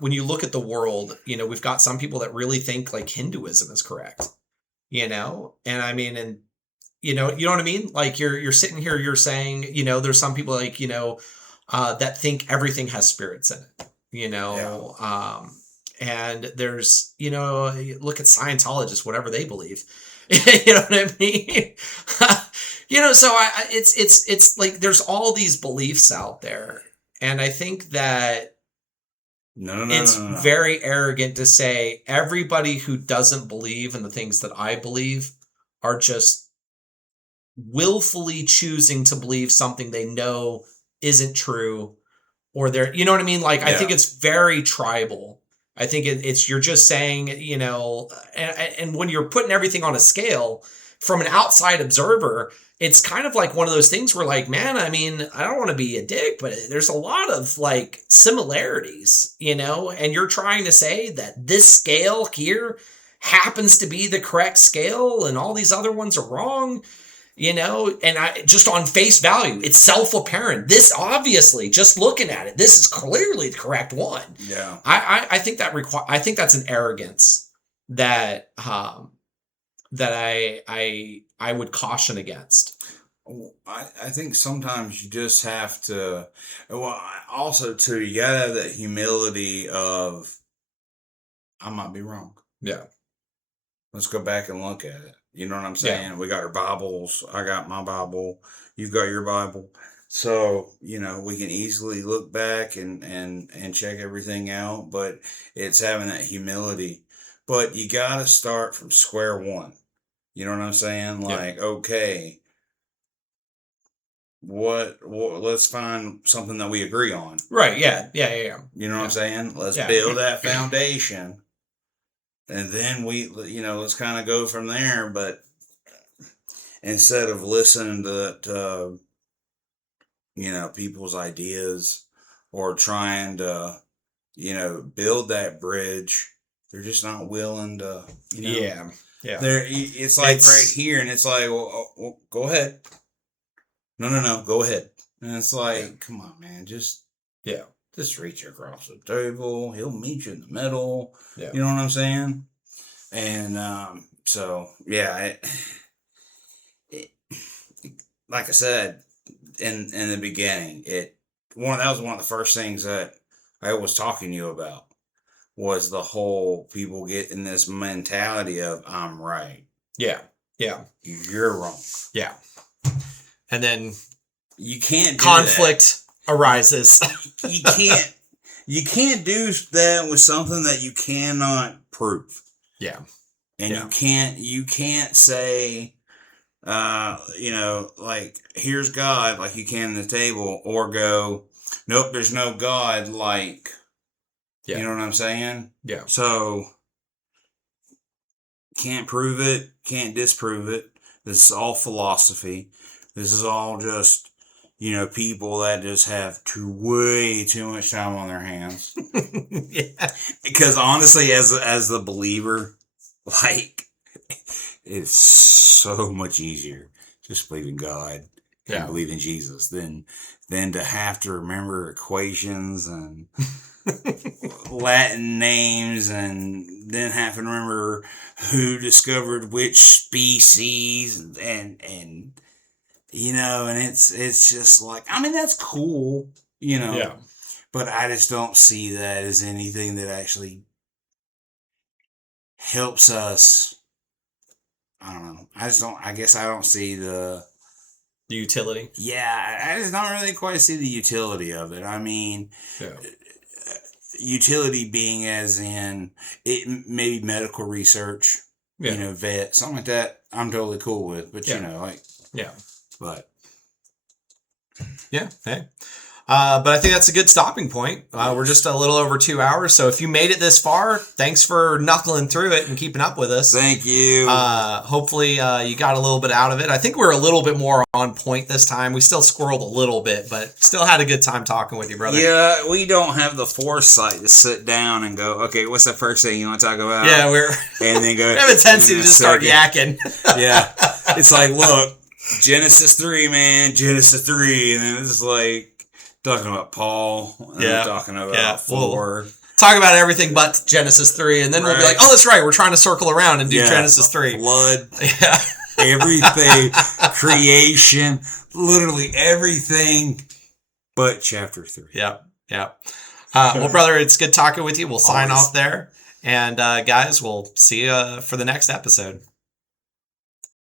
when you look at the world, we've got some people that really think like Hinduism is correct, and I mean, and, you know what I mean? Like you're sitting here, you're saying, there's some people like, that think everything has spirits in it, Yeah. And there's, look at Scientologists, whatever they believe, you know what I mean? So it's like, there's all these beliefs out there. And I think that it's very arrogant to say everybody who doesn't believe in the things that I believe are just willfully choosing to believe something they know isn't true, or they're, you know what I mean? Like, I think it's very tribal. I think it's you're just saying, and when you're putting everything on a scale from an outside observer, it's kind of like one of those things where, like, man, I mean, I don't want to be a dick, but there's a lot of like similarities, and you're trying to say that this scale here happens to be the correct scale and all these other ones are wrong. And I just, on face value, it's self-apparent. This, obviously, just looking at it, this is clearly the correct one. Yeah. I think that's an arrogance that I would caution against. I think sometimes you just have to, well, also too, you gotta have that humility of, I might be wrong. Yeah. Let's go back and look at it. You know what I'm saying? Yeah. We got our Bibles. I got my Bible. You've got your Bible. So, we can easily look back and check everything out, but it's having that humility. But you got to start from square one. You know what I'm saying? Like, okay, what, let's find something that we agree on. Right. Yeah. Yeah. You know what I'm saying? Let's build that foundation. And then let's kind of go from there. But instead of listening to people's ideas or trying to, build that bridge, they're just not willing to, Yeah. It's like right here, and it's like, well, go ahead. No, go ahead. And it's like, come on, man, just reach across the table. He'll meet you in the middle. Yeah. You know what I'm saying? And so, yeah, like I said in the beginning, that was one of the first things that I was talking to you about, was the whole people getting this mentality of, I'm right. Yeah. Yeah. You're wrong. Yeah. And then you can't do conflict arises. You can't do that with something that you cannot prove. Yeah. And you can't say, like, here's God, like you can in the table, or go, nope, there's no God, like, you know what I'm saying? Yeah. So, can't prove it, can't disprove it. This is all philosophy. This is all just, people that just have way too much time on their hands. Yeah. Because honestly, as the believer, like, it's so much easier just believe in God and believe in Jesus than to have to remember equations and Latin names, and then have to remember who discovered which species, and you know, and it's just like, I mean, that's cool, you know. Yeah. But I just don't see that as anything that actually helps us. I don't know. I guess I don't see the utility. Yeah, I just don't really quite see the utility of it. I mean, utility being as in it maybe medical research, you know, vet, something like that. I'm totally cool with, but you know, like but hey. But I think that's a good stopping point. We're just a little over 2 hours. So if you made it this far, thanks for knuckling through it and keeping up with us. Thank you. Hopefully you got a little bit out of it. I think we're a little bit more on point this time. We still squirreled a little bit, but still had a good time talking with you, brother. Yeah, we don't have the foresight to sit down and go, okay, what's the first thing you want to talk about? Yeah, and then go. We have a tendency to just start yakking. Yeah. It's like, look, Genesis 3, man, Genesis 3. And then it's like, talking about Paul, and talking about 4. We'll talk about everything but Genesis 3, and then we'll be like, oh, that's right, we're trying to circle around and do Genesis 3. Flood, everything, creation, literally everything but chapter 3. Yep. Well, brother, it's good talking with you. We'll sign off there. And guys, we'll see you for the next episode.